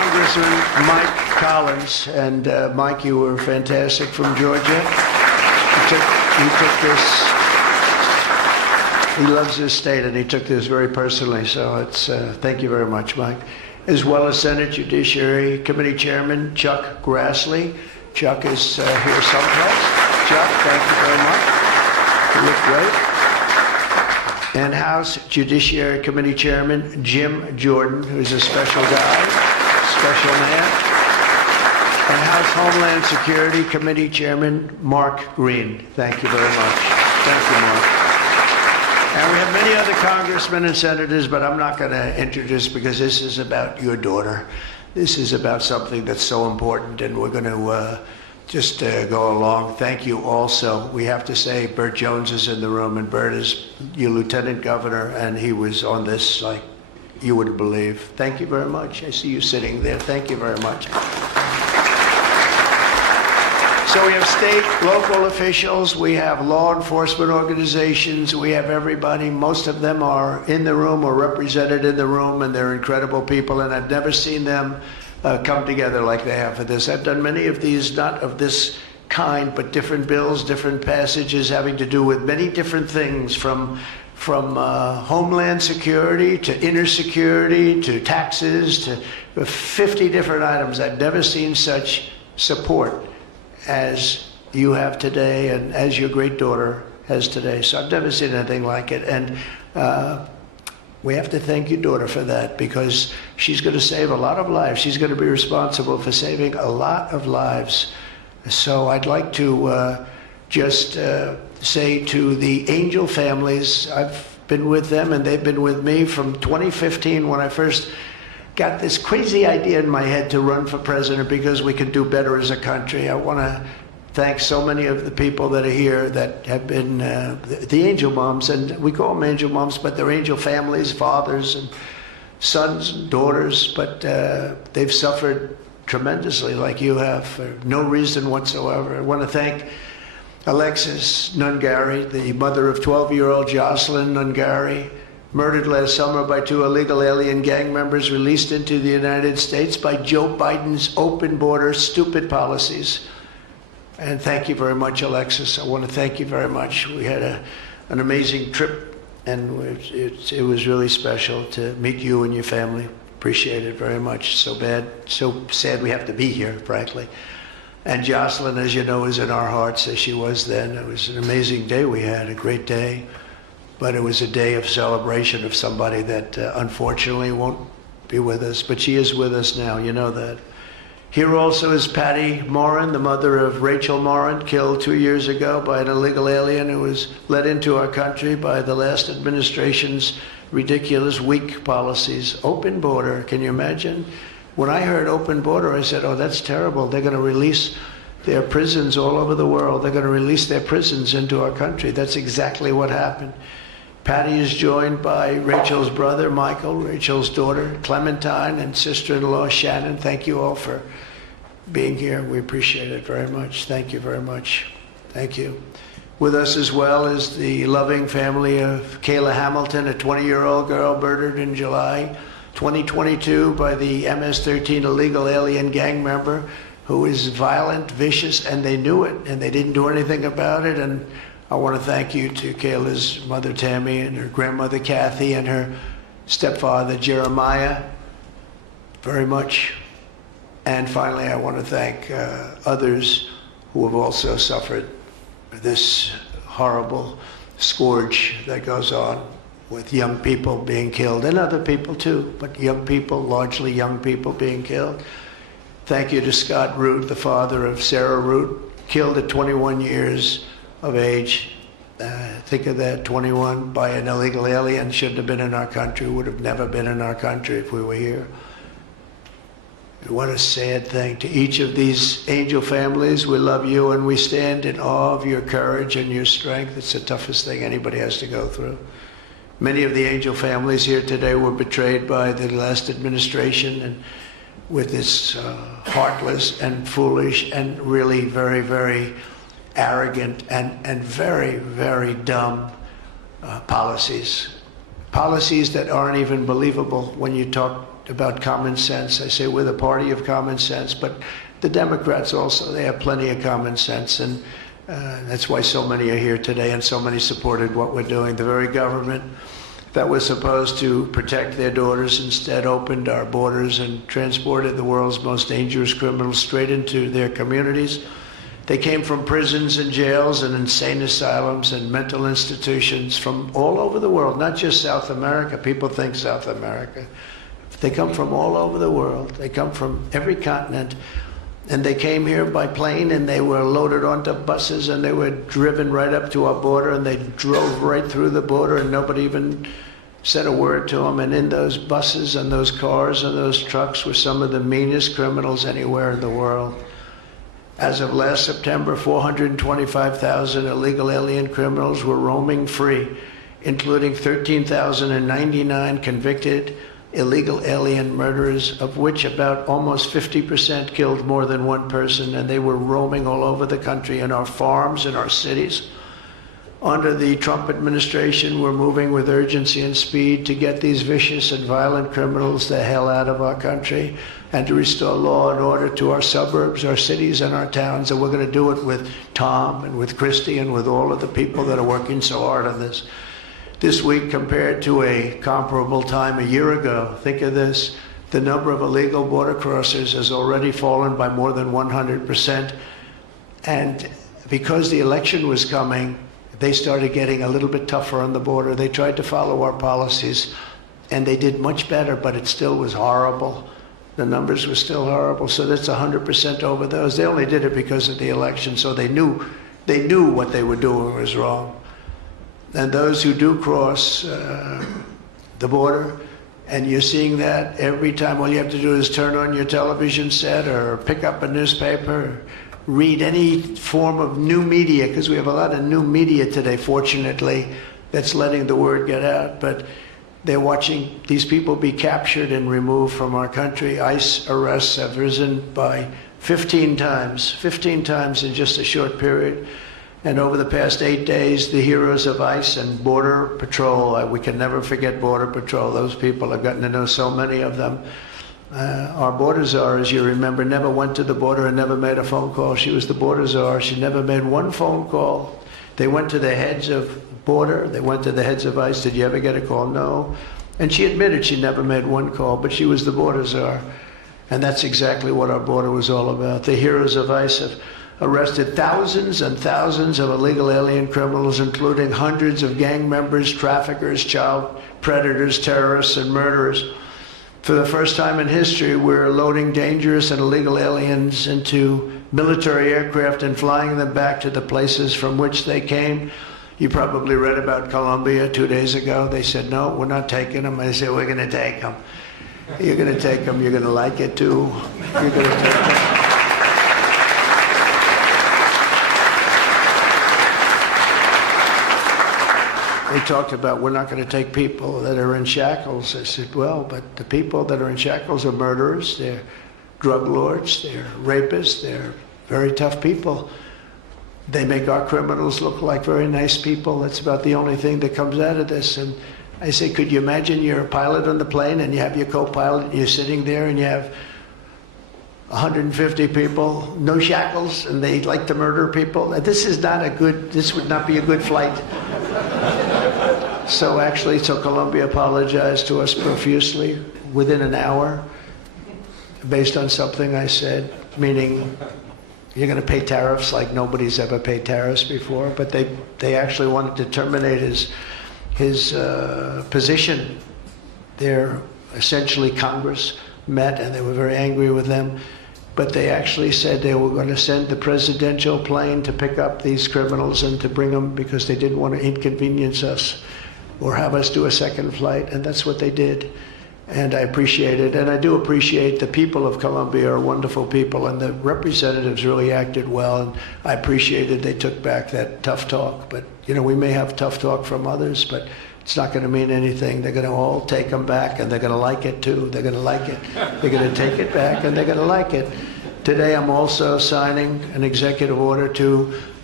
Congressman Mike Collins. And Mike, you were fantastic from Georgia. He took this, he loves his state, and he took this very personally. So it's, thank you very much, Mike. As well as Senate Judiciary Committee Chairman Chuck Grassley. Chuck is here someplace. Chuck, thank you very much. You look great. And House Judiciary Committee Chairman Jim Jordan, who's a special guy, special man. And House Homeland Security Committee Chairman Mark Green. Thank you very much. Thank you, Mark. And we have many other congressmen and senators, but I'm not going to introduce because this is about your daughter. This is about something that's so important, and we're going to just go along. Thank you also. We have to say Burt Jones is in the room, and Burt is your lieutenant governor, and he was on this like you wouldn't believe. Thank you very much. I see you sitting there. Thank you very much. So we have state, local officials, we have law enforcement organizations, we have everybody. Most of them are in the room or represented in the room, and they're incredible people, and I've never seen them come together like they have for this. I've done many of these, not of this kind, but different bills, different passages having to do with many different things, from Homeland Security to inner security to taxes to 50 different items. I've never seen such support as you have today and as your great daughter has today. So I've never seen anything like it. And we have to thank your daughter for that, because she's going to save a lot of lives. She's going to be responsible for saving a lot of lives. So I'd like to just say to the Angel families, I've been with them and they've been with me from 2015 when I first got this crazy idea in my head to run for president because we can do better as a country. I want to thank so many of the people that are here that have been the angel moms, and we call them angel moms, but they're angel families, fathers and sons and daughters, but they've suffered tremendously like you have for no reason whatsoever. I want to thank Alexis Nungari, the mother of 12-year-old Jocelyn Nungari, murdered last summer by 2 illegal alien gang members released into the United States by Joe Biden's open border stupid policies. And thank you very much, Alexis. I want to thank you very much. We had an amazing trip, and it was really special to meet you and your family. Appreciate it very much. So sad we have to be here, frankly. And Jocelyn, as you know, is in our hearts as she was then. It was an amazing day we had, a great day. But it was a day of celebration of somebody that unfortunately won't be with us. But she is with us now, you know that. Here also is Patty Morin, the mother of Rachel Morin, killed 2 years ago by an illegal alien who was let into our country by the last administration's ridiculous, weak policies. Open border, can you imagine? When I heard open border, I said, oh, that's terrible. They're going to release their prisons all over the world. They're going to release their prisons into our country. That's exactly what happened. Patty is joined by Rachel's brother, Michael, Rachel's daughter, Clementine, and sister-in-law, Shannon. Thank you all for being here. We appreciate it very much. Thank you very much. Thank you. With us as well is the loving family of Kayla Hamilton, a 20-year-old girl murdered in July 2022 by the MS-13 illegal alien gang member who is violent, vicious, and they knew it, and they didn't do anything about it. And I want to thank you to Kayla's mother, Tammy, and her grandmother, Kathy, and her stepfather, Jeremiah, very much. And finally, I want to thank others who have also suffered this horrible scourge that goes on with young people being killed, and other people too, but young people, largely young people being killed. Thank you to Scott Root, the father of Sarah Root, killed at 21 years of age. Think of that, 21 by an illegal alien, shouldn't have been in our country, would have never been in our country if we were here. What a sad thing. To each of these angel families, we love you and we stand in awe of your courage and your strength. It's the toughest thing anybody has to go through. Many of the angel families here today were betrayed by the last administration, and with its heartless and foolish and really very, very arrogant and very, very dumb policies. Policies that aren't even believable when you talk about common sense. I say we're the party of common sense, but the Democrats also, they have plenty of common sense, and that's why so many are here today and so many supported what we're doing. The very government that was supposed to protect their daughters instead opened our borders and transported the world's most dangerous criminals straight into their communities. They came from prisons and jails and insane asylums and mental institutions from all over the world, not just South America. People think South America. They come from all over the world. They come from every continent. And they came here by plane, and they were loaded onto buses, and they were driven right up to our border, and they drove right through the border, and nobody even said a word to them. And in those buses and those cars and those trucks were some of the meanest criminals anywhere in the world. As of last September, 425,000 illegal alien criminals were roaming free, including 13,099 convicted illegal alien murderers, of which about almost 50% killed more than one person, and they were roaming all over the country in our farms, in our cities. Under the Trump administration, we're moving with urgency and speed to get these vicious and violent criminals the hell out of our country and to restore law and order to our suburbs, our cities, and our towns. And we're going to do it with Tom and with Christy and with all of the people that are working so hard on this. This week, compared to a comparable time a year ago, think of this, the number of illegal border crossers has already fallen by more than 100%. And because the election was coming, they started getting a little bit tougher on the border. They tried to follow our policies, and they did much better, but it still was horrible. The numbers were still horrible, so that's 100% over those. They only did it because of the election, so they knew what they were doing was wrong. And those who do cross the border, and you're seeing that every time, all you have to do is turn on your television set or pick up a newspaper, or read any form of new media, because we have a lot of new media today, fortunately, that's letting the word get out. But they're watching these people be captured and removed from our country. ICE arrests have risen by 15 times in just a short period. And over the past 8 days, the heroes of ICE and Border Patrol, we can never forget Border Patrol. Those people, I've gotten to know so many of them. Our border czar, as you remember, never went to the border and never made a phone call. She was the border czar. She never made one phone call. They went to the heads of border. They went to the heads of ICE. Did you ever get a call? No. And she admitted she never made one call, but she was the border czar. And that's exactly what our border was all about. The heroes of ICE have arrested thousands and thousands of illegal alien criminals, including hundreds of gang members, traffickers, child predators, terrorists, and murderers. For the first time in history, we're loading dangerous and illegal aliens into military aircraft and flying them back to the places from which they came. You probably read about Colombia 2 days ago. They said, no, we're not taking them. I said, we're going to take them. You're going to take them. You're going to like it, too. You're going to take them. They talked about, we're not going to take people that are in shackles. I said, well, but the people that are in shackles are murderers, they're drug lords, they're rapists, they're very tough people. They make our criminals look like very nice people. That's about the only thing that comes out of this. And I say, could you imagine you're a pilot on the plane and you have your co-pilot and you're sitting there and you have 150 people, no shackles, and they like to murder people? This would not be a good flight. So Colombia apologized to us profusely within an hour based on something I said, meaning you're going to pay tariffs like nobody's ever paid tariffs before. But they actually wanted to terminate his position. Essentially Congress met and they were very angry with them. But they actually said they were going to send the presidential plane to pick up these criminals and to bring them because they didn't want to inconvenience us or have us do a second flight. And that's what they did. And I appreciate it. And I do appreciate the people of Colombia are wonderful people. And the representatives really acted well. And I appreciated they took back that tough talk. But, we may have tough talk from others, but it's not going to mean anything. They're going to all take them back, and they're going to like it, too. They're going to like it. They're going to take it back, and they're going to like it. Today, I'm also signing an executive order to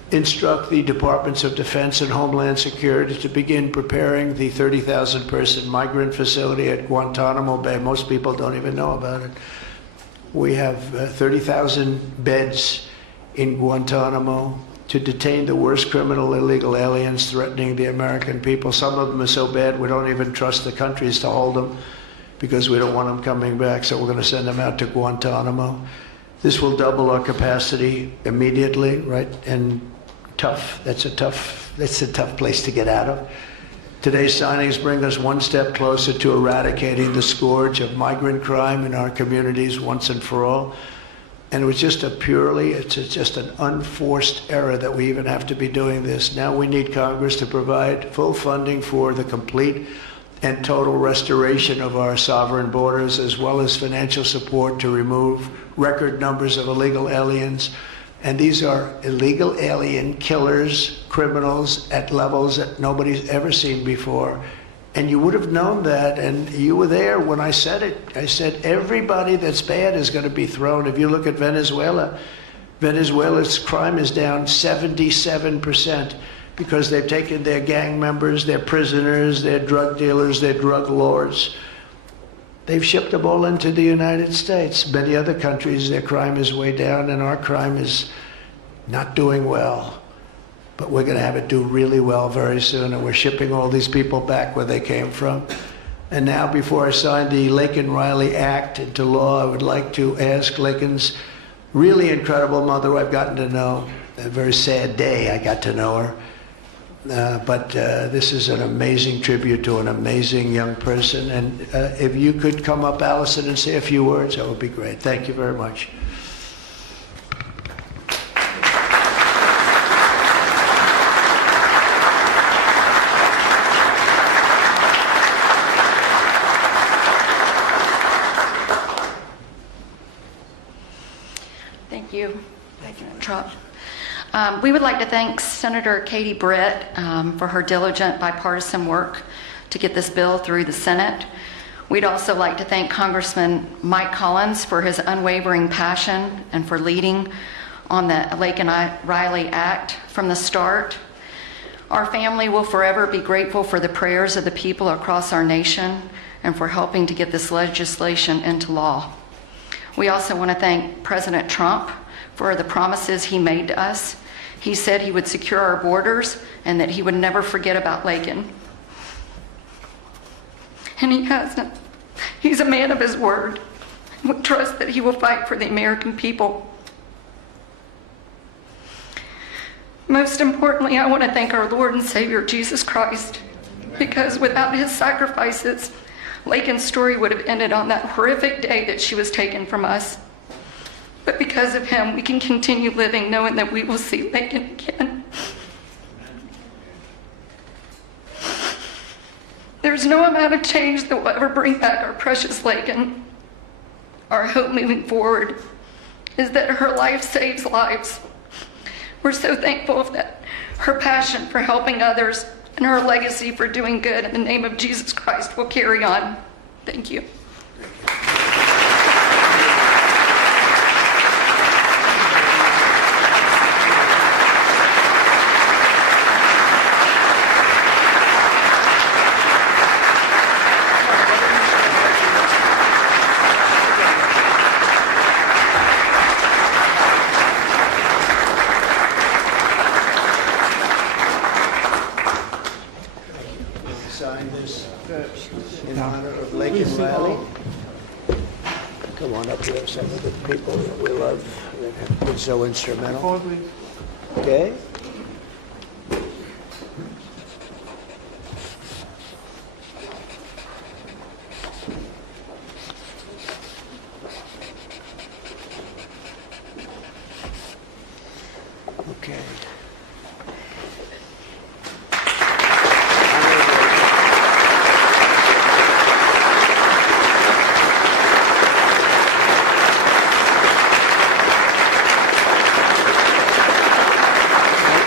instruct the Departments of Defense and Homeland Security to begin preparing the 30,000-person migrant facility at Guantanamo Bay. Most people don't even know about it. We have 30,000 beds in Guantanamo to detain the worst criminal illegal aliens threatening the American people. Some of them are so bad we don't even trust the countries to hold them because we don't want them coming back, so we're going to send them out to Guantanamo. This will double our capacity immediately, right? And tough. That's a tough place to get out of. Today's signings bring us one step closer to eradicating the scourge of migrant crime in our communities once and for all. And it was just it's just an unforced error that we even have to be doing this. Now we need Congress to provide full funding for the complete and total restoration of our sovereign borders, as well as financial support to remove record numbers of illegal aliens. And these are illegal alien killers, criminals at levels that nobody's ever seen before. And you would have known that, and you were there when I said it. I said everybody that's bad is going to be thrown. If you look at Venezuela, Venezuela's crime is down 77% because they've taken their gang members, their prisoners, their drug dealers, their drug lords. They've shipped them all into the United States. Many other countries, their crime is way down, and our crime is not doing well. But we're going to have it do really well very soon, and we're shipping all these people back where they came from. And now, before I sign the Laken Riley Act into law, I would like to ask Laken's really incredible mother, who I've gotten to know. A very sad day I got to know her. But this is an amazing tribute to an amazing young person. And if you could come up, Allison, and say a few words, that would be great. Thank you very much. Thank you. Thank you, Trump. We would like to thank Senator Katie Britt for her diligent bipartisan work to get this bill through the Senate. We'd also like to thank Congressman Mike Collins for his unwavering passion and for leading on the Laken Riley Act from the start. Our family will forever be grateful for the prayers of the people across our nation and for helping to get this legislation into law. We also want to thank President Trump for the promises he made to us. He said he would secure our borders and that he would never forget about Laken. And he hasn't. He's a man of his word. We trust that he will fight for the American people. Most importantly, I want to thank our Lord and Savior, Jesus Christ, because without his sacrifices, Laken's story would have ended on that horrific day that she was taken from us. But because of him, we can continue living knowing that we will see Laken again. There's no amount of change that will ever bring back our precious Laken. Our hope moving forward is that her life saves lives. We're so thankful that her passion for helping others and her legacy for doing good in the name of Jesus Christ will carry on. Thank you. Sign this in honor of Laken Riley. Come on up here, some of the people that we love that have been so instrumental. Okay? Okay.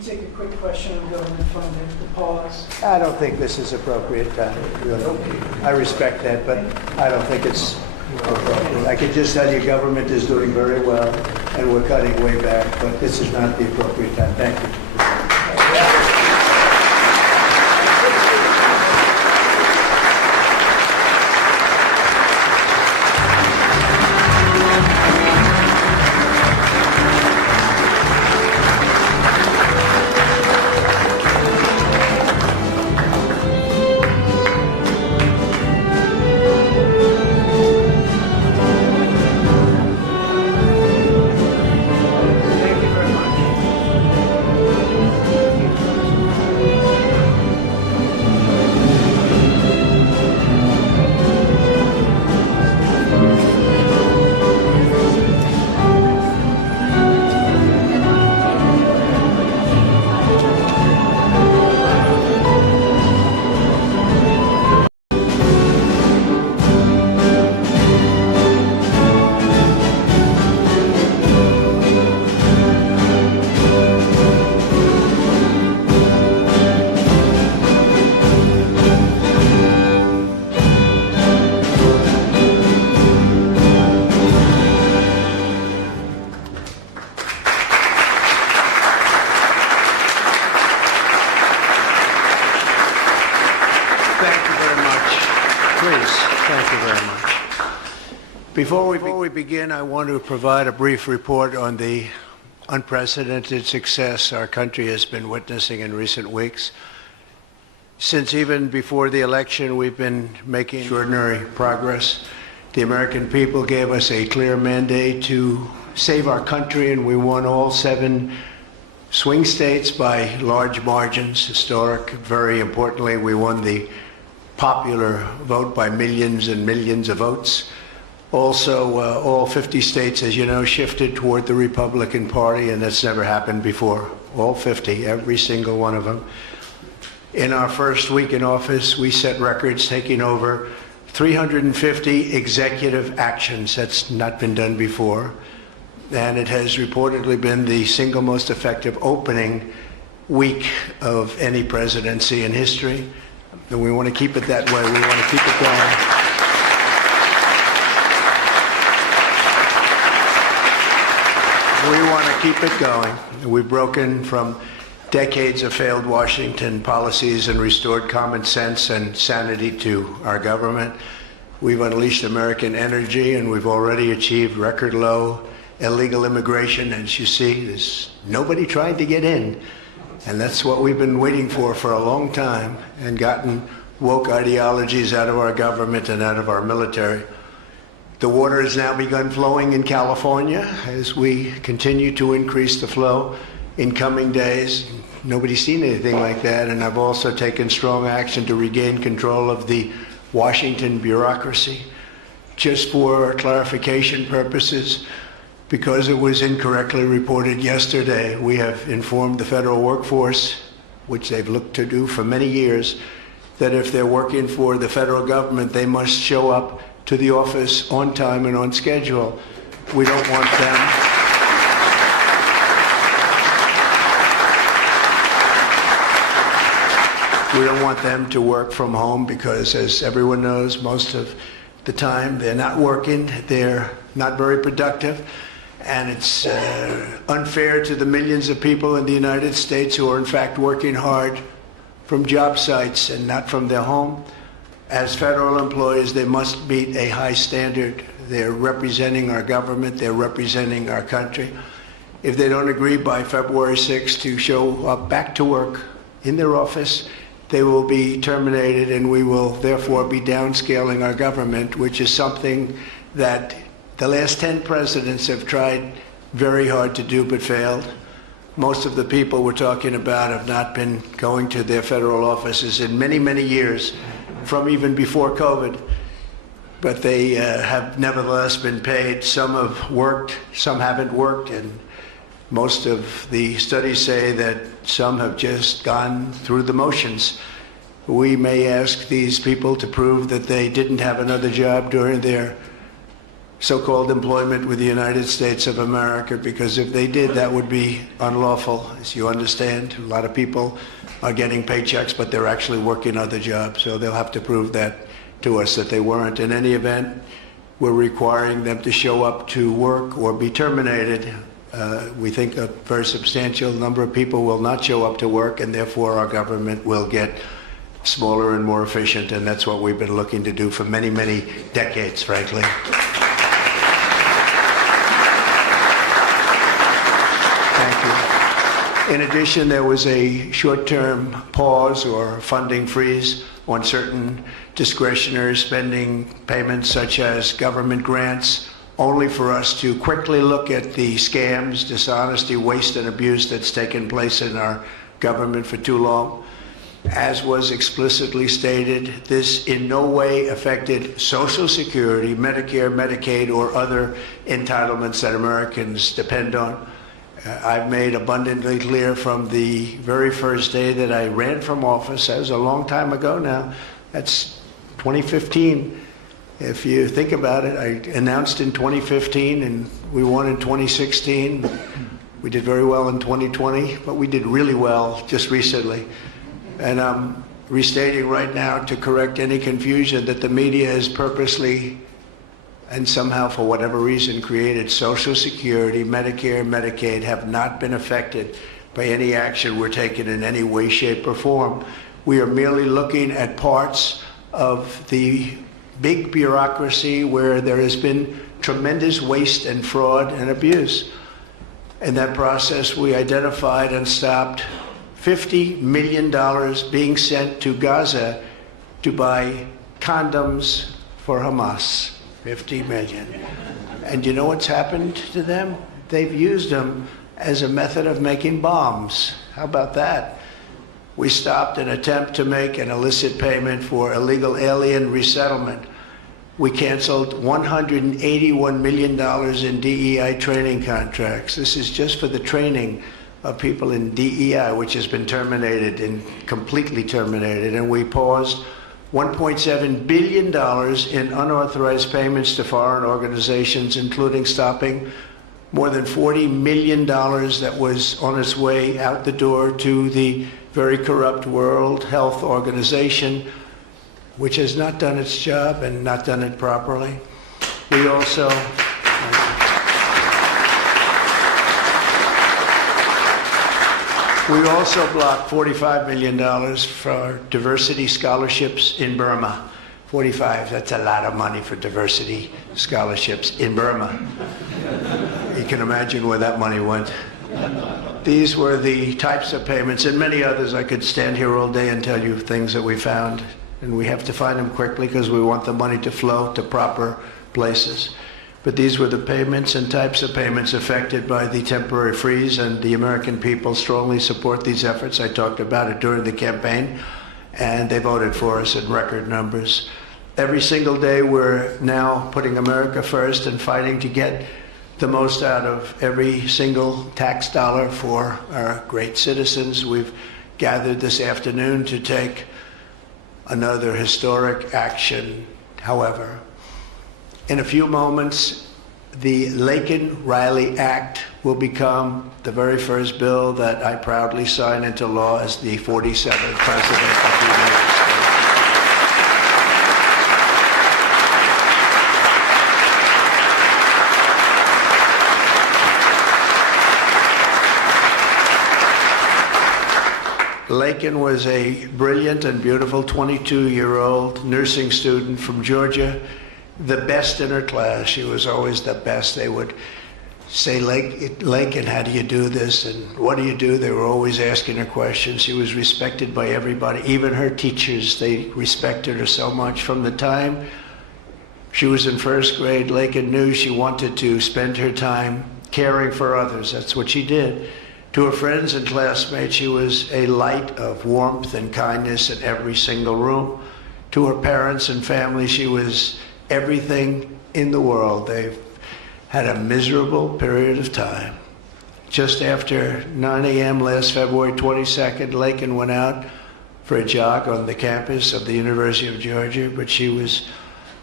you take a quick question on government funding? The pause. I don't think this is appropriate time, really. I respect that, but I don't think it's appropriate. I can just tell you government is doing very well, and we're cutting way back, but this is not the appropriate time. Thank you. Before we begin, I want to provide a brief report on the unprecedented success our country has been witnessing in recent weeks. Since even before the election, we've been making extraordinary progress. The American people gave us a clear mandate to save our country, and we won all 7 swing states by large margins, historic. Very importantly, we won the popular vote by millions and millions of votes. Also, all 50 states, as you know, shifted toward the Republican Party, and that's never happened before. All 50, every single one of them. In our first week in office, we set records, taking over 350 executive actions. That's not been done before. And it has reportedly been the single most effective opening week of any presidency in history. And we want to keep it that way. We want to keep it going. We want to keep it going. We've broken from decades of failed Washington policies and restored common sense and sanity to our government. We've unleashed American energy, and we've already achieved record low illegal immigration. As you see, there's nobody trying to get in. And that's what we've been waiting for a long time, and gotten woke ideologies out of our government and out of our military. The water has now begun flowing in California as we continue to increase the flow in coming days. Nobody's seen anything like that, and I've also taken strong action to regain control of the Washington bureaucracy. Just for clarification purposes, because it was incorrectly reported yesterday, we have informed the federal workforce, which they've looked to do for many years, that if they're working for the federal government, they must show up to the office on time and on schedule. We don't want them. We don't want them to work from home because, as everyone knows, most of the time they're not working, they're not very productive, and it's unfair to the millions of people in the United States who are in fact working hard from job sites and not from their home. As federal employees, they must meet a high standard. They're representing our government, they're representing our country. If they don't agree by February 6th to show up back to work in their office, they will be terminated, and we will therefore be downscaling our government, which is something that the last 10 presidents have tried very hard to do but failed. Most of the people we're talking about have not been going to their federal offices in many, many years, from even before COVID, but they have nevertheless been paid. Some have worked, some haven't worked, and most of the studies say that some have just gone through the motions. We may ask these people to prove that they didn't have another job during their so-called employment with the United States of America, because if they did, that would be unlawful, as you understand. A lot of people are getting paychecks, but they're actually working other jobs, so they'll have to prove that to us that they weren't. In any event, we're requiring them to show up to work or be terminated. We think a very substantial number of people will not show up to work, and therefore our government will get smaller and more efficient, and that's what we've been looking to do for many, many decades, frankly. In addition, there was a short-term pause or funding freeze on certain discretionary spending payments, such as government grants, only for us to quickly look at the scams, dishonesty, waste, and abuse that's taken place in our government for too long. As was explicitly stated, this in no way affected Social Security, Medicare, Medicaid, or other entitlements that Americans depend on. I've made abundantly clear from the very first day that I ran from office, that was a long time ago now, that's 2015. If you think about it, I announced in 2015 and we won in 2016. We did very well in 2020, but we did really well just recently. And I'm restating right now to correct any confusion that the media has purposely and somehow, for whatever reason, created Social Security, Medicare, Medicaid have not been affected by any action we're taking in any way, shape, or form. We are merely looking at parts of the big bureaucracy where there has been tremendous waste and fraud and abuse. In that process, we identified and stopped $50 million being sent to Gaza to buy condoms for Hamas. 50 million. And you know what's happened to them? They've used them as a method of making bombs. How about that? We stopped an attempt to make an illicit payment for illegal alien resettlement. We canceled $181 million in DEI training contracts. This is just for the training of people in DEI, which has been terminated and completely terminated. And we paused $1.7 billion in unauthorized payments to foreign organizations, including stopping more than $40 million that was on its way out the door to the very corrupt World Health Organization, which has not done its job and not done it properly. We also blocked $45 million for diversity scholarships in Burma. 45, that's a lot of money for diversity scholarships in Burma. You can imagine where that money went. These were the types of payments, and many others. I could stand here all day and tell you things that we found, and we have to find them quickly because we want the money to flow to proper places. But these were the payments and types of payments affected by the temporary freeze, and the American people strongly support these efforts. I talked about it during the campaign, and they voted for us in record numbers. Every single day, we're now putting America first and fighting to get the most out of every single tax dollar for our great citizens. We've gathered this afternoon to take another historic action. However, in a few moments, the Laken Riley Act will become the very first bill that I proudly sign into law as the 47th President of the United States. Laken was a brilliant and beautiful 22-year-old nursing student from Georgia, the best in her class. She was always the best. They would say, Laken, how do you do this? And what do you do? They were always asking her questions. She was respected by everybody, even her teachers. They respected her so much. From the time she was in first grade, Laken knew she wanted to spend her time caring for others. That's what she did. To her friends and classmates, she was a light of warmth and kindness in every single room. To her parents and family, she was everything in the world. They've had a miserable period of time. Just after 9 a.m. last February 22nd, Laken went out for a jog on the campus of the University of Georgia, but she was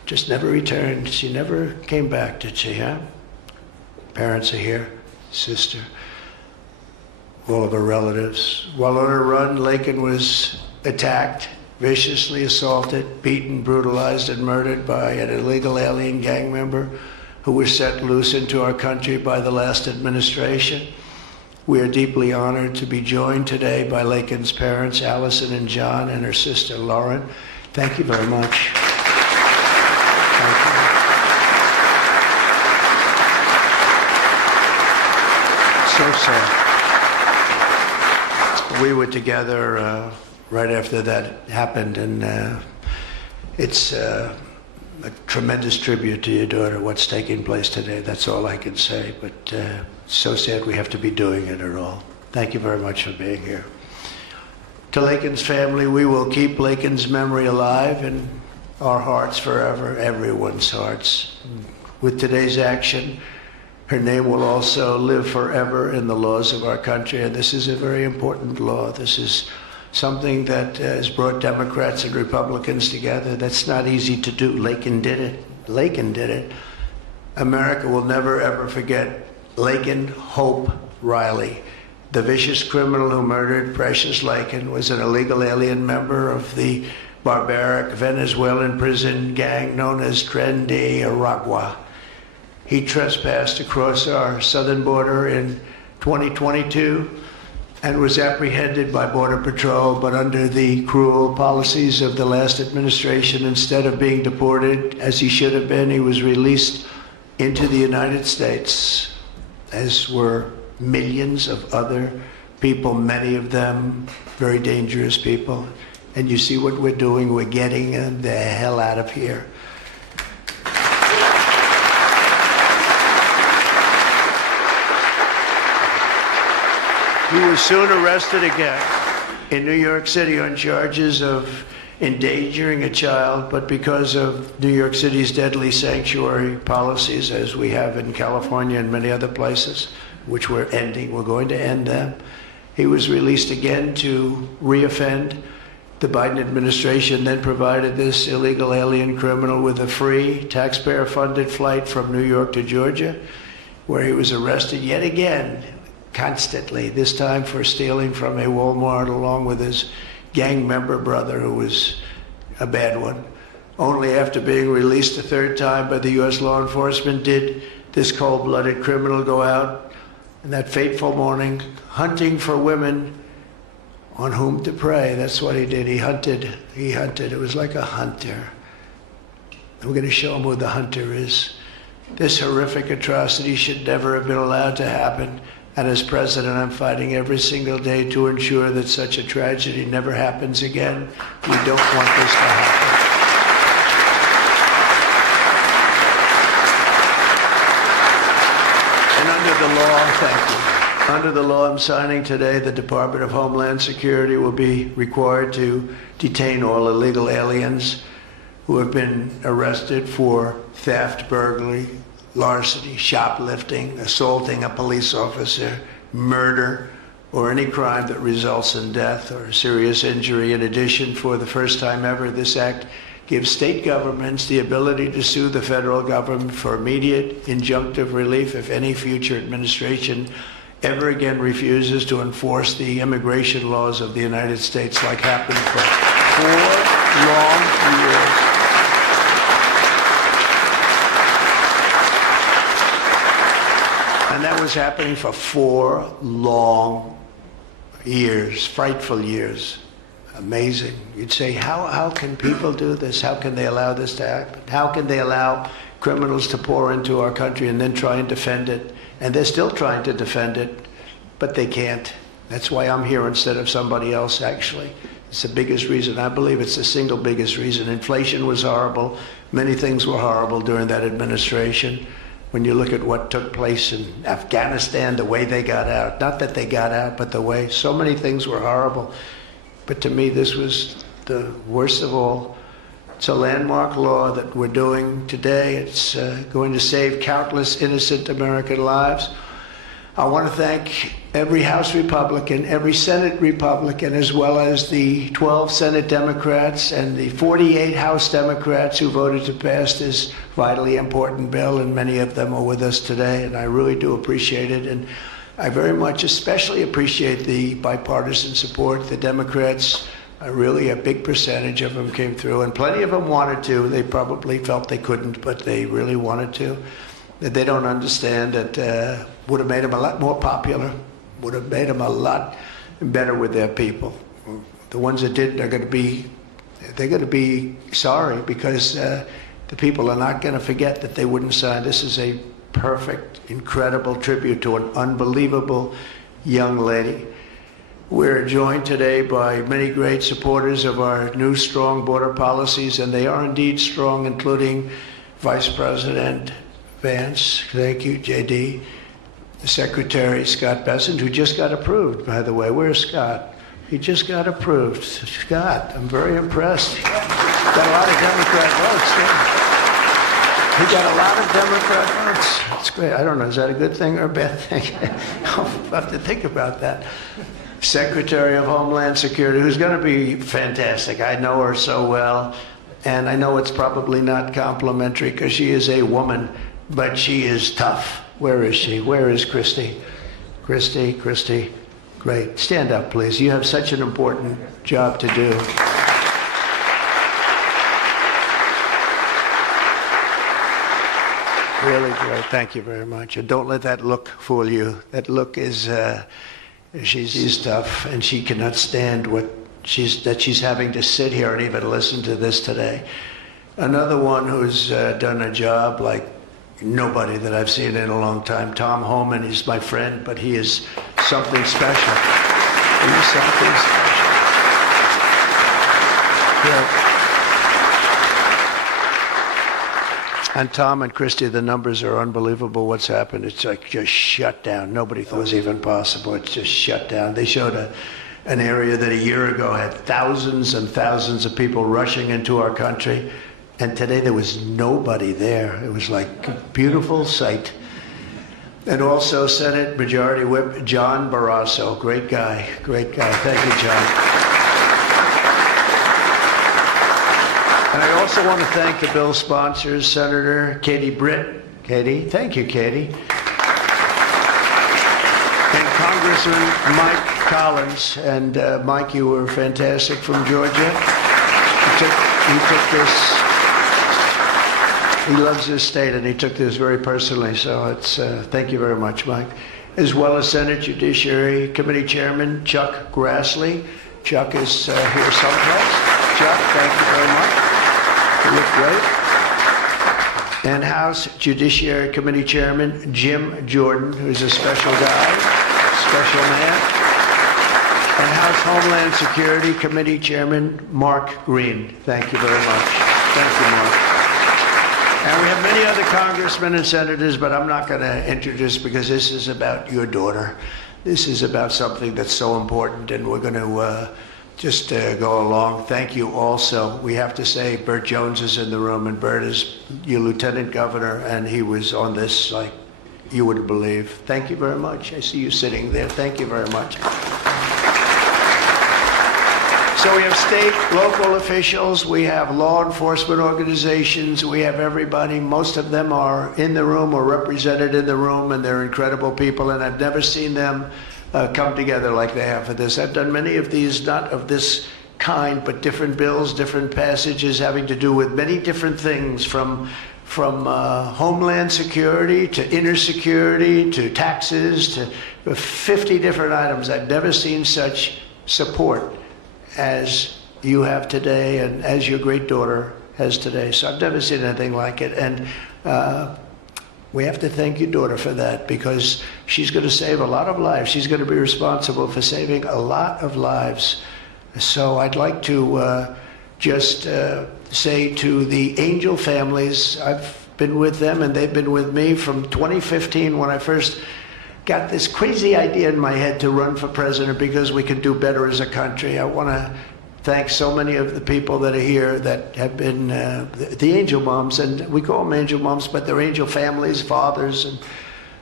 just never returned. She never came back, did she, huh? Parents are here, sister, all of her relatives. While on her run, Laken was attacked, viciously assaulted, beaten, brutalized, and murdered by an illegal alien gang member who was set loose into our country by the last administration. We are deeply honored to be joined today by Laken's parents, Allison and John, and her sister, Lauren. Thank you very much. Thank you. So sad. We were together right after that happened, and it's a tremendous tribute to your daughter, what's taking place today. That's all I can say, but so sad we have to be doing it at all. Thank you very much for being here. To Laken's family, we will keep Laken's memory alive in our hearts forever, everyone's hearts. With today's action, her name will also live forever in the laws of our country, and this is a very important law. This is something that has brought Democrats and Republicans together. That's not easy to do. Laken did it. Laken did it. America will never, ever forget Laken Hope Riley. The vicious criminal who murdered Precious Laken was an illegal alien member of the barbaric Venezuelan prison gang known as Tren de Aragua. He trespassed across our southern border in 2022 and was apprehended by Border Patrol, but under the cruel policies of the last administration, instead of being deported as he should have been, he was released into the United States, as were millions of other people, many of them very dangerous people. And you see what we're doing, we're getting them the hell out of here. He was soon arrested again in New York City on charges of endangering a child, but because of New York City's deadly sanctuary policies, as we have in California and many other places, which we're ending, we're going to end them, he was released again to reoffend. The Biden administration then provided this illegal alien criminal with a free, taxpayer-funded flight from New York to Georgia, where he was arrested yet again, constantly, this time for stealing from a Walmart along with his gang member brother, who was a bad one. Only after being released a third time by the U.S. law enforcement did this cold-blooded criminal go out in that fateful morning hunting for women on whom to prey. That's what he did. He hunted. It was like a hunter. And we're going to show him who the hunter is. This horrific atrocity should never have been allowed to happen. And as president, I'm fighting every single day to ensure that such a tragedy never happens again. We don't want this to happen. And under the law, thank you. Under the law I'm signing today, the Department of Homeland Security will be required to detain all illegal aliens who have been arrested for theft, burglary, larceny, shoplifting, assaulting a police officer, murder, or any crime that results in death or serious injury. In addition, for the first time ever, this act gives state governments the ability to sue the federal government for immediate injunctive relief if any future administration ever again refuses to enforce the immigration laws of the United States, like happened for 4 long years. And that was happening for 4 long years, frightful years. Amazing. You'd say, how can people do this? How can they allow this to happen? How can they allow criminals to pour into our country and then try and defend it? And they're still trying to defend it, but they can't. That's why I'm here instead of somebody else, actually. It's the biggest reason. I believe it's the single biggest reason. Inflation was horrible. Many things were horrible during that administration. When you look at what took place in Afghanistan, the way they got out, not that they got out, but the way, so many things were horrible. But to me, this was the worst of all. It's a landmark law that we're doing today. It's going to save countless innocent American lives. I want to thank every House Republican, every Senate Republican, as well as the 12 Senate Democrats and the 48 House Democrats who voted to pass this vitally important bill, and many of them are with us today, and I really do appreciate it. And I very much especially appreciate the bipartisan support. The Democrats, really a big percentage of them came through, and plenty of them wanted to. They probably felt they couldn't, but they really wanted to. That they don't understand that would have made them a lot more popular, would have made them a lot better with their people. The ones that didn't are going to be sorry, because the people are not going to forget that they wouldn't sign. This is a perfect, incredible tribute to an unbelievable young lady. We're joined today by many great supporters of our new strong border policies, and they are indeed strong, including Vice President Vance, thank you, JD, the Secretary Scott Bessent, who just got approved, by the way. Where's Scott? He just got approved. Scott, I'm very impressed. Got a lot of Democrat votes. Yeah. He got a lot of Democrat votes. That's great. I don't know, is that a good thing or a bad thing? I'll have to think about that. Secretary of Homeland Security, who's going to be fantastic. I know her so well, and I know it's probably not complimentary because she is a woman, but she is tough. Where is she? Where is Christy? Christy, great. Stand up, please. You have such an important job to do. Really great. Thank you very much. And don't let that look fool you. That look is, she's tough, and she cannot stand that she's having to sit here and even listen to this today. Another one who's done a job like nobody that I've seen in a long time, Tom Homan. He's my friend, but he is something special. He's something special. Yeah. And Tom and Christy, the numbers are unbelievable. What's happened? It's like just shut down. Nobody thought it was even possible. It's just shut down. They showed an area that a year ago had thousands and thousands of people rushing into our country. And today there was nobody there. It was like a beautiful sight. And also Senate Majority Whip John Barrasso. Great guy. Thank you, John. And I also want to thank the bill sponsors, Senator Katie Britt. Katie, thank you, Katie. And Congressman Mike Collins. And Mike, you were fantastic from Georgia. He took this. He loves his state, and he took this very personally, so it's thank you very much, Mike. As well as Senate Judiciary Committee Chairman Chuck Grassley. Chuck is here someplace. Chuck, thank you very much. You look great. And House Judiciary Committee Chairman Jim Jordan, who's a special guy, special man. And House Homeland Security Committee Chairman Mark Green. Thank you very much. Thank you, Mark. And we have many other congressmen and senators, but I'm not going to introduce because this is about your daughter. This is about something that's so important, and we're going to just go along. Thank you also. We have to say Burt Jones is in the room, and Burt is your lieutenant governor, and he was on this like you wouldn't believe. Thank you very much. I see you sitting there. Thank you very much. So we have state, local officials, we have law enforcement organizations, we have everybody. Most of them are in the room or represented in the room, and they're incredible people, and I've never seen them come together like they have for this. I've done many of these, not of this kind, but different bills, different passages having to do with many different things, from Homeland Security to inner security to taxes to 50 different items. I've never seen such support as you have today, and as your great daughter has today. So I've never seen anything like it. And we have to thank your daughter for that, because she's going to save a lot of lives. She's going to be responsible for saving a lot of lives. So I'd like to just say to the Angel families, I've been with them and they've been with me from 2015 when I first got this crazy idea in my head to run for president because we can do better as a country. I want to thank so many of the people that are here that have been the angel moms, and we call them angel moms, but they're angel families, fathers, and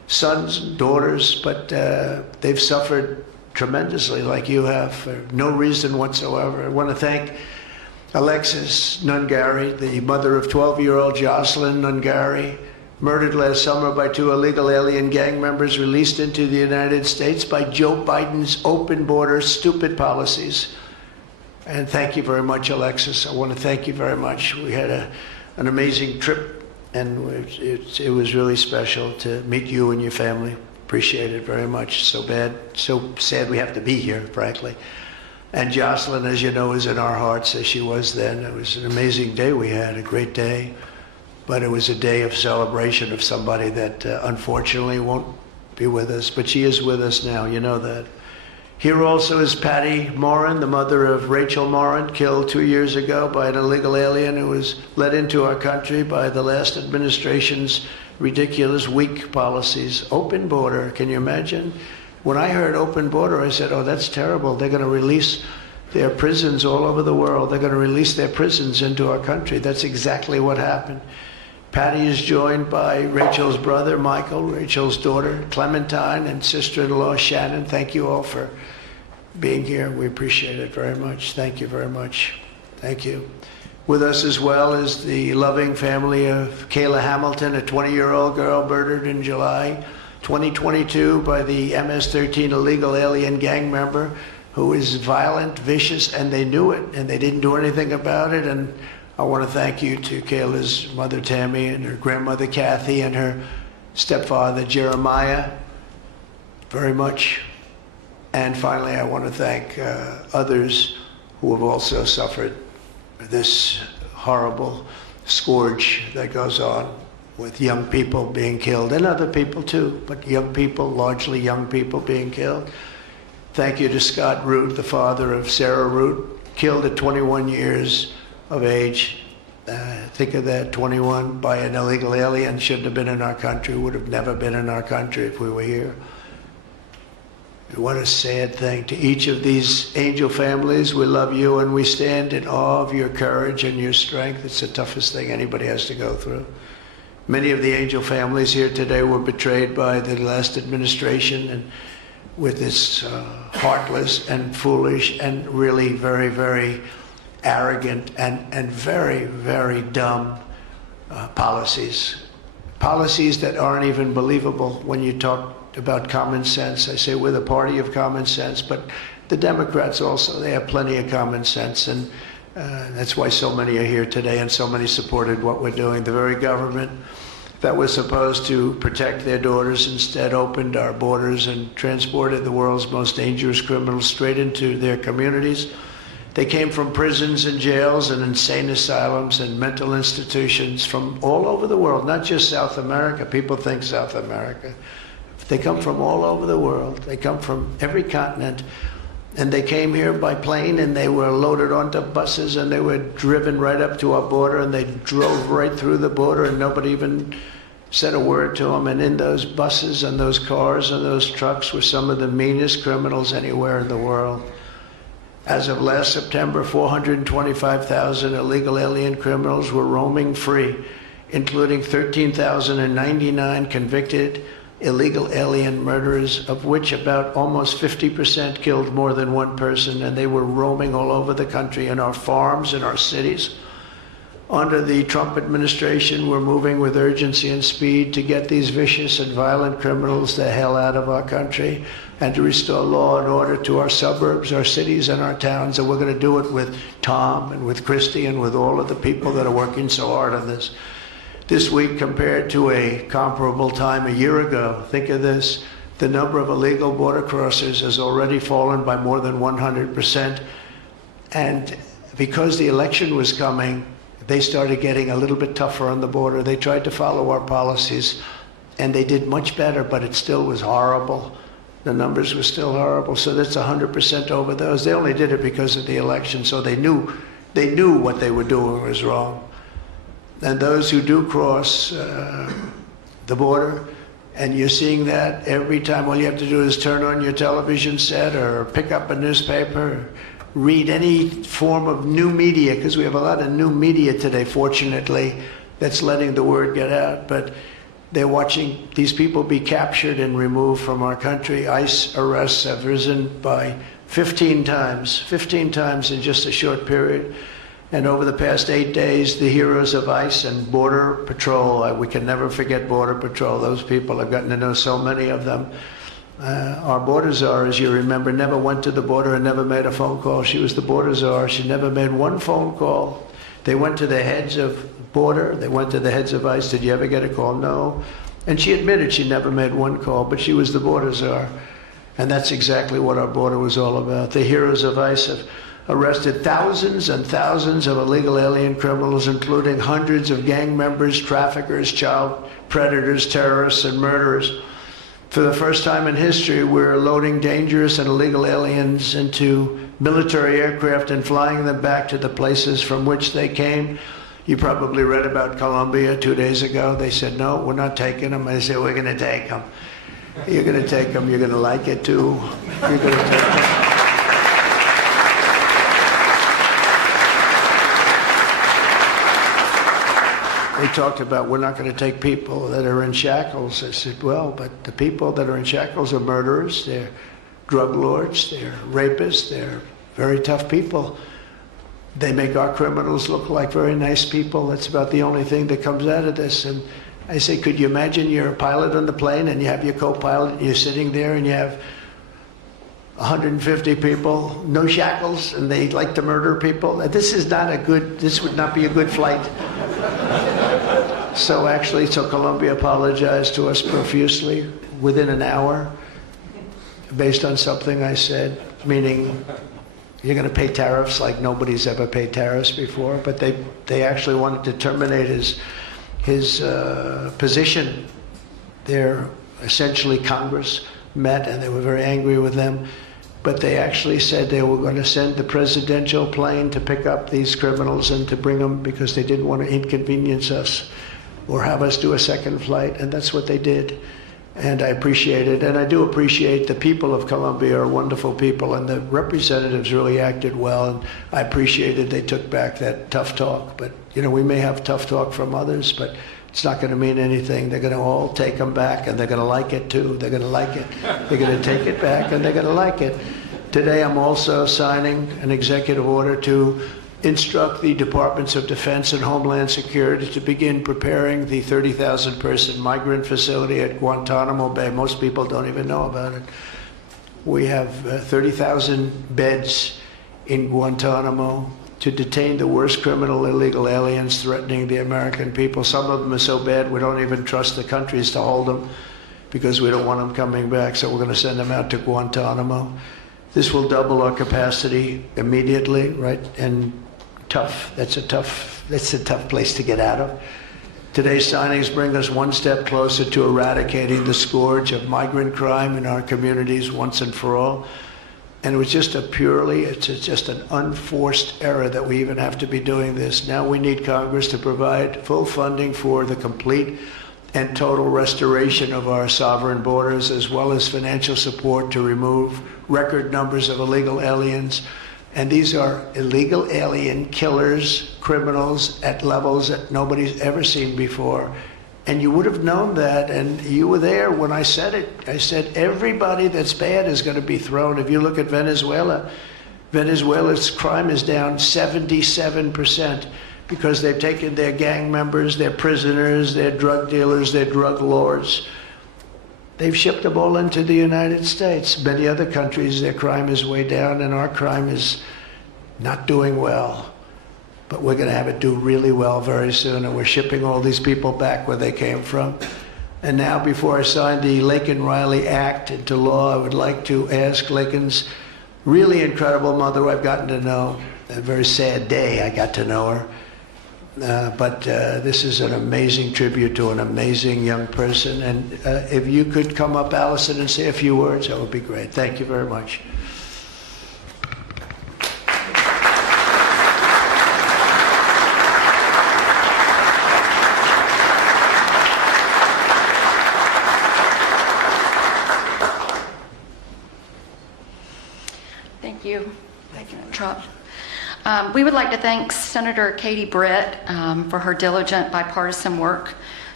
sons and daughters, but they've suffered tremendously like you have for no reason whatsoever. I want to thank Alexis Nungari, the mother of 12-year-old Jocelyn Nungari, murdered last summer by 2 illegal alien gang members released into the United States by Joe Biden's open border stupid policies. And thank you very much, Alexis. I want to thank you very much. We had an amazing trip, and it was really special to meet you and your family. Appreciate it very much. So sad we have to be here, frankly. And Jocelyn, as you know, is in our hearts as she was then. It was an amazing day we had, a great day. But it was a day of celebration of somebody that unfortunately won't be with us. But she is with us now, you know that. Here also is Patty Morin, the mother of Rachel Morin, killed 2 years ago by an illegal alien who was let into our country by the last administration's ridiculous, weak policies. Open border, can you imagine? When I heard open border, I said, oh, that's terrible. They're going to release their prisons all over the world. They're going to release their prisons into our country. That's exactly what happened. Patty is joined by Rachel's brother, Michael, Rachel's daughter, Clementine, and sister-in-law, Shannon. Thank you all for being here. We appreciate it very much. Thank you very much. Thank you. With us as well is the loving family of Kayla Hamilton, a 20-year-old girl murdered in July 2022 by the MS-13 illegal alien gang member who is violent, vicious, and they knew it, and they didn't do anything about it. And I want to thank you to Kayla's mother, Tammy, and her grandmother, Kathy, and her stepfather, Jeremiah, very much. And finally, I want to thank others who have also suffered this horrible scourge that goes on with young people being killed, and other people too, but young people, largely young people being killed. Thank you to Scott Root, the father of Sarah Root, killed at 21 years of age. Think of that, 21, by an illegal alien. Shouldn't have been in our country, would have never been in our country if we were here. What a sad thing. To each of these angel families, we love you and we stand in awe of your courage and your strength. It's the toughest thing anybody has to go through. Many of the angel families here today were betrayed by the last administration, and with its heartless and foolish and really very, very arrogant and very, very dumb policies. Policies that aren't even believable when you talk about common sense. I say we're the party of common sense, but the Democrats also, they have plenty of common sense, and that's why so many are here today and so many supported what we're doing. The very government that was supposed to protect their daughters instead opened our borders and transported the world's most dangerous criminals straight into their communities. They came from prisons and jails and insane asylums and mental institutions from all over the world, not just South America. People think South America. They come from all over the world. They come from every continent. And they came here by plane, and they were loaded onto buses, and they were driven right up to our border, and they drove right through the border, and nobody even said a word to them. And in those buses and those cars and those trucks were some of the meanest criminals anywhere in the world. As of last September, 425,000 illegal alien criminals were roaming free, including 13,099 convicted illegal alien murderers, of which about almost 50% killed more than one person, and they were roaming all over the country in our farms, in our cities. Under the Trump administration, we're moving with urgency and speed to get these vicious and violent criminals the hell out of our country and to restore law and order to our suburbs, our cities, and our towns. And we're going to do it with Tom and with Christy and with all of the people that are working so hard on this. This week, compared to a comparable time a year ago, think of this, the number of illegal border crossers has already fallen by more than 100%. And because the election was coming, they started getting a little bit tougher on the border. They tried to follow our policies, and they did much better, but it still was horrible. The numbers were still horrible, so that's 100% over those. They only did it because of the election, so they knew what they were doing was wrong. And those who do cross the border, and you're seeing that every time, all you have to do is turn on your television set or pick up a newspaper, or read any form of new media, because we have a lot of new media today, fortunately, that's letting the word get out. But they're watching these people be captured and removed from our country. ICE arrests have risen by 15 times in just a short period. And over the past 8 days, the heroes of ICE and Border Patrol, we can never forget Border Patrol. Those people, I've gotten to know so many of them. Our border czar, as you remember, never went to the border and never made a phone call. She was the border czar. She never made one phone call. They went to the heads of border. They went to the heads of ICE. Did you ever get a call? No. And she admitted she never made one call, but she was the border czar. And that's exactly what our border was all about. The heroes of ICE have arrested thousands and thousands of illegal alien criminals, including hundreds of gang members, traffickers, child predators, terrorists, and murderers. For the first time in history, we're loading dangerous and illegal aliens into military aircraft and flying them back to the places from which they came. You probably read about Colombia 2 days ago. They said, no, we're not taking them. I said, we're going to take them. You're going to take them. You're going to like it, too. You're going to take them. They talked about, we're not going to take people that are in shackles. I said, well, but the people that are in shackles are murderers, they're drug lords, they're rapists, they're very tough people. They make our criminals look like very nice people. That's about the only thing that comes out of this. And I say, could you imagine you're a pilot on the plane and you have your co-pilot and you're sitting there and you have 150 people, no shackles, and they like to murder people? This would not be a good flight. So Colombia apologized to us profusely within an hour based on something I said, meaning you're going to pay tariffs like nobody's ever paid tariffs before, but they actually wanted to terminate his position. They're essentially Congress met and they were very angry with them, but they actually said they were going to send the presidential plane to pick up these criminals and to bring them because they didn't want to inconvenience us or have us do a second flight, and that's what they did. And I appreciate it, and I do appreciate the people of Colombia are wonderful people, and the representatives really acted well, and I appreciated they took back that tough talk. But, you know, we may have tough talk from others, but it's not going to mean anything. They're going to all take them back, and they're going to like it, too. They're going to like it. They're going to take it back, and they're going to like it. Today, I'm also signing an executive order to instruct the Departments of Defense and Homeland Security to begin preparing the 30,000-person migrant facility at Guantanamo Bay. Most people don't even know about it. We have 30,000 beds in Guantanamo to detain the worst criminal illegal aliens threatening the American people. Some of them are so bad we don't even trust the countries to hold them because we don't want them coming back, so we're going to send them out to Guantanamo. This will double our capacity immediately, right? And tough. That's a tough place to get out of. Today's signings bring us one step closer to eradicating the scourge of migrant crime in our communities once and for all. And it was just it's just an unforced error that we even have to be doing this. Now we need Congress to provide full funding for the complete and total restoration of our sovereign borders, as well as financial support to remove record numbers of illegal aliens. And these are illegal alien killers, criminals at levels that nobody's ever seen before. And you would have known that, and you were there when I said it. I said everybody that's bad is going to be thrown. If you look at Venezuela, Venezuela's crime is down 77% because they've taken their gang members, their prisoners, their drug dealers, their drug lords. They've shipped them all into the United States. Many other countries, their crime is way down, and our crime is not doing well. But we're going to have it do really well very soon, and we're shipping all these people back where they came from. And now, before I sign the Laken Riley Act into law, I would like to ask Laken's really incredible mother, I've gotten to know. A very sad day I got to know her. But this is an amazing tribute to an amazing young person. And if you could come up, Allison, and say a few words, that would be great. Thank you very much. Thank you. Thank you, Trump. We would like to thank Senator Katie Britt for her diligent bipartisan work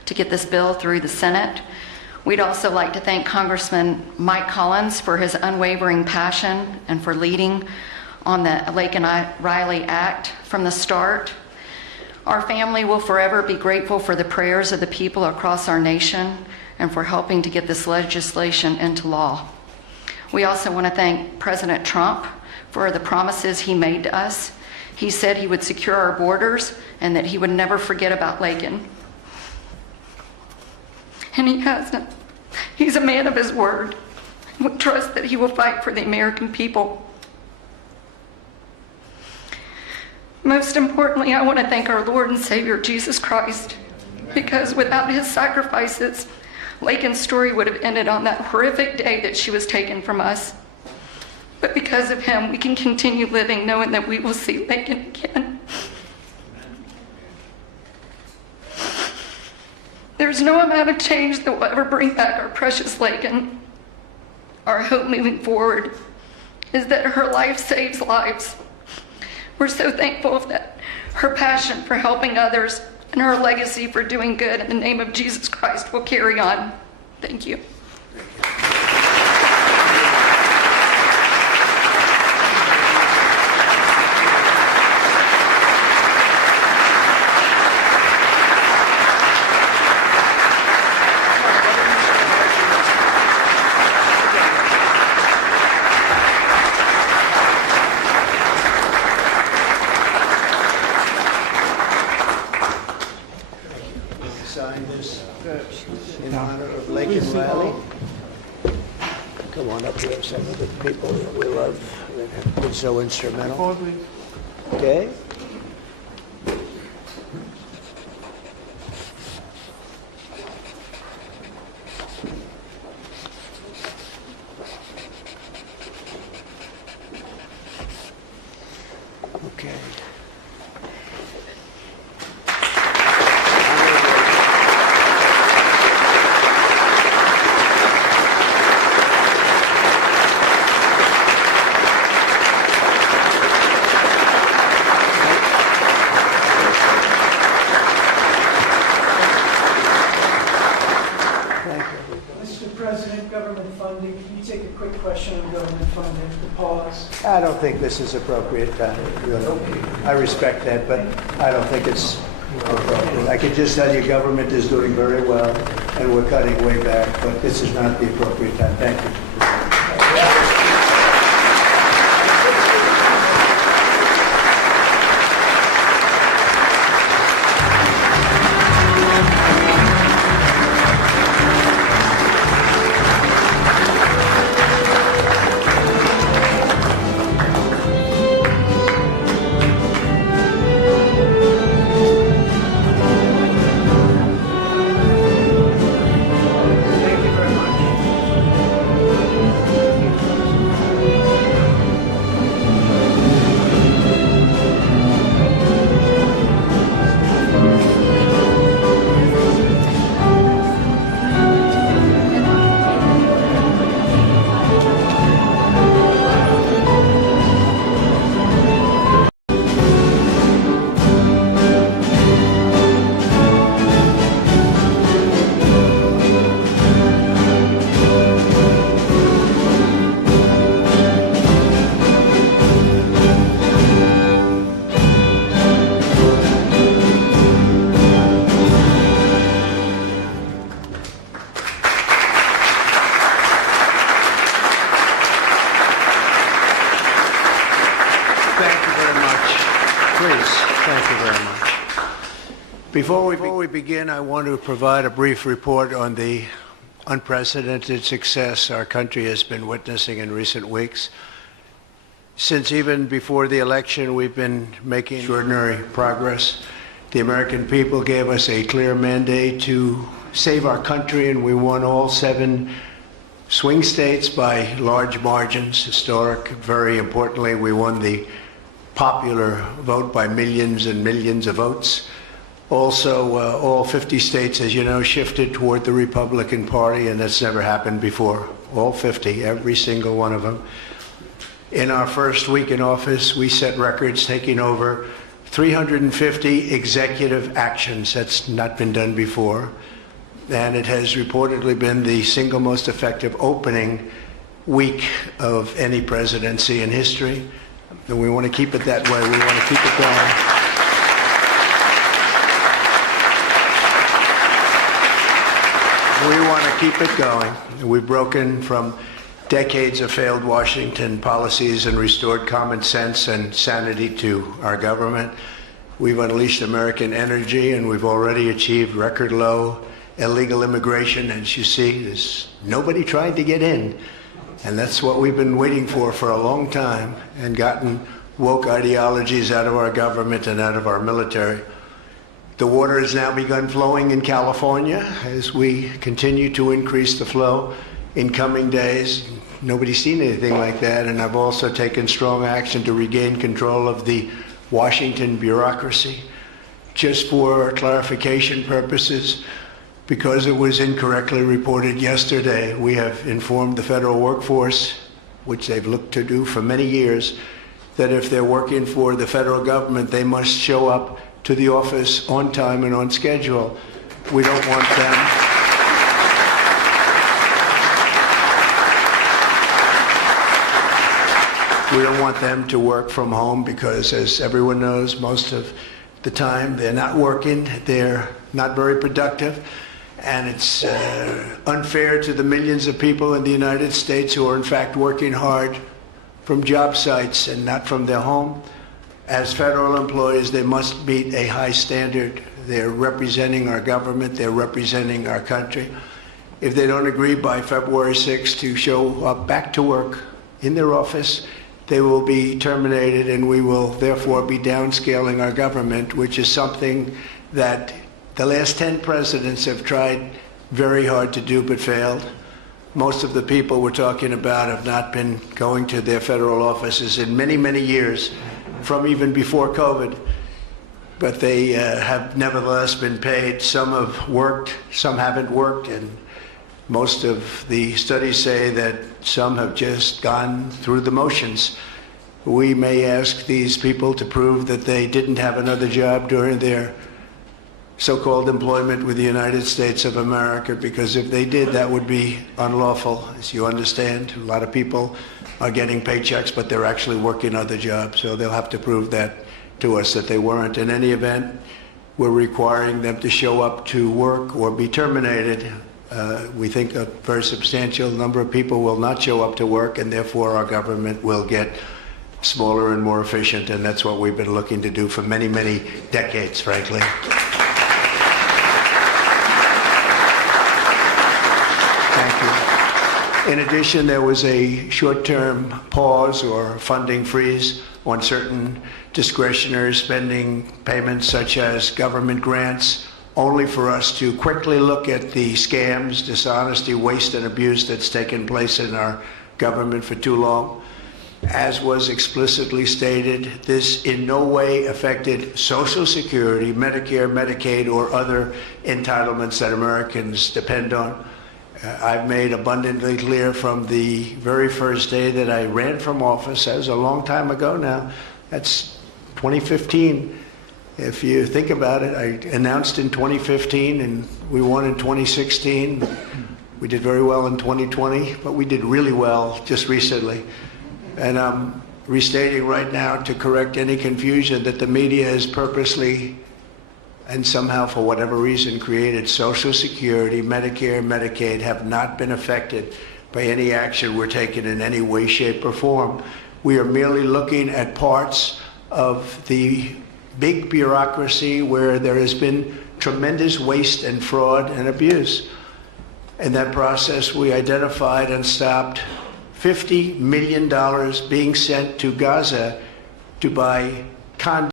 to get this bill through the Senate. We'd also like to thank Congressman Mike Collins for his unwavering passion and for leading on the Laken Riley Act from the start. Our family will forever be grateful for the prayers of the people across our nation and for helping to get this legislation into law. We also want to thank President Trump for the promises he made to us. He said he would secure our borders and that he would never forget about Laken. And he hasn't. He's a man of his word. We trust that he will fight for the American people. Most importantly, I want to thank our Lord and Savior, Jesus Christ, because without his sacrifices, Laken's story would have ended on that horrific day that she was taken from us. But because of him, we can continue living knowing that we will see Laken again. There's no amount of change that will ever bring back our precious Laken. Our hope moving forward is that her life saves lives. We're so thankful that her passion for helping others and her legacy for doing good in the name of Jesus Christ will carry on. Thank you. Sign this in honor of Laken Riley. Come on up here, some of the people that we love that have been so instrumental. Okay? Okay. Mr. President, government funding, can you take a quick question on government funding, the pause? I don't think this is appropriate time. Really. I respect that, but I don't think it's appropriate. I can just tell you government is doing very well, and we're cutting way back, but this is not the appropriate time. Thank you. Before we begin, I want to provide a brief report on the unprecedented success our country has been witnessing in recent weeks. Since even before the election, we've been making extraordinary progress. The American people gave us a clear mandate to save our country, and we won all 7 swing states by large margins, historic. Very importantly, we won the popular vote by millions and millions of votes. Also, all 50 states, as you know, shifted toward the Republican Party, and that's never happened before. All 50, every single one of them. In our first week in office, we set records, taking over 350 executive actions. That's not been done before. and it has reportedly been the single most effective opening week of any presidency in history. And we want to keep it that way. We want to keep it going. We want to keep it going. We've broken from decades of failed Washington policies and restored common sense and sanity to our government. We've unleashed American energy, and we've already achieved record low illegal immigration. As you see, there's nobody trying to get in. And that's what we've been waiting for a long time, and gotten woke ideologies out of our government and out of our military. The water has now begun flowing in California as we continue to increase the flow in coming days. Nobody's seen anything like that, and I've also taken strong action to regain control of the Washington bureaucracy. Just for clarification purposes, because it was incorrectly reported yesterday, we have informed the federal workforce, which they've looked to do for many years, that if they're working for the federal government, they must show up to the office on time and on schedule. We don't want them. We don't want them to work from home because, as everyone knows, most of the time they're not working, they're not very productive, and it's unfair to the millions of people in the United States who are in fact working hard from job sites and not from their home. As federal employees, they must meet a high standard. They're representing our government, they're representing our country. If they don't agree by February 6th to show up back to work in their office, they will be terminated, and we will therefore be downscaling our government, which is something that the last 10 presidents have tried very hard to do but failed. Most of the people we're talking about have not been going to their federal offices in many, many years, from even before COVID. But they have nevertheless been paid. Some have worked, some haven't worked, and most of the studies say that some have just gone through the motions. We may ask these people to prove that they didn't have another job during their so-called employment with the United States of America, because if they did, that would be unlawful. As you understand, a lot of people are getting paychecks, but they're actually working other jobs, so they'll have to prove that to us, that they weren't. In any event, we're requiring them to show up to work or be terminated. We think a very substantial number of people will not show up to work, and therefore our government will get smaller and more efficient, and that's what we've been looking to do for many, many decades, frankly. In addition, there was a short-term pause or funding freeze on certain discretionary spending payments, such as government grants, only for us to quickly look at the scams, dishonesty, waste, and abuse that's taken place in our government for too long. As was explicitly stated, this in no way affected Social Security, Medicare, Medicaid, or other entitlements that Americans depend on. I've made abundantly clear from the very first day that I ran from office, that was a long time ago now, that's 2015. If you think about it, I announced in 2015 and we won in 2016. We did very well in 2020, but we did really well just recently. And I'm restating right now to correct any confusion that the media has purposely and somehow, for whatever reason, created Social Security, Medicare, Medicaid have not been affected by any action we're taking in any way, shape, or form. We are merely looking at parts of the big bureaucracy where there has been tremendous waste and fraud and abuse. In that process, we identified and stopped $50 million being sent to Gaza to buy condoms.